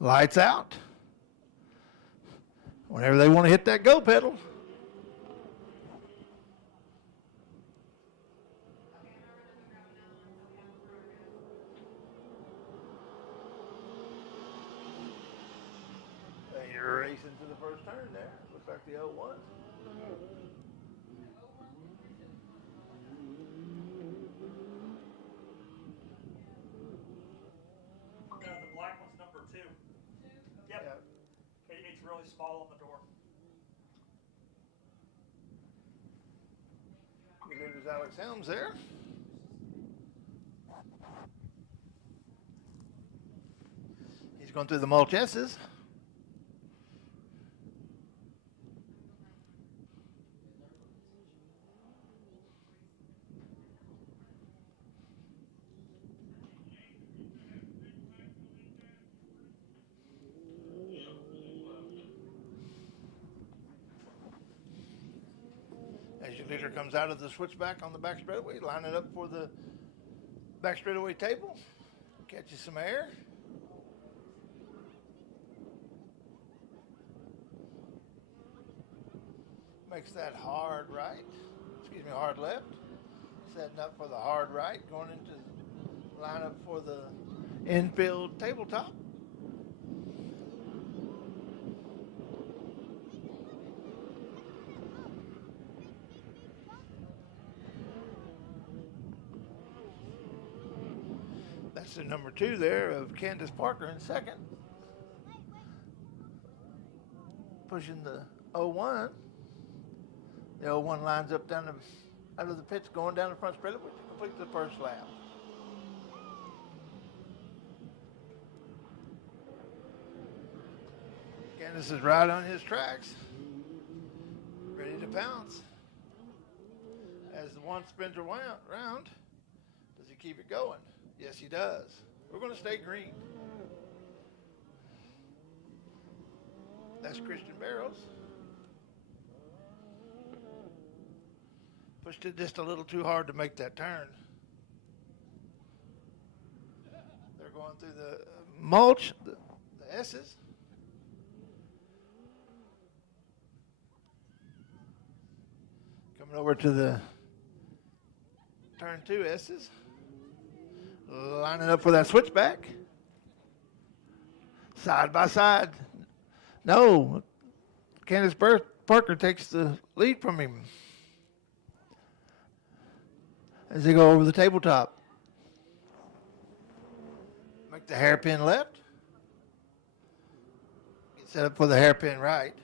Lights out. Whenever they want to hit that go pedal. You're racing to the first turn there. Looks like the 01. The black one's number 2. Yep. It's really small on the door. There's Alex Helms there. He's going through the mulch S's. As your leader comes out of the switchback on the back straightaway, line it up for the back straightaway table. Catch you some air. Makes that hard right. Excuse me, hard left. Setting up for the hard right. Going into line up for the infield tabletop. That's the number 2 there of Candace Parker in second. Pushing the 01. The 01 lines up down out of the pits, going down the front straightaway to complete the first lap. Candace is right on his tracks, ready to pounce. As the one spins around, does he keep it going? Yes, he does. We're going to stay green. That's Christian Barrows. Pushed it just a little too hard to make that turn. They're going through the mulch, the S's. Coming over to the turn 2 S's. Lining up for that switchback. Side by side. No. Candace Parker takes the lead from him as they go over the tabletop. Make the hairpin left. Get set up for the hairpin right.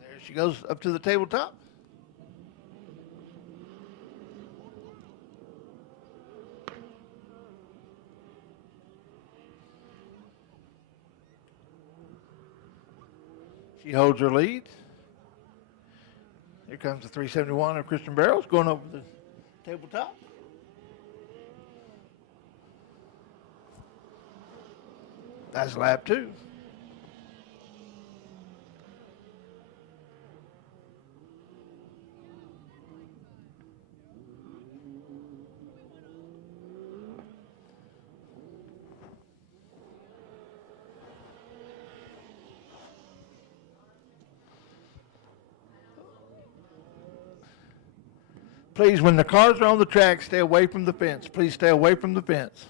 There she goes up to the tabletop. She holds her lead. Here comes the 371 of Christian Barrows going over the tabletop. That's lap 2. Please, when the cars are on the track, stay away from the fence. Please stay away from the fence.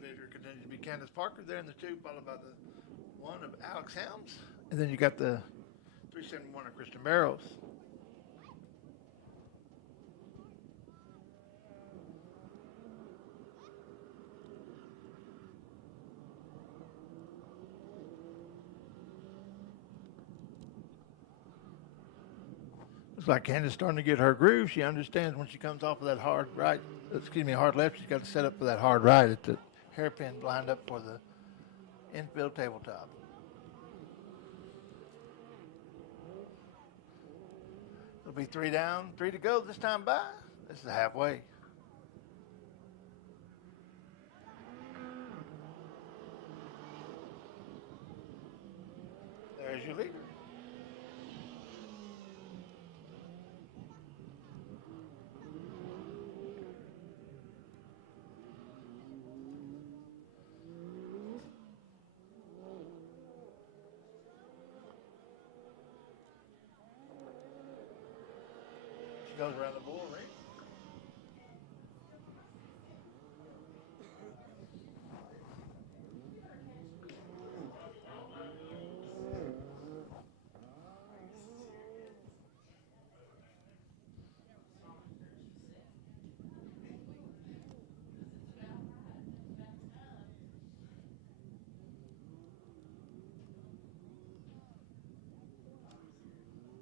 Leader continues to be Candace Parker there in the 2, followed by the 1 of Alex Helms. And then you got the 371 of Christian Barrows. Looks like Candace starting to get her groove. She understands when she comes off of that hard right, hard left, she's got to set up for that hard right at the hairpin lined up for the infield tabletop. It'll be 3 down, 3 to go this time by. This is halfway. There's your leader. Goes around the bull ring.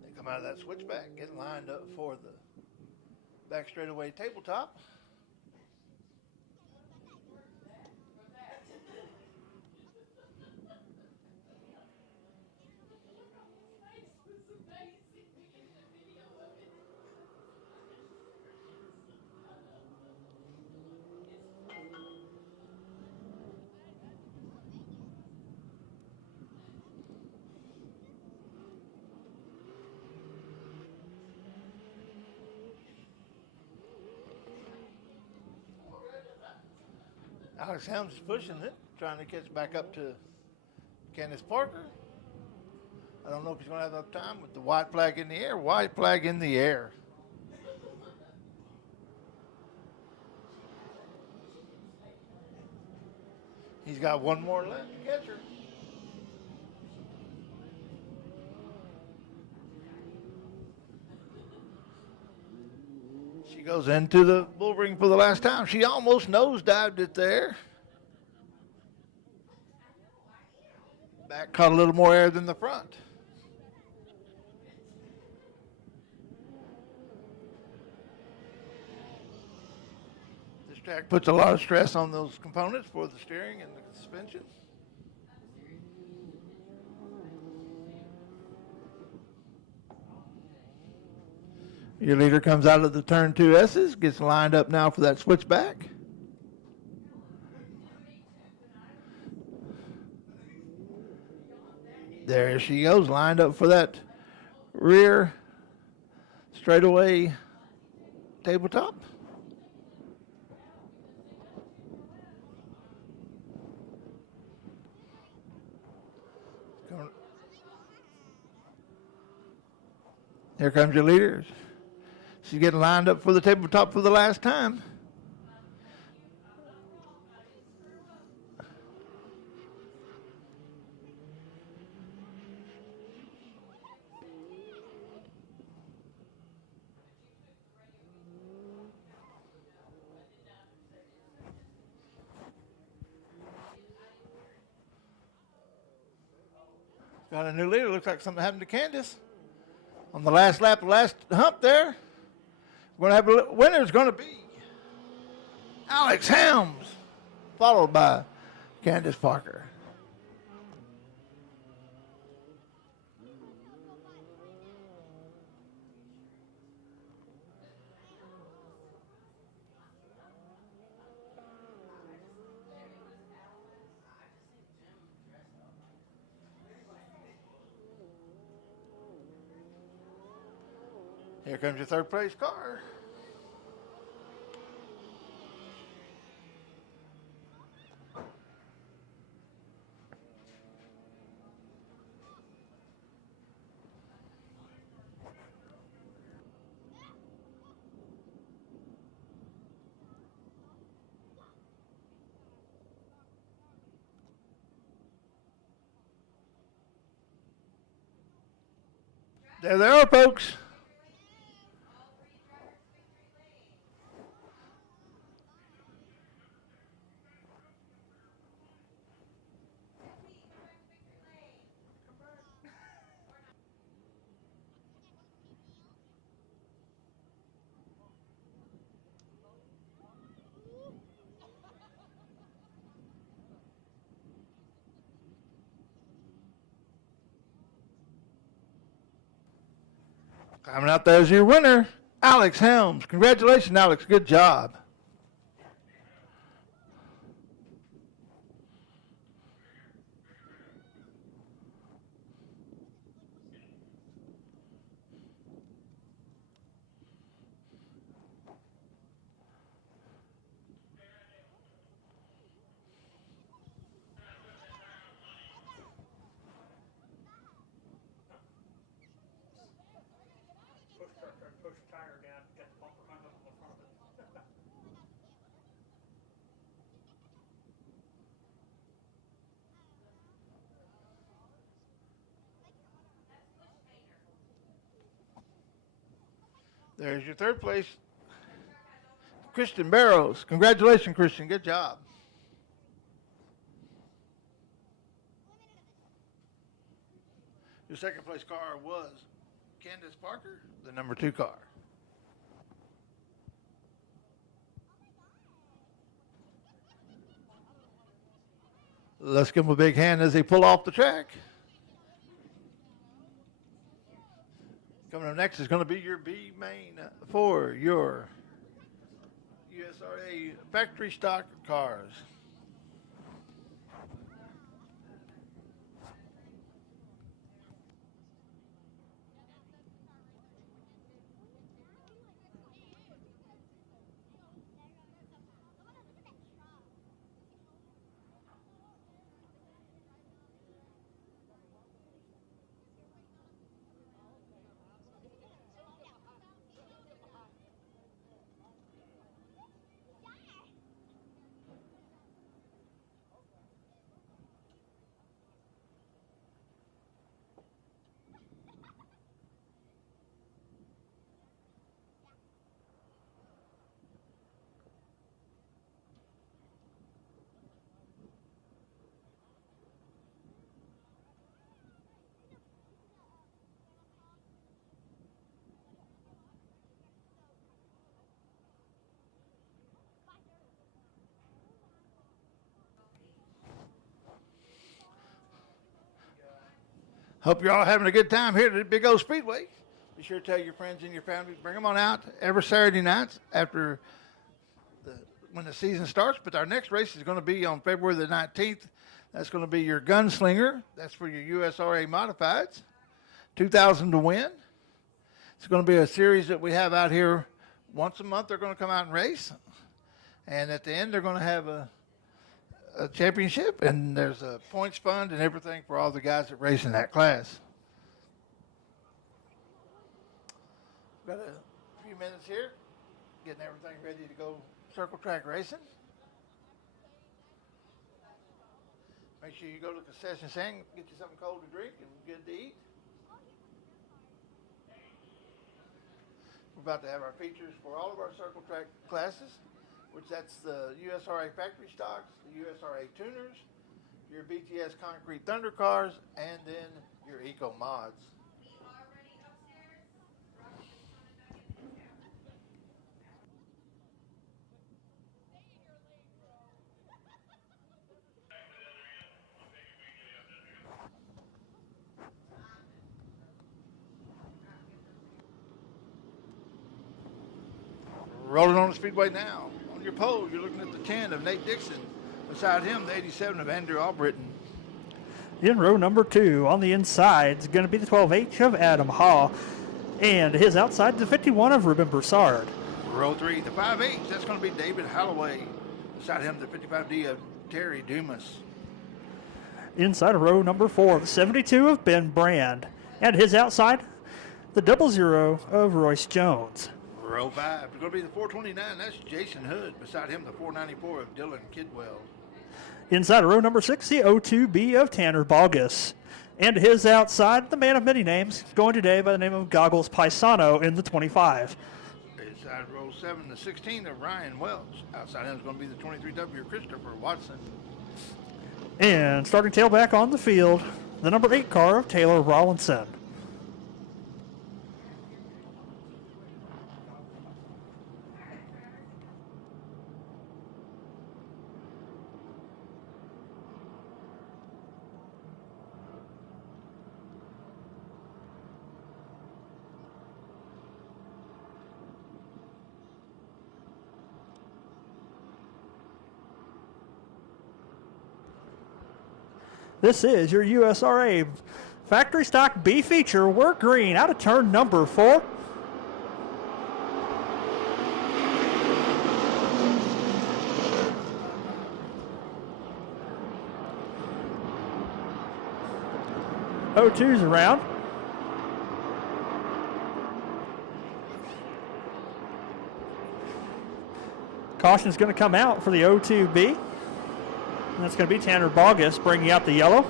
They come out of that switchback, getting lined up for the back straightaway tabletop. Alex Helms is pushing it, trying to catch back up to Candace Parker. I don't know if he's going to have enough time with the white flag in the air. White flag in the air. He's got one more left to catch her. She goes into the bull ring for the last time. She almost nosedived it there. Back caught a little more air than the front. This track puts a lot of stress on those components for the steering and the suspension. Your leader comes out of the turn 2S's, gets lined up now for that switchback. There she goes, lined up for that rear straightaway tabletop. Here comes your leader. She's getting lined up for the tabletop for the last time. Got a new leader. Looks like something happened to Candace. On the last lap, the last hump there, we're going to have a winner is going to be Alex Helms, followed by Candace Parker. Here comes your third place car. There they are, folks. Coming out there as your winner, Alex Helms. Congratulations, Alex. Good job. Push the tire down, get the bumper hung up on the front of it. There's your third place, Christian Barrows. Congratulations, Christian. Good job. Your second place car was Candace Parker, the number 2 car. Let's give them a big hand as they pull off the track. Coming up next is going to be your B main for your USRA factory stock cars. Hope you're all having a good time here at the Big O Speedway. Be sure to tell your friends and your family, bring them on out every Saturday nights after when the season starts. But our next race is going to be on February the 19th. That's going to be your Gunslinger. That's for your USRA Modifieds. 2,000 to win. It's going to be a series that we have out here once a month. They're going to come out and race. And at the end, they're going to have a championship, and there's a points fund and everything for all the guys that race in that class. Got a few minutes here, getting everything ready to go circle track racing. Make sure you go to the concession stand, get you something cold to drink and good to eat. We're about to have our features for all of our circle track classes, which that's the USRA factory stocks, the USRA tuners, your BTS concrete thunder cars, and then your eco mods. Rolling on the speedway now. On your pole, you're looking at the 10 of Nate Dixon. Beside him, the 87 of Andrew Albritton. In row number 2, on the inside, is going to be the 12H of Adam Haw. And his outside, the 51 of Ruben Broussard. Row 3, the 5H, that's going to be David Holloway. Beside him, the 55D of Terry Dumas. Inside of row number 4, the 72 of Ben Brand. And his outside, the 00 of Royce Jones. Row 5, it's going to be the 429, that's Jason Hood. Beside him, the 494 of Dylan Kidwell. Inside of row number 6, the 02B of Tanner Balgus. And his outside, the man of many names, going today by the name of Goggles Paisano in the 25. Inside row 7, the 16 of Ryan Welch. Outside him is going to be the 23W of Christopher Watson. And starting tailback on the field, the number 8 car of Taylor Rollinson. This is your USRA factory stock B feature, work green, out of turn number 4. O2's around. Caution's going to come out for the O2B. And that's going to be Tanner Balgus bringing out the yellow.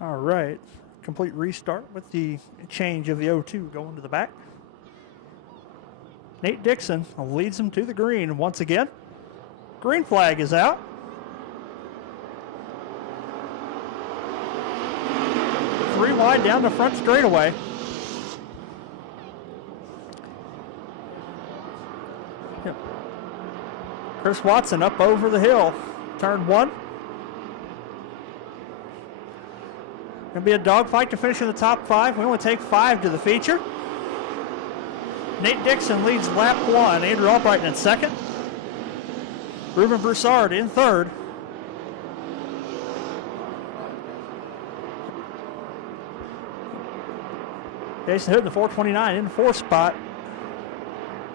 All right, complete restart with the change of the O2 going to the back. Nate Dixon leads him to the green once again. Green flag is out. Three wide down the front straightaway. Yep. Chris Watson up over the hill. Turn 1. Going to be a dogfight to finish in the top 5. We only take 5 to the feature. Nate Dixon leads lap 1. Andrew Albright in second. Ruben Broussard in third. Jason Hood in the 429 in the 4th spot.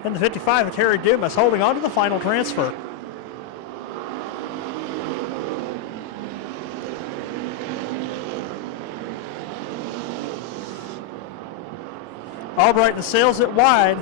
In the 55, Terry Dumas holding on to the final transfer. Albrighton sails it wide.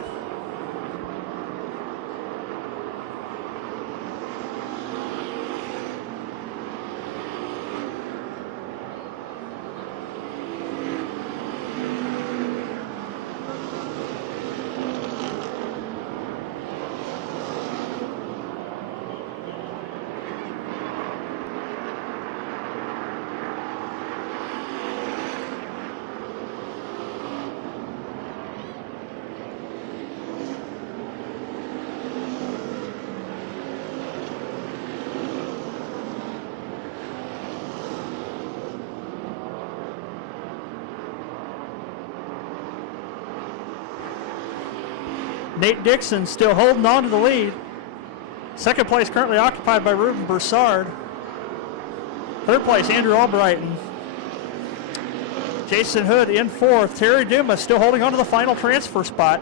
Nate Dixon still holding on to the lead. Second place currently occupied by Ruben Broussard. Third place, Andrew Albrighton. Jason Hood in 4th. Terry Dumas still holding on to the final transfer spot.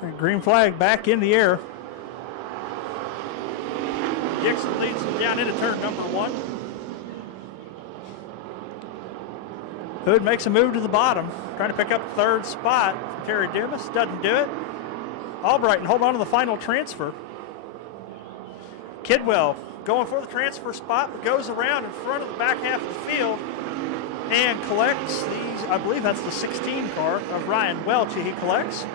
And green flag back in the air. Dixon leads them down into turn number 1. Hood makes a move to the bottom, trying to pick up 3rd spot from Terry Dumas. Doesn't do it. Albrighton hold on to the final transfer. Kidwell going for the transfer spot, but goes around in front of the back half of the field and collects these. I believe that's the 16 car of Ryan Welch he collects.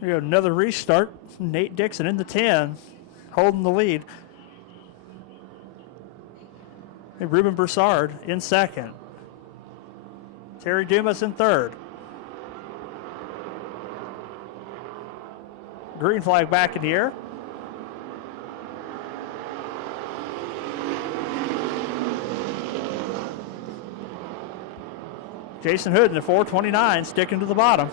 We have another restart. Nate Dixon in the 10, holding the lead. And Ruben Broussard in second. Terry Dumas in third. Green flag back in the air. Jason Hood in the 429, sticking to the bottom.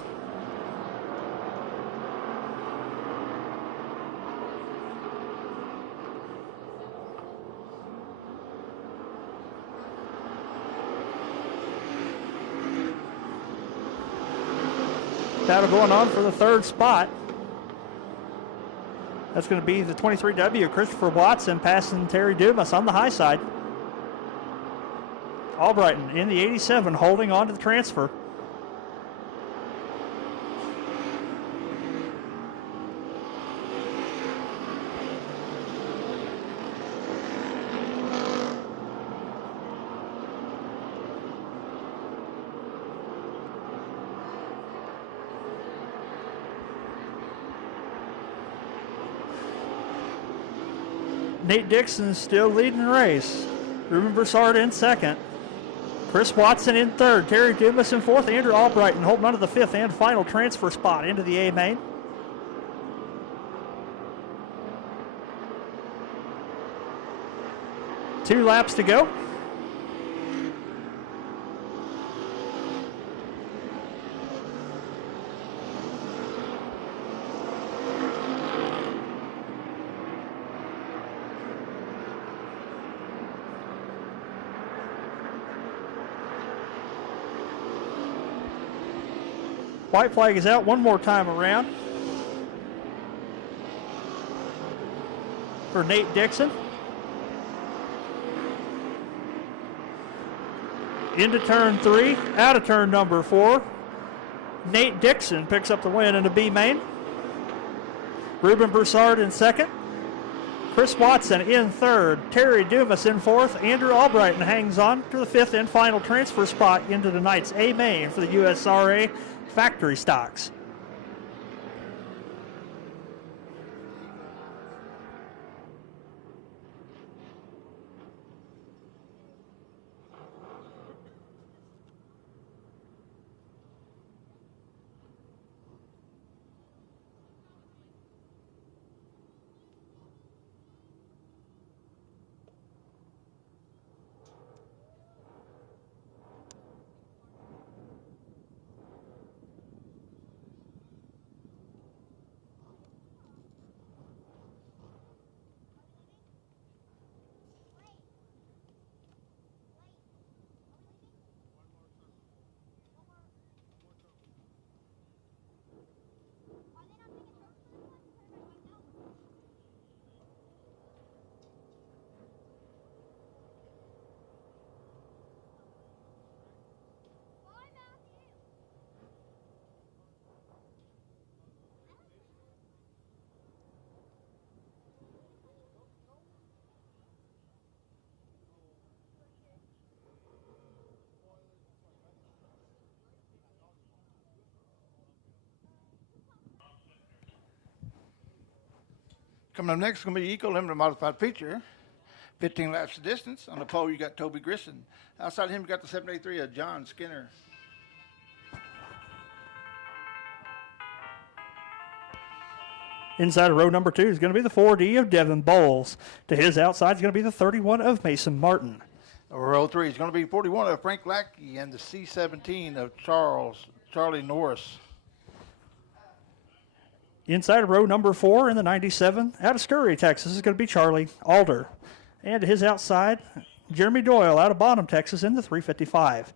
Battle going on for the third spot. That's going to be the 23W, Christopher Watson, passing Terry Dumas on the high side. Albrighton in the 87, holding on to the transfer. Nate Dixon still leading the race. Ruben Broussard in second. Chris Watson in third. Terry Dumas in fourth. Andrew Albrighton holding on to the fifth and final transfer spot into the A main. Two laps to go. White flag is out one more time around for Nate Dixon. Into turn 3, out of turn number 4. Nate Dixon picks up the win in the B main. Ruben Broussard in second. Chris Watson in third. Terry Dumas in fourth. Andrew Albrighton hangs on to the fifth and final transfer spot into tonight's A main for the USRA factory stocks. Coming up next is going to be Eco Limited Modified Feature. 15 laps of distance. On the pole, you got Toby Grissom. Outside him, you got the 783 of John Skinner. Inside of row number 2 is going to be the 4D of Devin Bowles. To his outside is going to be the 31 of Mason Martin. Row 3 is going to be 41 of Frank Lackey and the C17 of Charlie Norris. Inside of row number 4 in the 97, out of Scurry, Texas, is going to be Charlie Alder. And to his outside, Jeremy Doyle out of Bonham, Texas, in the 355.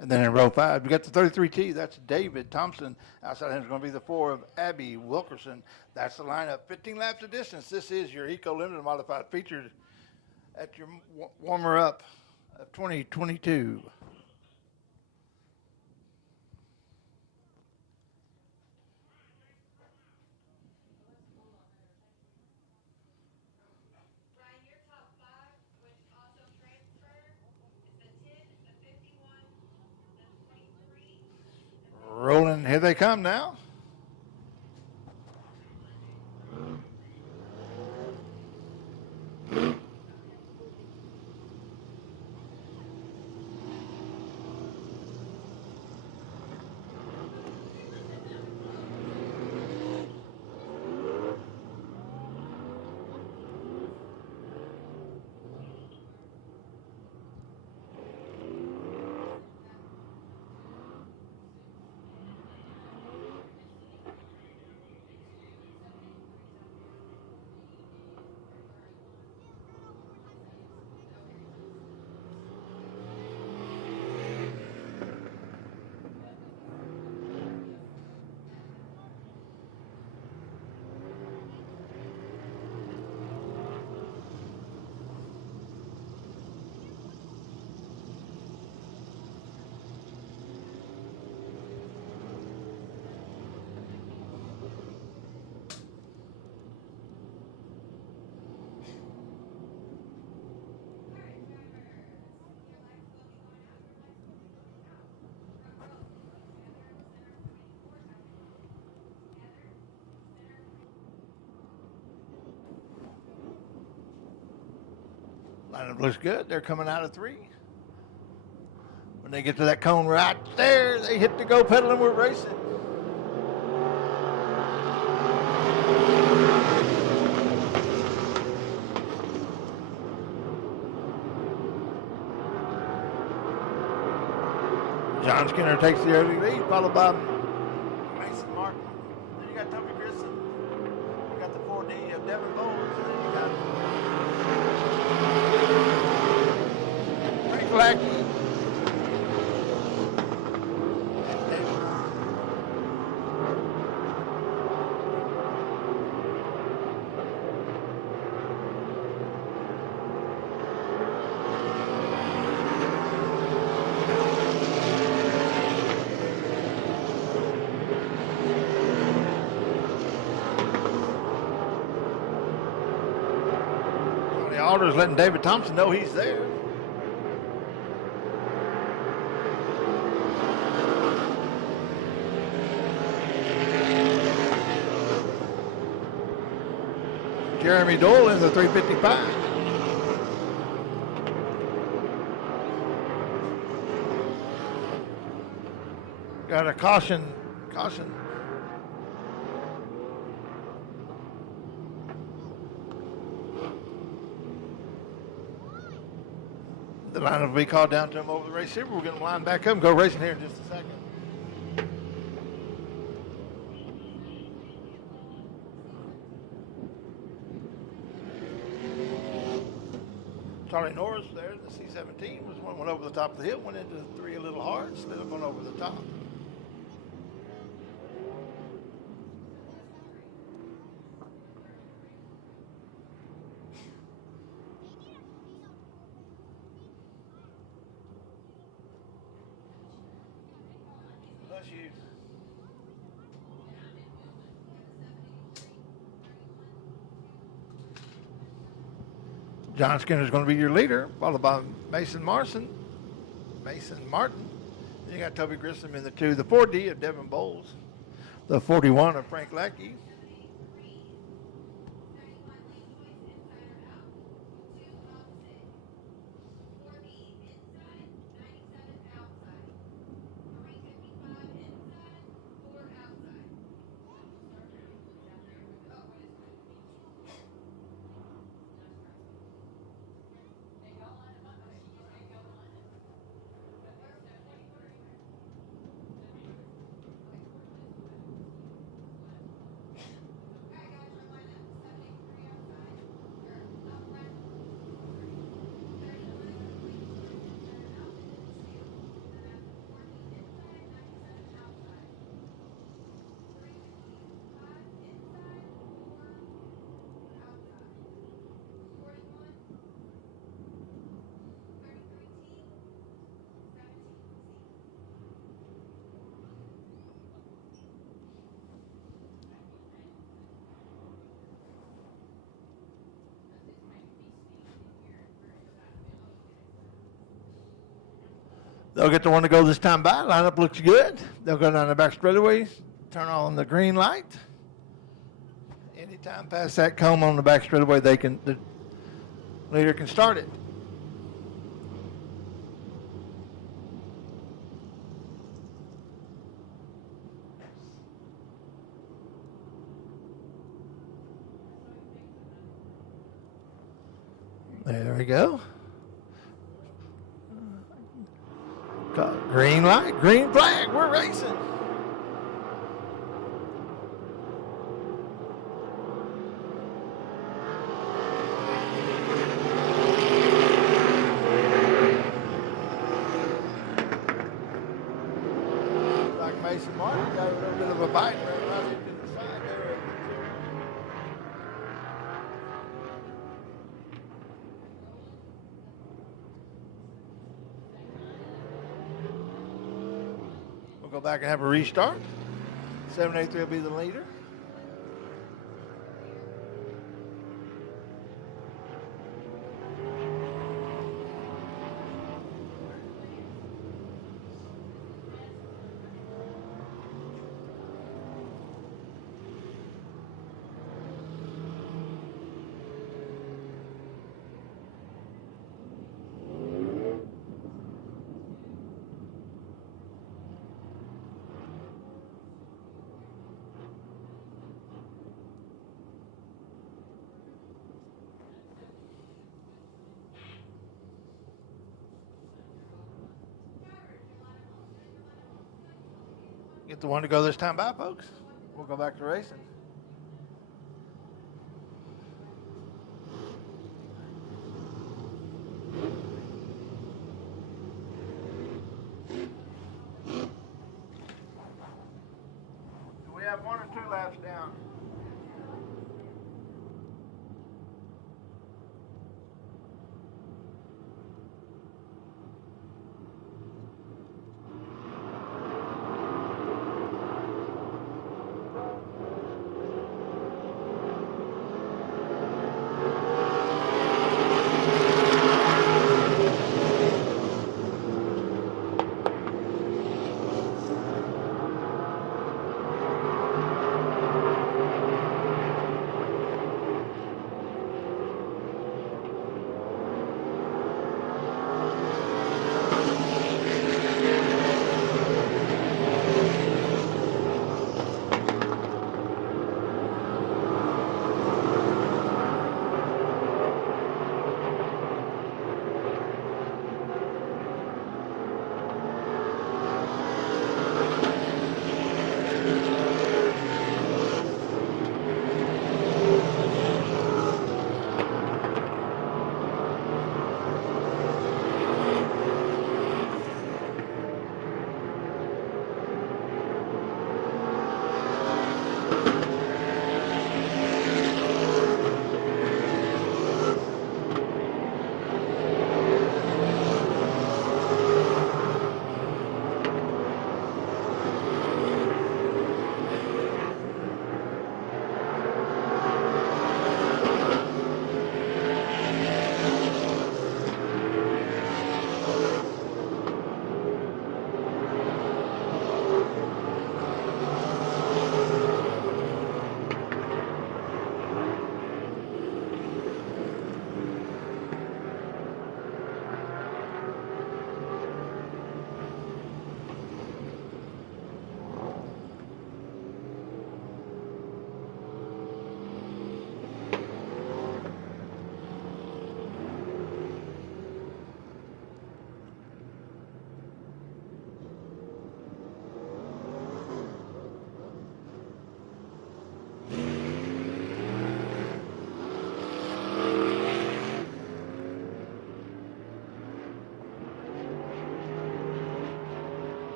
And then in row 5, we got the 33T. That's David Thompson. Outside him is going to be the 4 of Abby Wilkerson. That's the lineup. 15 laps of distance. This is your Eco Limited Modified Feature at your warmer-up of 2022. Rolling, here they come now. Lineup looks good. They're coming out of 3. When they get to that cone right there, they hit the go pedal and we're racing. John Skinner takes the early lead, followed by Mason Martin. Then you got Toby Grissom. You got the 4D of Devin Bowles. And then you got Frank Lackey. Alder's letting David Thompson know he's there. Jeremy Dole in the 355. Got a caution. The line will be called down to him over the race here. We're going to line back up and go racing here in just a second. Charlie Norris there, the C-17, was one went over the top of the hill, went into 3 a little hard, slid up on over the top. Bless you. John Skinner is going to be your leader, followed by Mason Martin. Then you got Toby Grissom in the 2, the 4D of Devin Bowles, the 41 of Frank Lackey. They'll get the one to go this time by. Lineup looks good. They'll go down the back straightaway, turn on the green light. Anytime past that comb on the back straightaway, they can. Leader can start it. There we go. Got green light, green flag, we're racing. Like Mason Martin got a little bit of a bite right into the side there. We'll go back and have a restart. 783 will be the leader. Get the one to go this time by, folks. We'll go back to racing. We have 1 or 2 laps down.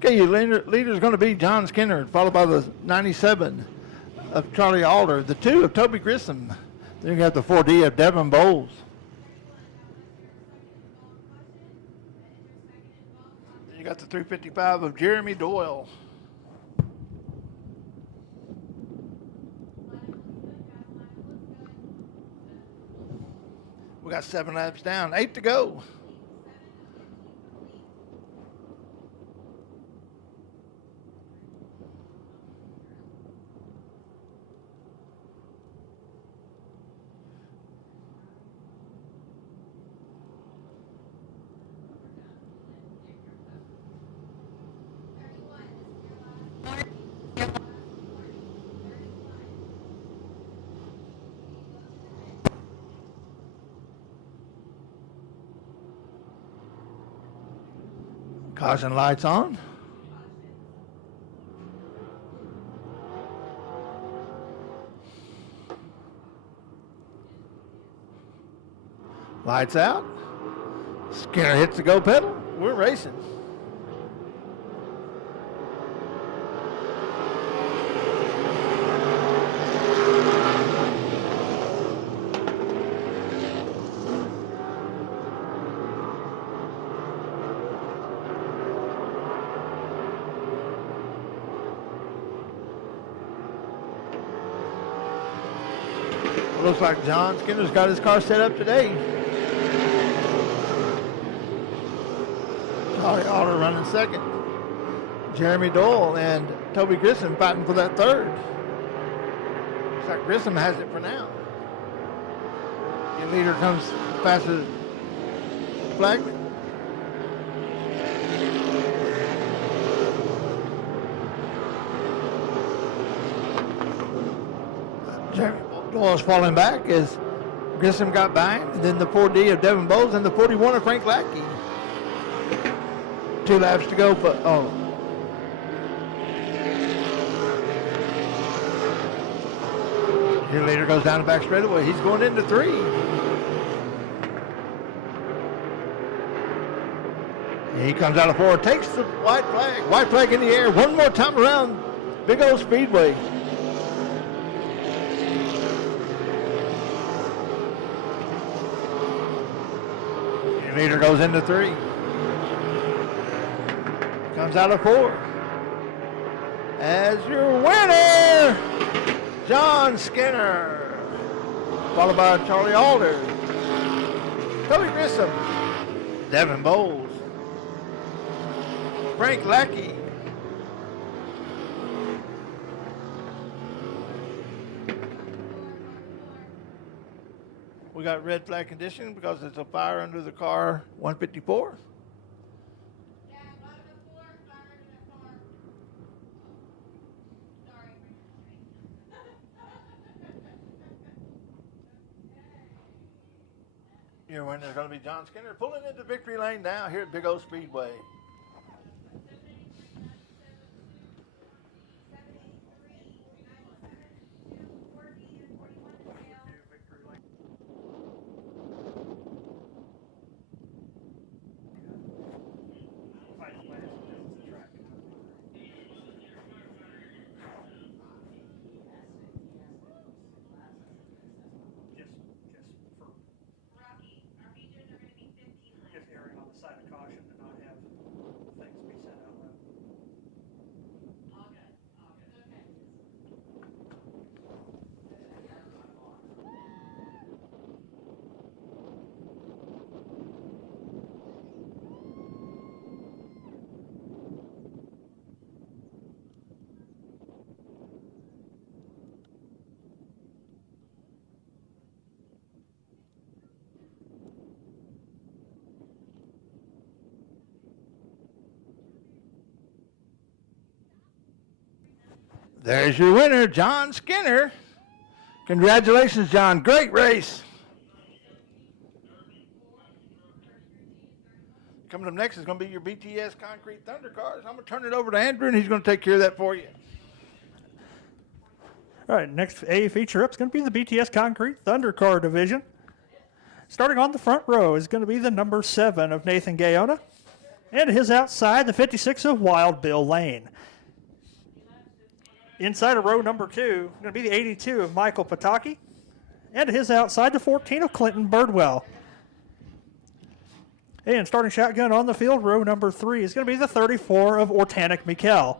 Okay, your leader is going to be John Skinner, followed by the 97 of Charlie Alder, the 2 of Toby Grissom. Then you got the 4D of Devin Bowles. Then you got the 355 of Jeremy Doyle. We got 7 laps down, 8 to go. Caution lights on. Lights out. Skinner hits the go pedal. We're racing. Looks like John Skinner's got his car set up today. Charlie Alder running second. Jeremy Doyle and Toby Grissom fighting for that third. Looks like Grissom has it for now. Your leader comes faster than Flagman. Jeremy Doyle's falling back as Grissom got behind, and then the 4D of Devin Bowles and the 41 of Frank Lackey. 2 laps to go, but Your leader goes down the back straightaway. He's going into 3. And he comes out of 4, takes the white flag. White flag in the air. One more time around Big O Speedway. Your leader goes into 3. Comes out of 4. As your winner, John Skinner. Followed by Charlie Alder. Toby Grissom. Devin Bowles. Frank Lackey. We got red flag condition because there's a fire under the car 154. Your winner is going to be John Skinner, pulling into victory lane now here at Big O Speedway. There's your winner, John Skinner. Congratulations, John. Great race. Coming up next is going to be your BTS Concrete Thunder cars. I'm going to turn it over to Andrew, and he's going to take care of that for you. All right, next A feature up is going to be the BTS Concrete Thunder car division. Starting on the front row is going to be the number 7 of Nathan Gayona, and his outside, the 56 of Wild Bill Lane. Inside of row number 2, going to be the 82 of Michael Pataki, and his outside, the 14 of Clinton Birdwell. And starting shotgun on the field, row number 3 is going to be the 34 of Ortanik Mikkel.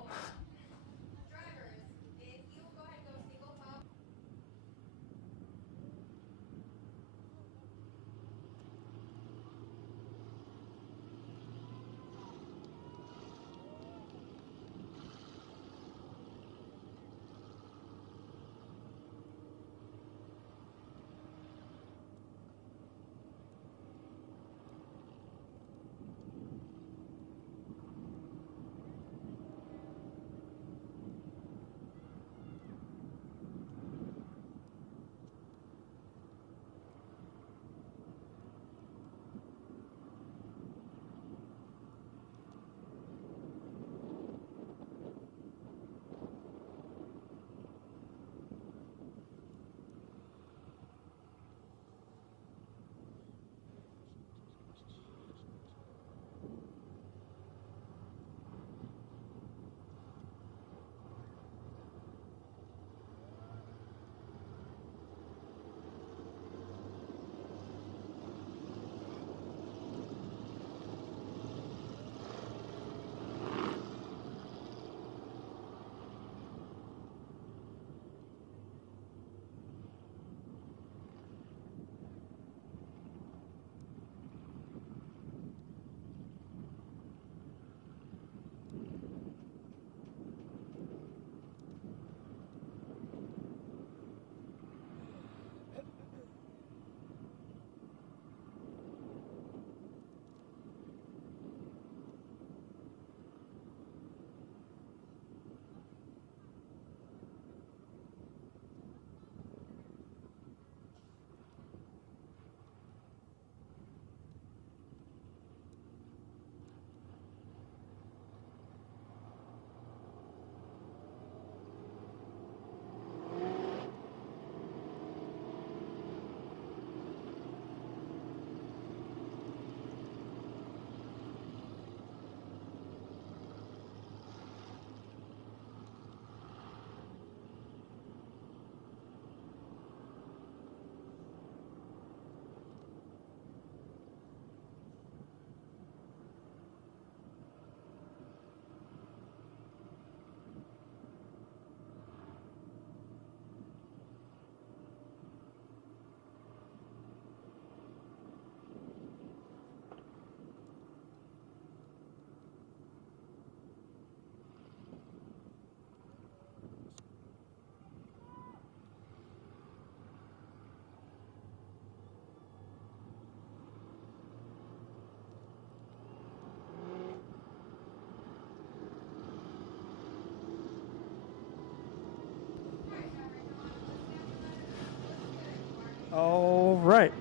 All right.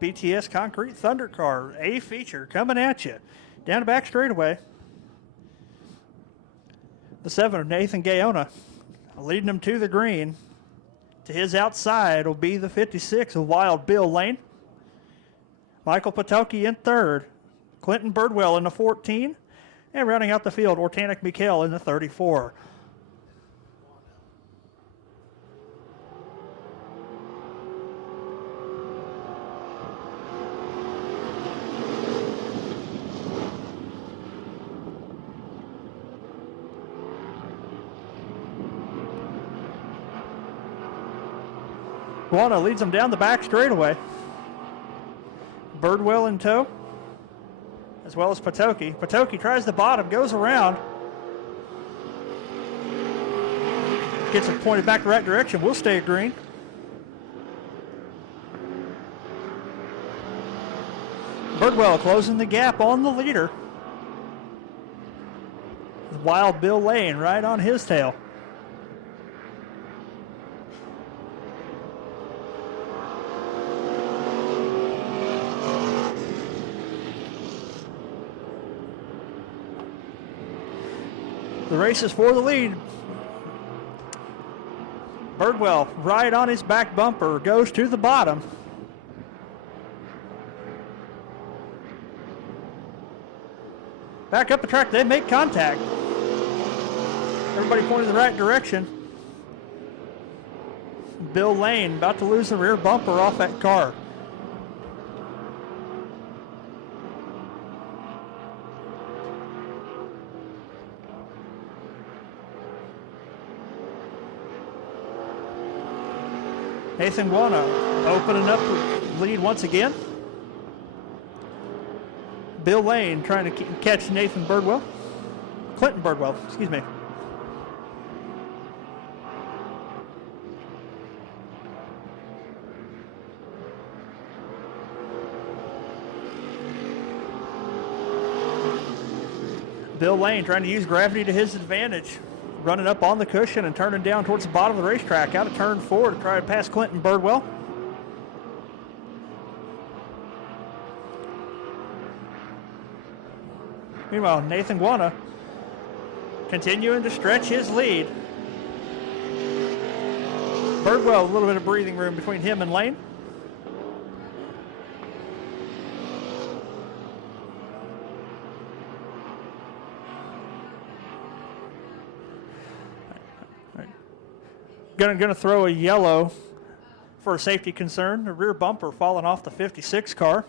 BTS Concrete Thunder Car, A feature coming at you. Down the back straightaway. The 7 of Nathan Gaona leading him to the green. To his outside will be the 56 of Wild Bill Lane. Michael Patoki in third. Clinton Birdwell in the 14. And rounding out the field, Ortanic Mikhail in the 34. Guana leads them down the back straightaway. Birdwell in tow, as well as Patoki. Patoki tries the bottom, goes around. Gets it pointed back the right direction. We'll stay at green. Birdwell closing the gap on the leader. Wild Bill Lane right on his tail. The race is for the lead. Birdwell right on his back bumper, goes to the bottom. Back up the track, they make contact. Everybody pointing in the right direction. Bill Lane about to lose the rear bumper off that car. Nathan Guana opening up the lead once again. Bill Lane trying to catch Nathan Birdwell. Clinton Birdwell, excuse me. Bill Lane trying to use gravity to his advantage. Running up on the cushion and turning down towards the bottom of the racetrack. Out of turn 4 to try to pass Clinton Birdwell. Meanwhile, Nathan Guana continuing to stretch his lead. Birdwell, a little bit of breathing room between him and Lane. Going to throw a yellow for a safety concern. The rear bumper falling off the 56 car.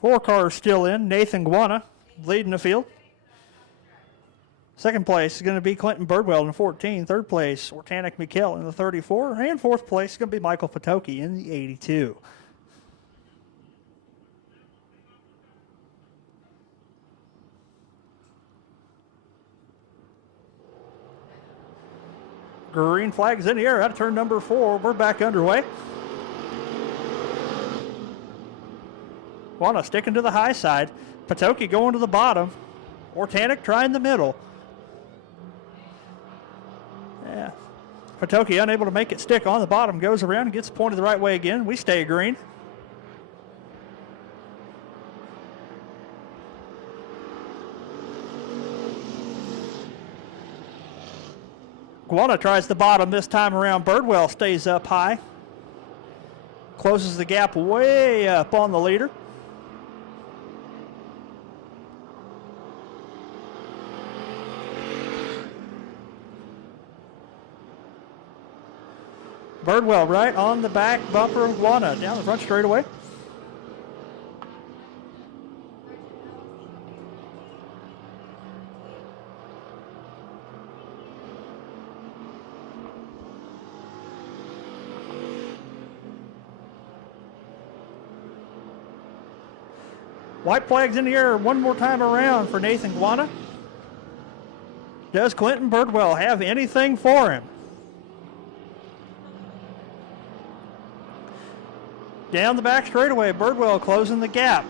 4 cars still in. Nathan Guana leading the field. Second place is going to be Clinton Birdwell in the 14. Third place, Ortanic Mikkel in the 34. And fourth place is going to be Michael Patoki in the 82. Green flags in the air out of turn number 4. We're back underway. Guana sticking to the high side. Patoki going to the bottom. Ortanic trying the middle. Yeah. Patoki unable to make it stick on the bottom. Goes around and gets pointed the right way again. We stay green. Guana tries the bottom this time around. Birdwell stays up high. Closes the gap way up on the leader. Birdwell right on the back bumper of Guana down the front straightaway. White flags in the air one more time around for Nathan Guana. Does Clinton Birdwell have anything for him? Down the back straightaway, Birdwell closing the gap.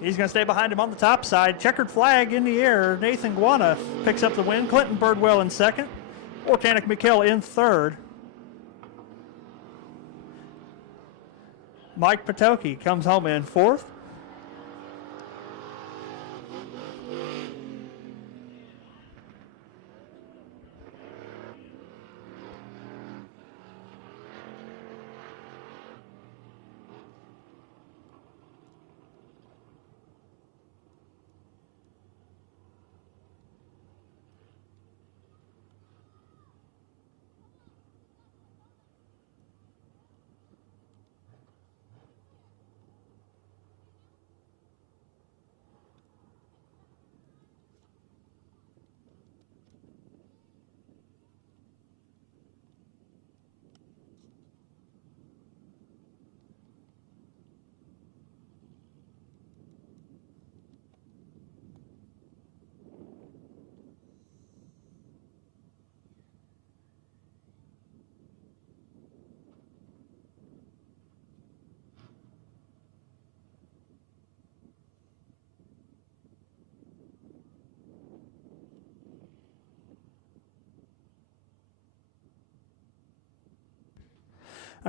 He's going to stay behind him on the top side. Checkered flag in the air. Nathan Guana picks up the win. Clinton Birdwell in second. Ortanic Mikkel in third. Mike Patoki comes home in fourth.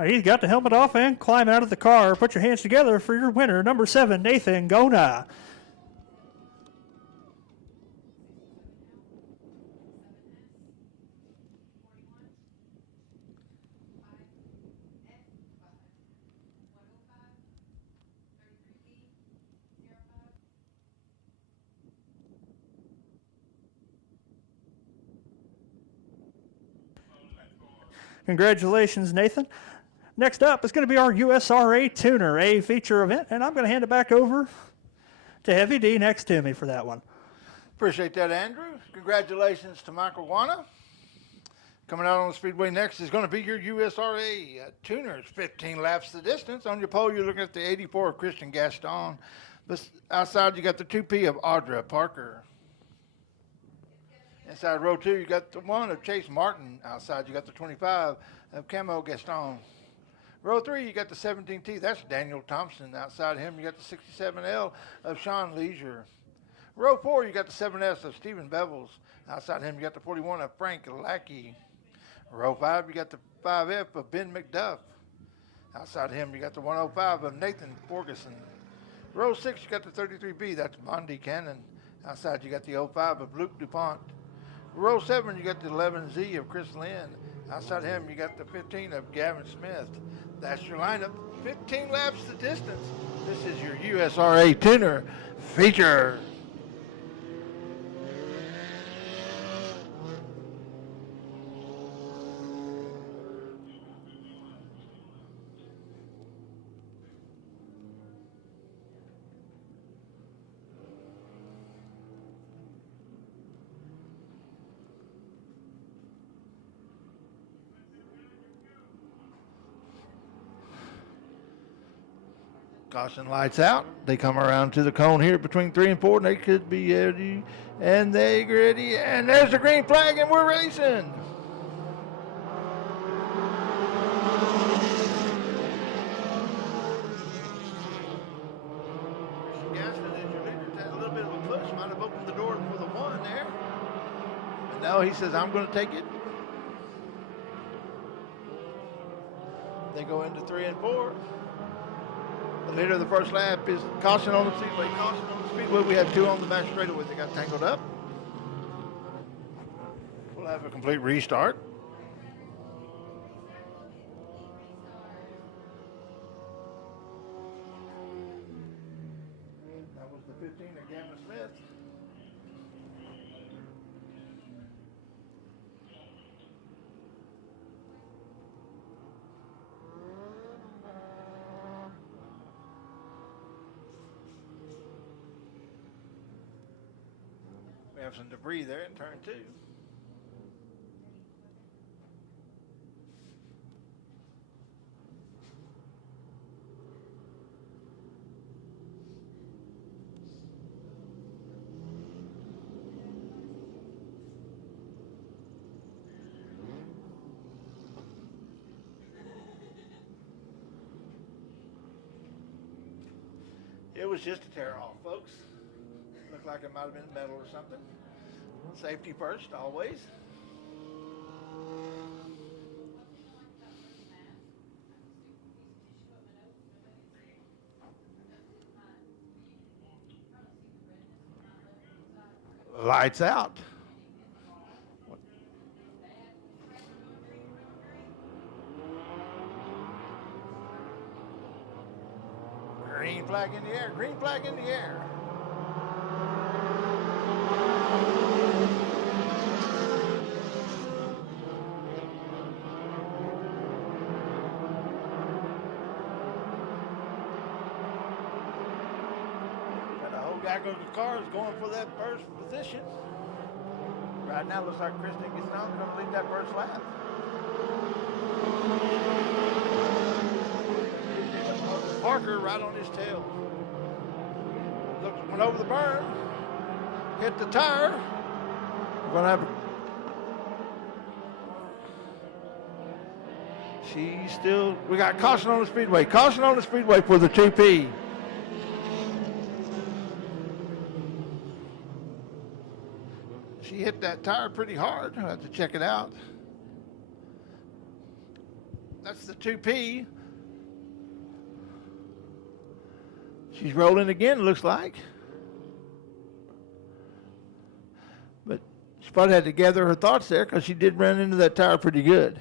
He's got the helmet off and climb out of the car. Put your hands together for your winner, number 7, Nathan Guana. Congratulations, Nathan. Next up is going to be our USRA Tuner, a feature event, and I'm going to hand it back over to Heavy D next to me for that one. Appreciate that, Andrew. Congratulations to Michael Guana. Coming out on the Speedway next is going to be your USRA Tuners, 15 laps the distance. On your pole, you're looking at the 84 of Christian Gaston. But outside, you got the 2P of Audra Parker. Inside row 2, you got the 1 of Chase Martin. Outside, you got the 25 of Camo Gaston. Row 3, you got the 17T. That's Daniel Thompson. Outside him, you got the 67L of Sean Leisure. Row 4, you got the 7S of Stephen Bevels. Outside him, you got the 41 of Frank Lackey. Row 5, you got the 5F of Ben McDuff. Outside him, you got the 105 of Nathan Ferguson. Row 6, you got the 33B. That's Bondi Cannon. Outside, you got the 05 of Luke DuPont. Row 7, you got the 11Z of Chris Lynn. Outside him, you got the 15 of Gavin Smith. That's your lineup. 15 laps the distance. This is your USRA Tuner feature. Caution lights out. They come around to the cone here between 3 and 4, and they could be ready. And they ready. And there's the green flag, and we're racing. Gaston is your leader. Had a little bit of a push. Might have opened the door for the one there. And now he says, I'm going to take it. They go into 3 and 4. The leader of the first lap is Caution on the Speedway. Caution on the Speedway. We have 2 on the back straightaway. They got tangled up. We'll have a complete restart. That was the 15 of Gavin Smith. We have some debris there in turn 2. It was just a tear off, folks. Looked like it might have been metal or something. Safety first, always. Lights out. Green flag in the air, green flag in the air. And the whole guy goes to the car is going for that first position. Right now looks like Kristen gets down to complete that first lap. Parker right on his tail. Went over the berm, hit the tire. We're gonna have. She's still. We got caution on the speedway. Caution on the speedway for the 2P. She hit that tire pretty hard. I have to check it out. That's the 2P. She's rolling again, looks like. But she probably had to gather her thoughts there because she did run into that tire pretty good.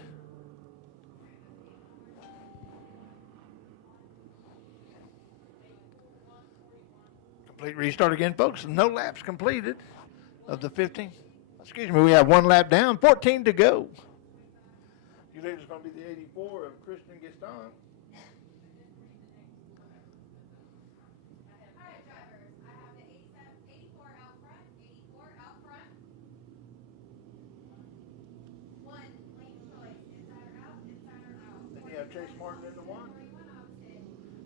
Complete restart again, folks. No laps completed of the 15. Excuse me, we have 1 lap down, 14 to go. Your leader's going to be the 84 of Kristen Gaston. Chase Martin in the 1.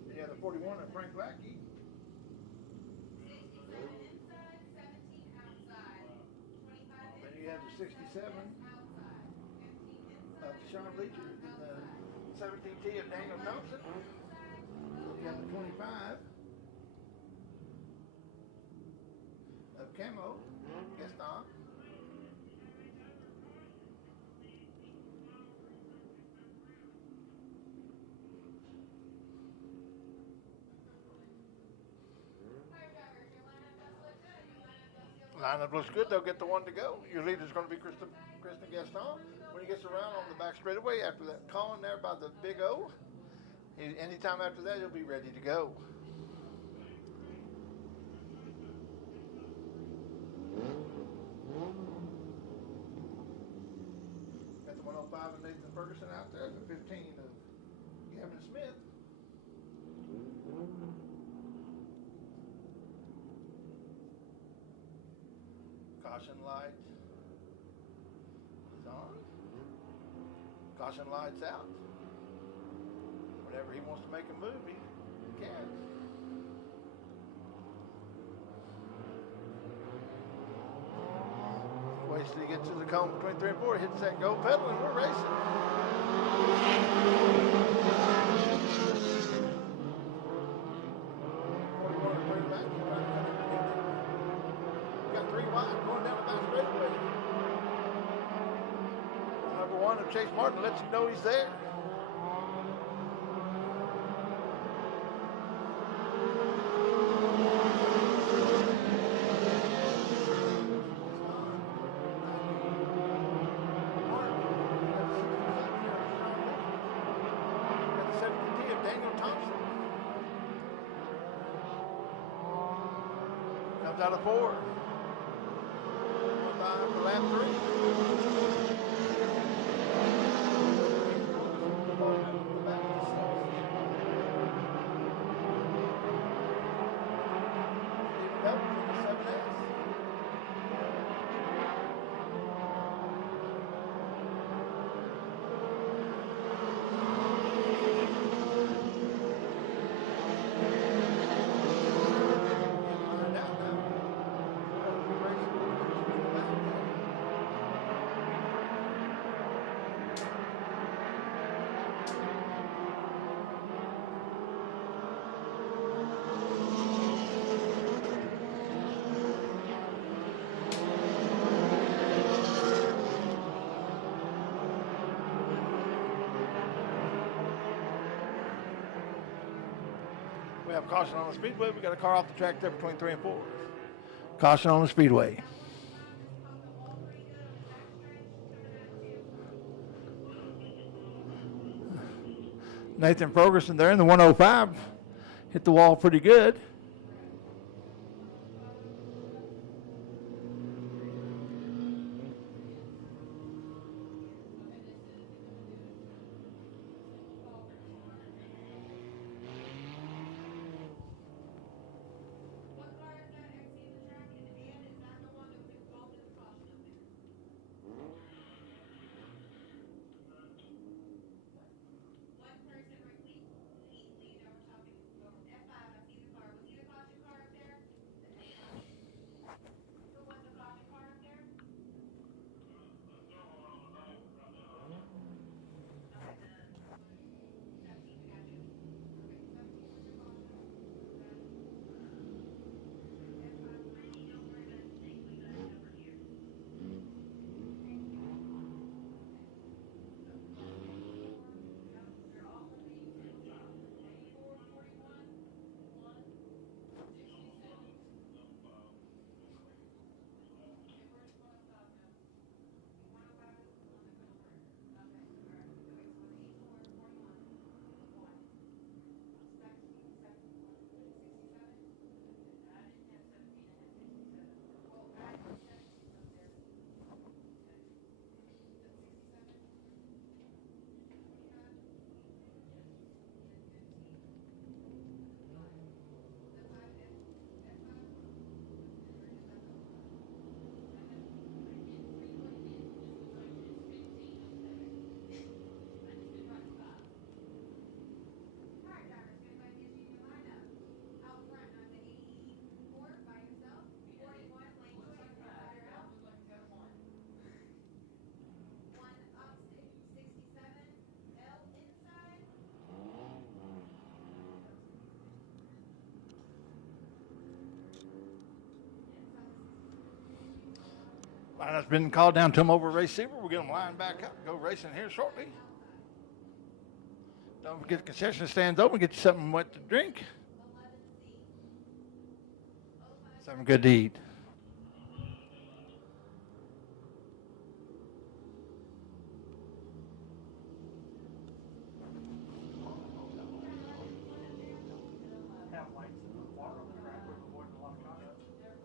Then you have the 41 of Frank Lackey. Then you have the 67 of Sean Leacher. And the 17T of Daniel Thompson. Then you have the 25 of Camo Gaston. Lineup looks good. They'll get the 1 to go. Your leader's going to be Kristen Gaston. When he gets around on the back straightaway after that cone there by the big O, anytime after that, he'll be ready to go. Got the 105 of Nathan Ferguson out there, the 15 of Gavin Smith. Caution light is on. Caution light's out. Whenever he wants to make a move, he can. Waits till he gets to the cone between 3 and 4, hits that go pedal, and we're racing. Got 3 wide going down the back straightaway. Number 1 of Chase Martin lets you know he's there. Comes out of 4. 5 for lap 3. We have caution on the speedway. We got a car off the track there between 3 and 4. Caution on the speedway. Nathan Ferguson there in the 105. Hit the wall pretty good. Lineup's been called down to him over receiver. We'll get him lined back up. Go racing here shortly. Don't forget the concession stands open. Get you something wet to drink. Something good to eat. Have lights and water on the track, we're avoiding a lot of contact.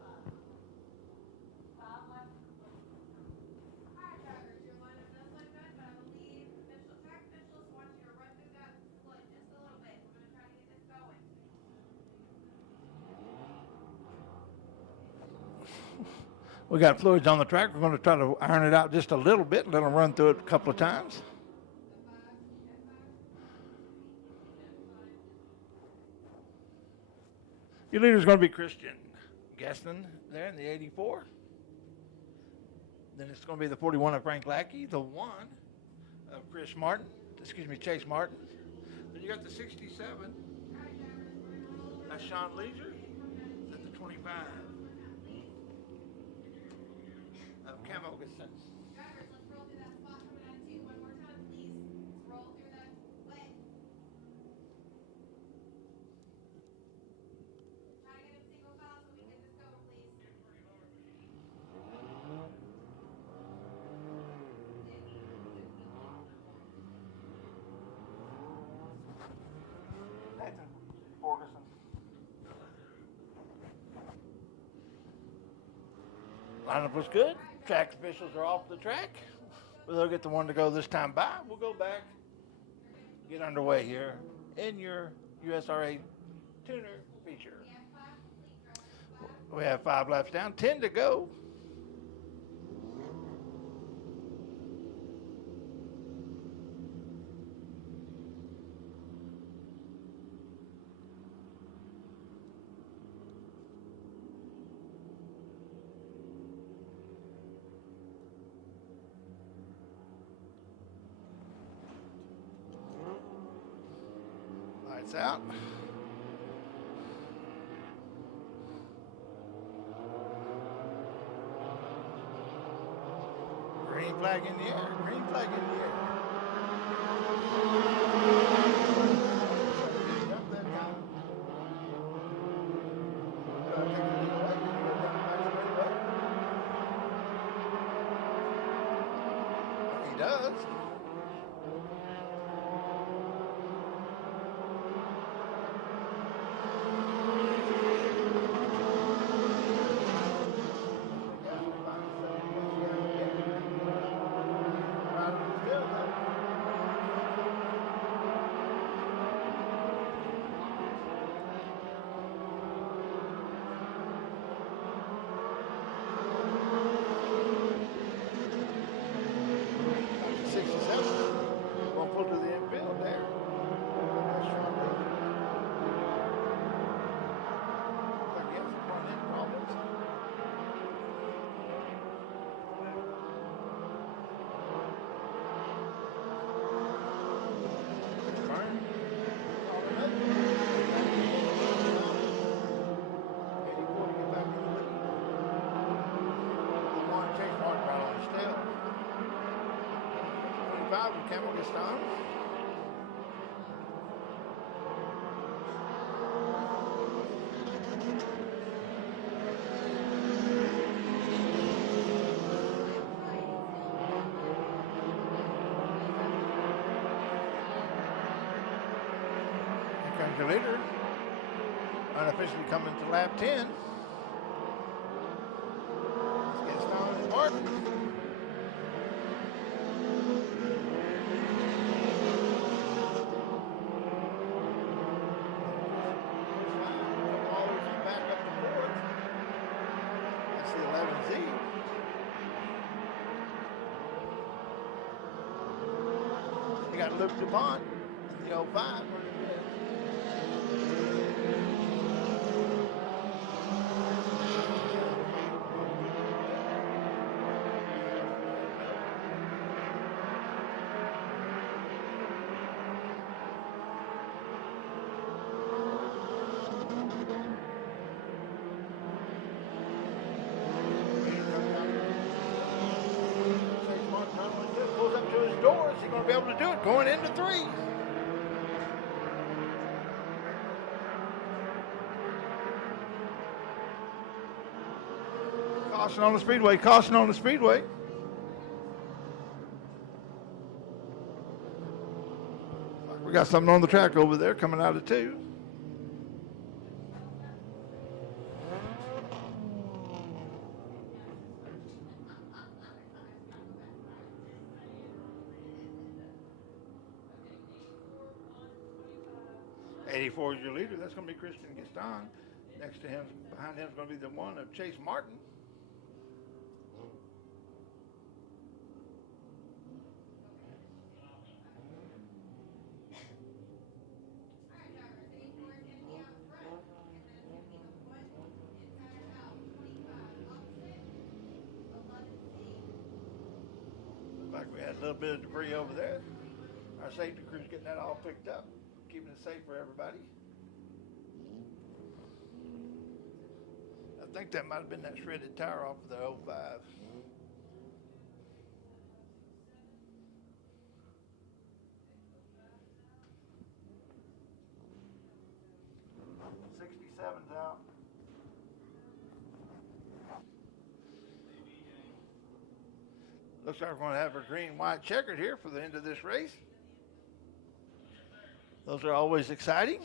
Alright, drivers, your lineup does look good, but I believe track officials want you to run through that split just a little bit. We're going to try to get this going. We got fluids on the track. We're going to try to iron it out just a little bit. Let them run through it a couple of times. Your leader is going to be Christian Gaston there in the 84. Then it's going to be the 41 of Frank Lackey, the 1 of Chase Martin. Then you got the 67. That's Sean Leisure. Then the 25 of Cam Ogerson. Drivers, let's roll through that spot coming out of 2 one more time, please. Let's roll through that wet. Try to get in single file so we can get this going, please. Nathan Ferguson. Lineup was good. Track officials are off the track. But they'll get the one to go this time by. We'll go back, get underway here in your USRA tuner feature. We have 5 laps down, 10 to go. Lights out. Green flag in the air. Green flag in the air. Jump that guy. Take the lead away. He does. Your leader, unofficially coming to lap 10. Let's get started. Martin. Back up to 4th. That's the 11Z. You got Luke DuPont in the 05. Pulls up to his door. Is he going to be able to do it? Going into 3. Caution on the speedway. Caution on the speedway. We got something on the track over there coming out of 2. '84 is your leader. That's going to be Christian Gaston. Next to him, behind him is going to be the 1 of Chase Martin. like we had a little bit of debris over there. Our safety crew's getting that all picked up, keeping it safe for everybody. I think that might have been that shredded tire off of the 05. '67's out. Looks like we're going to have our green-white checkered here for the end of this race. Those are always exciting.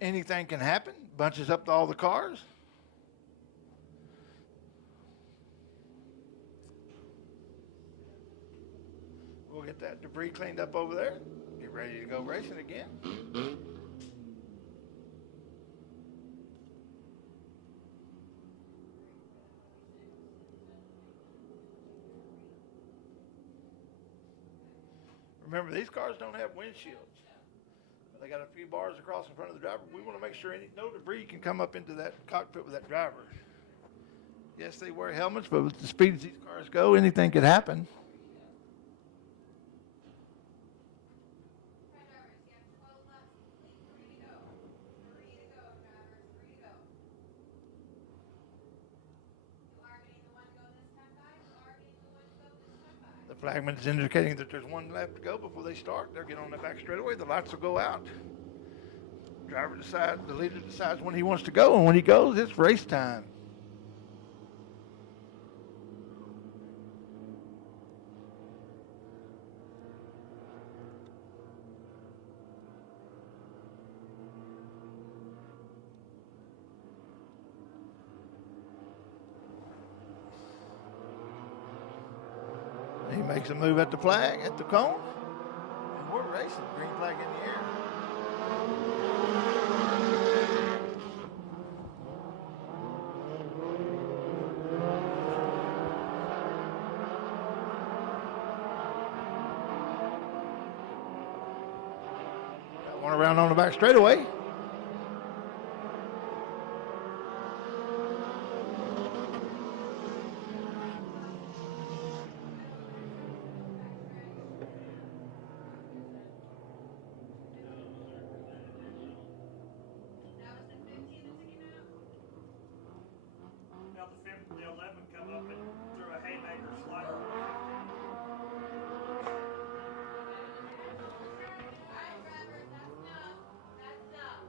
Anything can happen. Bunches up to all the cars. We'll get that debris cleaned up over there. Get ready to go racing again. Remember, these cars don't have windshields. They got a few bars across in front of the driver. We want to make sure no debris can come up into that cockpit with that driver. Yes, they wear helmets, but with the speeds these cars go, anything could happen. Hi, drivers. You have 12 laps complete. 3 to go. 3 to go, drivers. 3 to go. You are getting the one to go this time by. You are getting the one to go this time by. The flagman is indicating that there's one lap to go before they start. They'll get on the back straightaway. The lights will go out. The leader decides when he wants to go, and when he goes, it's race time. He makes a move at the flag, at the cone, and we're racing. Green flag in the air. Got one around on the back straightaway. That was the 15 that took him out. Now the 11 come up and threw a haymaker slider. All right, drivers. That's enough. That's enough.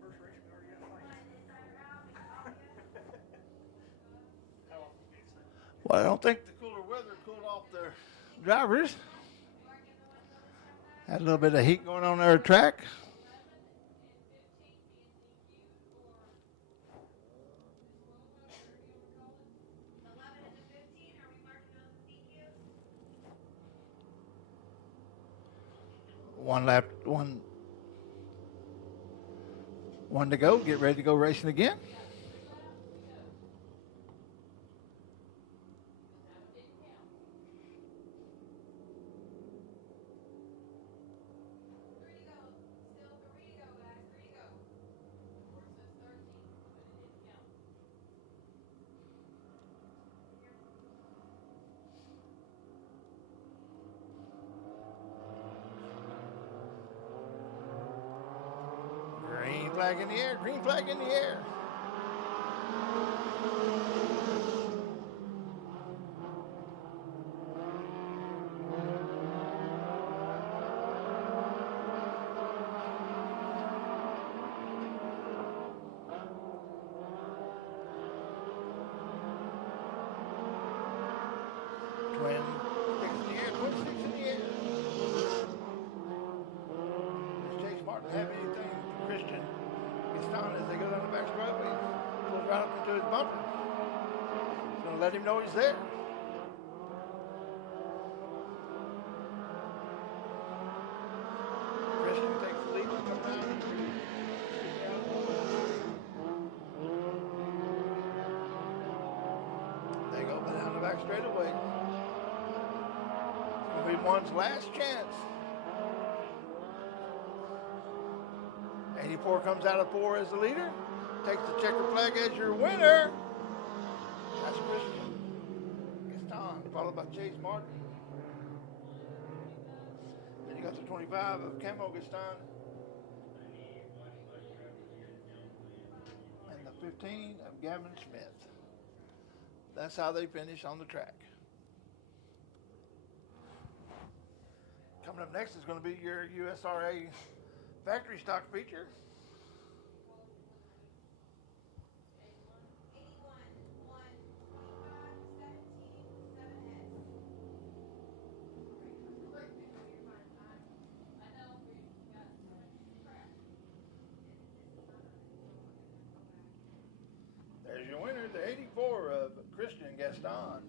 First race, we already got fights. Well, I don't think the cooler weather cooled off their drivers. Had a little bit of heat going on their track. 11 and the 15. Are we marking those as DQs? One lap, one to go. Get ready to go racing again. flag in the air. Green flag in the air. Twin sticks in the air. Twin sticks in the air. Does Chase Martin have anything for Christian Gaston as they go down the back straightaway? Pulls right up into his bumper. He's going to let him know he's there. Christian takes the lead and comes out. They go down the back straightaway. It's going to be one's last chance. 84 comes out of 4 as the leader. Takes the checker flag as your winner. That's Christian Gaston, followed by Chase Martin. Then you got the 25 of Camo Gaston. And the 15 of Gavin Smith. That's how they finish on the track. Coming up next is going to be your USRA factory stock feature. 81, 1, 85, 17, 7 heads. There's your winner, the 84 of Christian Gaston.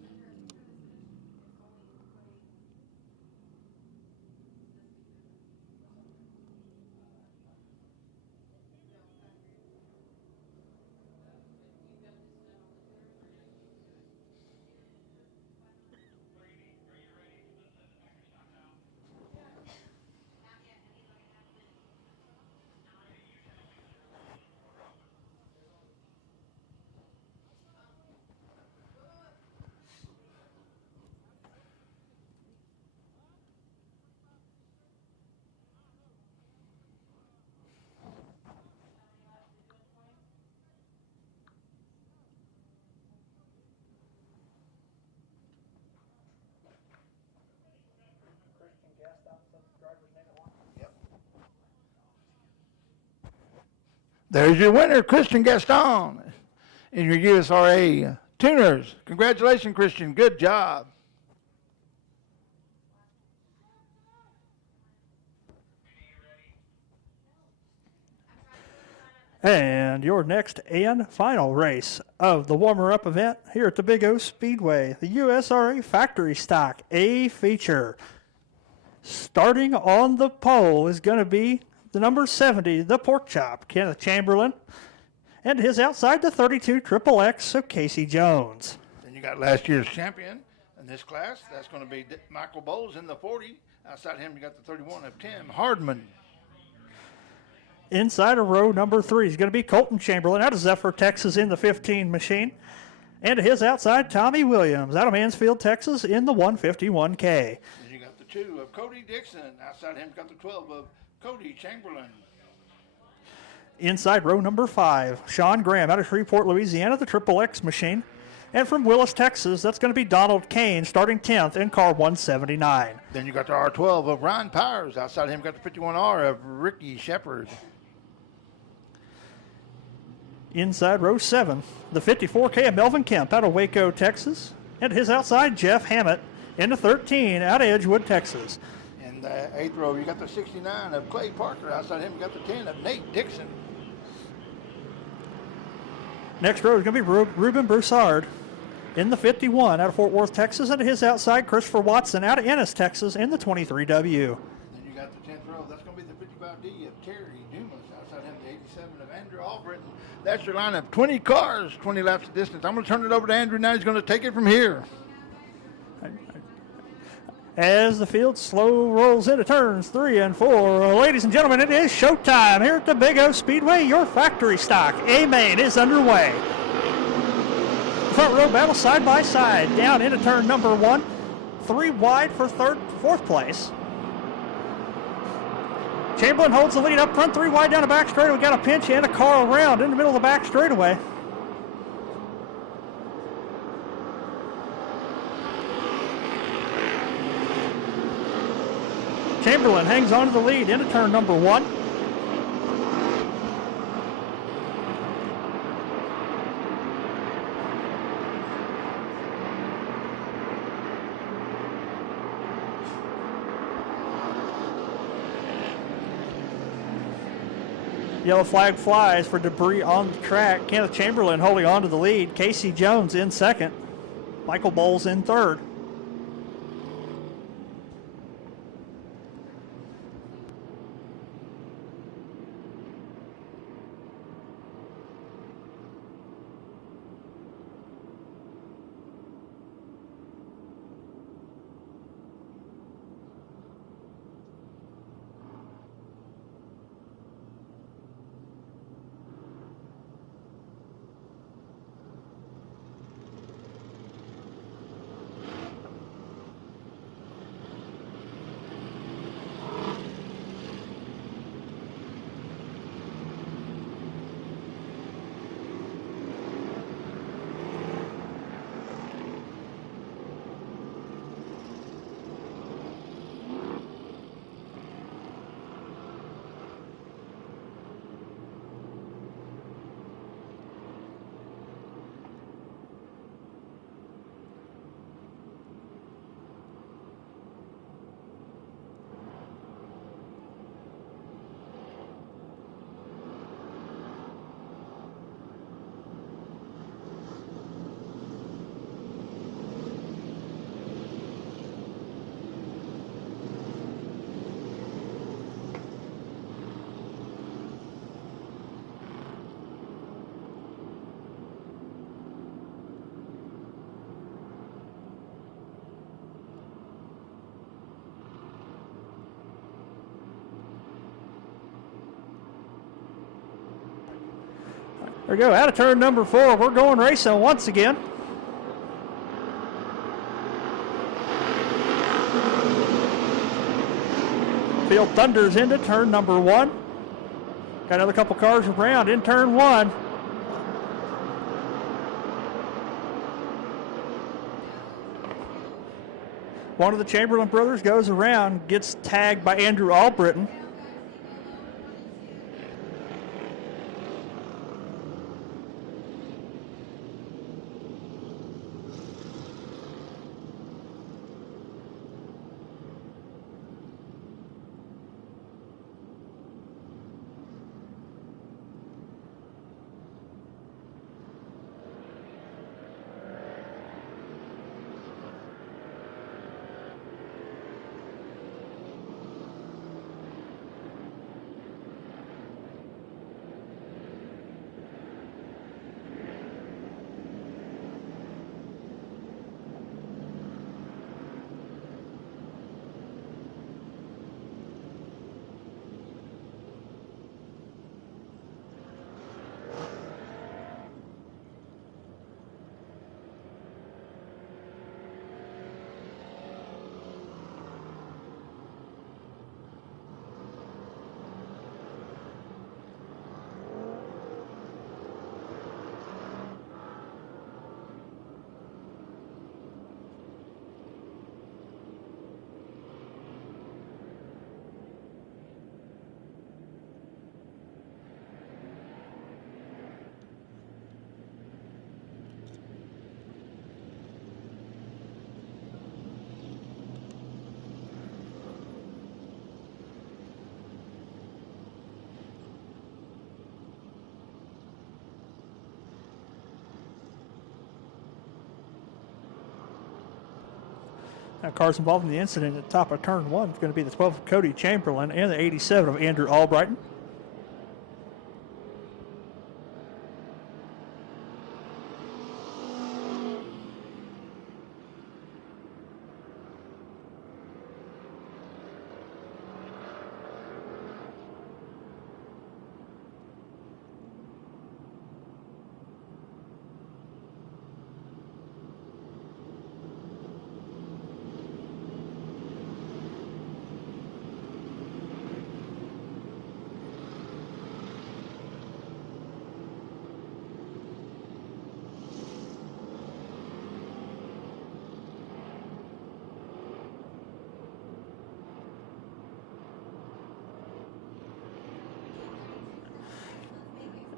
Yep. There's your winner, Christian Gaston, in your USRA tuners. Congratulations, Christian. Good job. And your next and final race of the warmer-up event here at the Big O Speedway, the USRA Factory Stock A feature. Starting on the pole is going to be the number 70, the Pork Chop, Kenneth Chamberlain, and his outside, the 32 XXX of Casey Jones. Then you got last year's champion in this class. That's going to be Michael Bowles in the 40. Outside him, you got the 31 of Tim Hardman. Inside of row number 3 is going to be Colton Chamberlain out of Zephyr, Texas in the 15 machine. And to his outside, Tommy Williams out of Mansfield, Texas in the 151K. Then you got the 2 of Cody Dixon. Outside him, you got the 12 of Cody Chamberlain. Inside row number 5, Sean Graham out of Shreveport, Louisiana, the XXX machine. And from Willis, Texas, that's going to be Donald Kane starting 10th in car 179. Then you got the R12 of Ryan Powers. Outside him, you got the 51R of Ricky Shepard. Inside row 7, the 54K of Melvin Kemp out of Waco, Texas. And his outside, Jeff Hammett in the 13 out of Edgewood, Texas. In the 8th row, you got the 69 of Clay Parker. Outside him, you got the 10 of Nate Dixon. Next row is going to be Ruben Broussard in the 51 out of Fort Worth, Texas. And to his outside, Christopher Watson out of Ennis, Texas in the 23W. Then you got the 10th row. That's going to be the 55D of Terry Dumas. Outside him, the 87 of Andrew Albritton. That's your line of 20 cars, 20 laps of distance. I'm going to turn it over to Andrew now. He's going to take it from here. As the field slow rolls into turns 3 and 4, ladies and gentlemen, it is showtime here at the Big O Speedway. Your factory stock A main is underway. Front row battle side by side down into turn number 1, 3 wide for fourth place. Chamberlain holds the lead up front, 3 wide down the back straightaway. We got a pinch and a car around in the middle of the back straightaway. Chamberlain hangs on to the lead into turn number 1. Yellow flag flies for debris on the track. Kenneth Chamberlain holding on to the lead. Casey Jones in second. Michael Bowles in third. There we go, out of turn number 4. We're going racing once again. Field thunders into turn number 1. Got another couple cars around in turn 1. One of the Chamberlain brothers goes around, gets tagged by Andrew Albritton. Now, cars involved in the incident at the top of turn 1 is going to be the 12 of Cody Chamberlain and the 87 of Andrew Albrighton.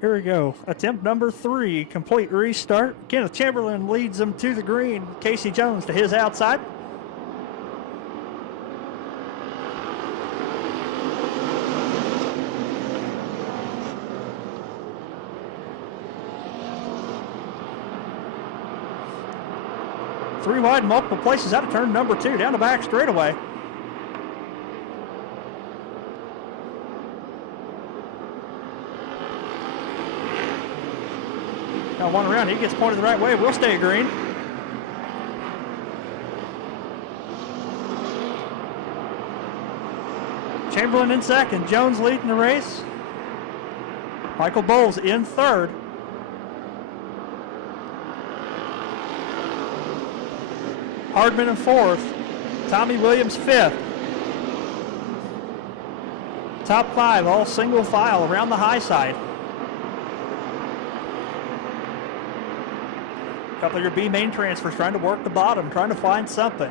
Here we go. Attempt number 3, complete restart. Kenneth Chamberlain leads them to the green. Casey Jones to his outside. Three wide, multiple places out of turn number 2, down the back straightaway. Now one around, he gets pointed the right way, will stay green. Chamberlain in second, Jones leading the race. Michael Bowles in third. Hardman in fourth. Tommy Williams fifth. Top 5, all single file around the high side. A couple of your B main transfers trying to work the bottom, trying to find something.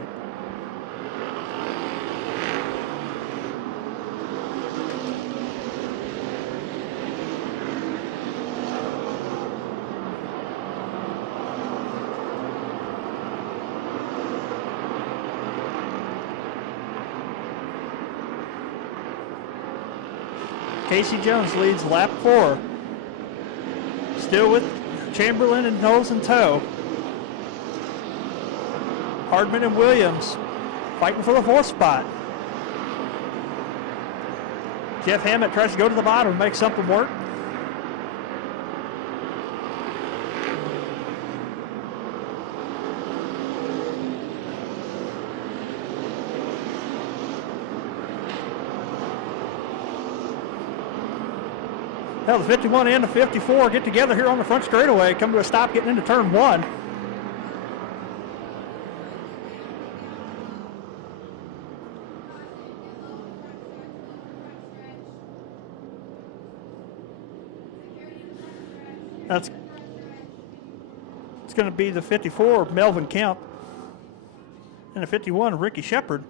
Casey Jones leads lap 4. Still with Chamberlain and Knowles in tow. Hardman and Williams fighting for the 4th spot. Jeff Hammett tries to go to the bottom and make something work. Well, the 51 and the 54 get together here on the front straightaway, come to a stop getting into turn 1. It's going to be the 54, Melvin Kemp, and the 51, Ricky Shepard.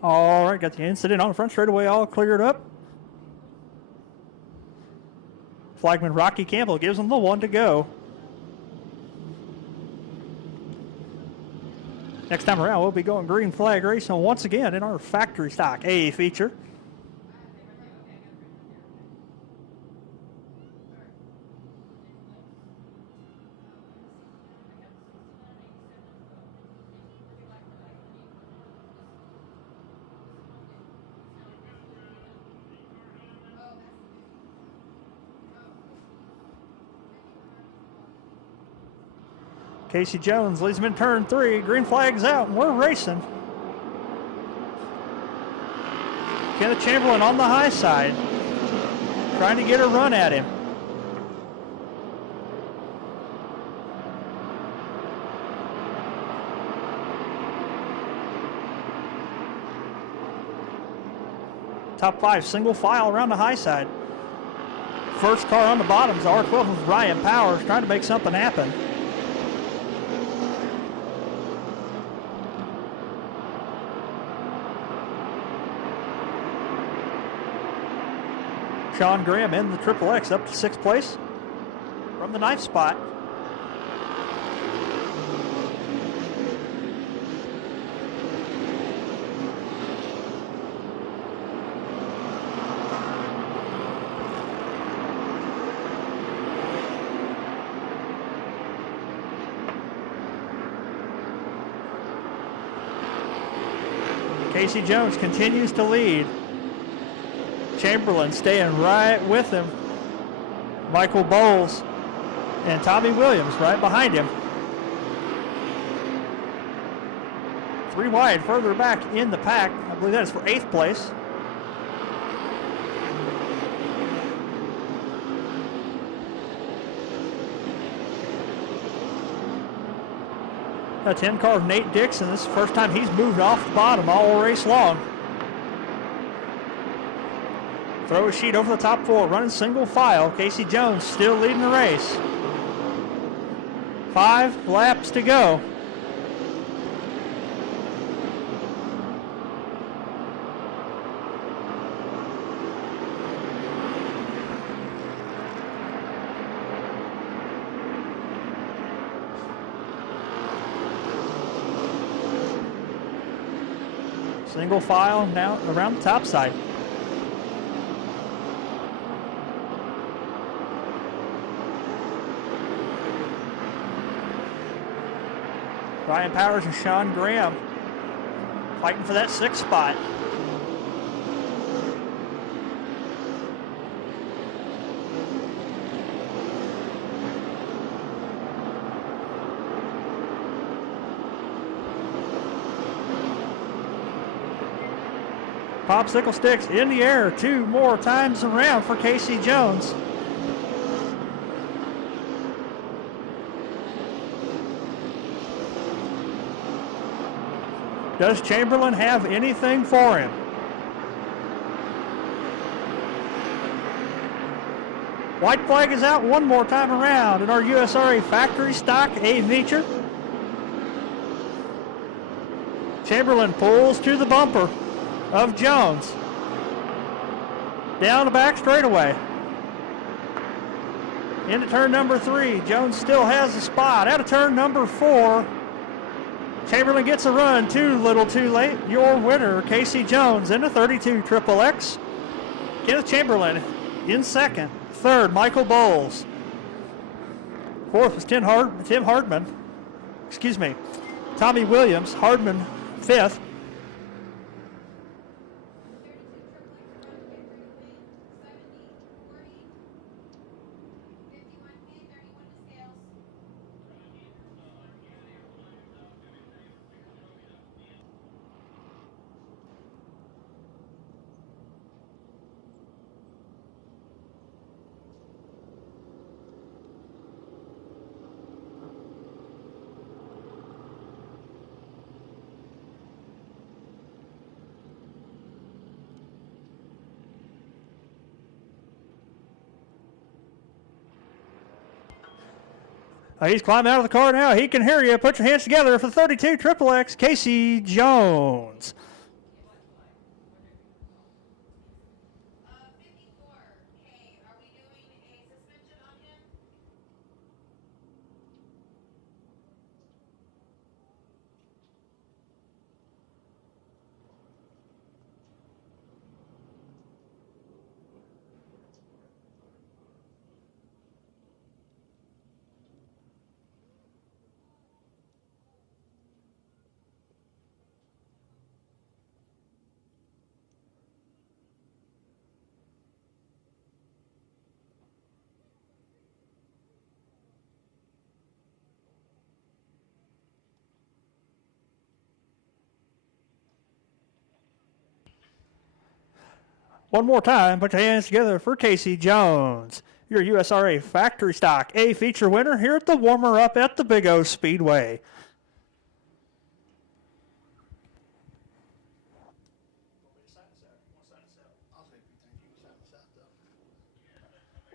All right, got the incident on the front straightaway all cleared up. Flagman Rocky Campbell gives them the 1 to go. Next time around, we'll be going green flag racing once again in our factory stock A feature. Casey Jones leads him in turn 3. Green flag's out, and we're racing. Kenneth Chamberlain on the high side, trying to get a run at him. Top 5 single file around the high side. First car on the bottom is R12 with Ryan Powers trying to make something happen. Sean Graham in the Triple X up to 6th place from the 9th spot. Casey Jones continues to lead. Chamberlain staying right with him. Michael Bowles and Tommy Williams right behind him. 3 wide further back in the pack. I believe that is for 8th place. A 10 car of Nate Dixon. This is the first time he's moved off the bottom all race long. Throw a sheet over the top 4, running single file. Casey Jones still leading the race. 5 laps to go. Single file now around the top side. Ryan Powers and Sean Graham fighting for that 6th spot. Popsicle sticks in the air 2 more times around for Casey Jones. Does Chamberlain have anything for him? White flag is out 1 more time around in our USRA factory stock A feature. Chamberlain pulls to the bumper of Jones. Down the back straightaway. Into turn number 3. Jones still has the spot. Out of turn number 4. Chamberlain gets a run, too little too late. Your winner, Casey Jones, in the 32 Triple X. Kenneth Chamberlain in 2nd. 3rd, Michael Bowles. 4th was Tim Hardman. Excuse me. Tommy Williams. Hardman 5th. He's climbing out of the car now. He can hear you. Put your hands together for 32 Triple X, Casey Jones. 54. Hey, are we doing a suspension on him? One more time, put your hands together for Casey Jones, your USRA Factory Stock A feature winner here at the warmer-up at the Big O Speedway.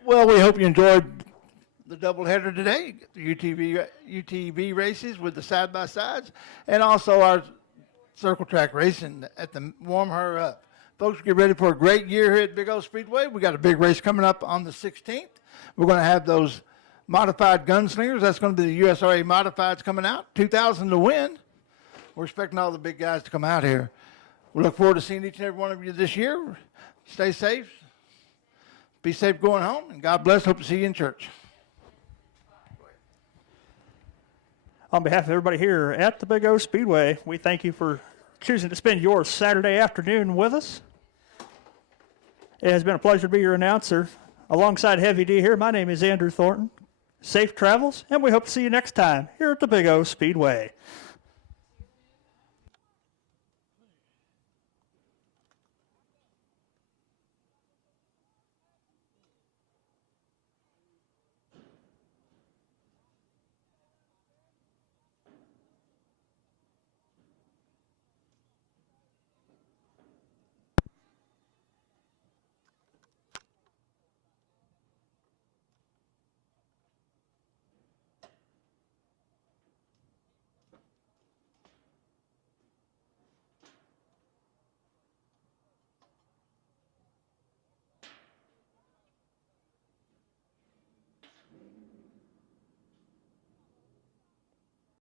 Well, we hope you enjoyed the doubleheader today, the UTV races with the side-by-sides, and also our circle track racing at the Warm Her Up. Folks, get ready for a great year here at Big O Speedway. We got a big race coming up on the 16th. We're going to have those modified gunslingers. That's going to be the USRA modifieds coming out, 2,000 to win. We're expecting all the big guys to come out here. We look forward to seeing each and every one of you this year. Stay safe. Be safe going home, and God bless. Hope to see you in church. On behalf of everybody here at the Big O Speedway, we thank you for choosing to spend your Saturday afternoon with us. It has been a pleasure to be your announcer. Alongside Heavy D here, my name is Andrew Thornton. Safe travels, and we hope to see you next time here at the Big O Speedway.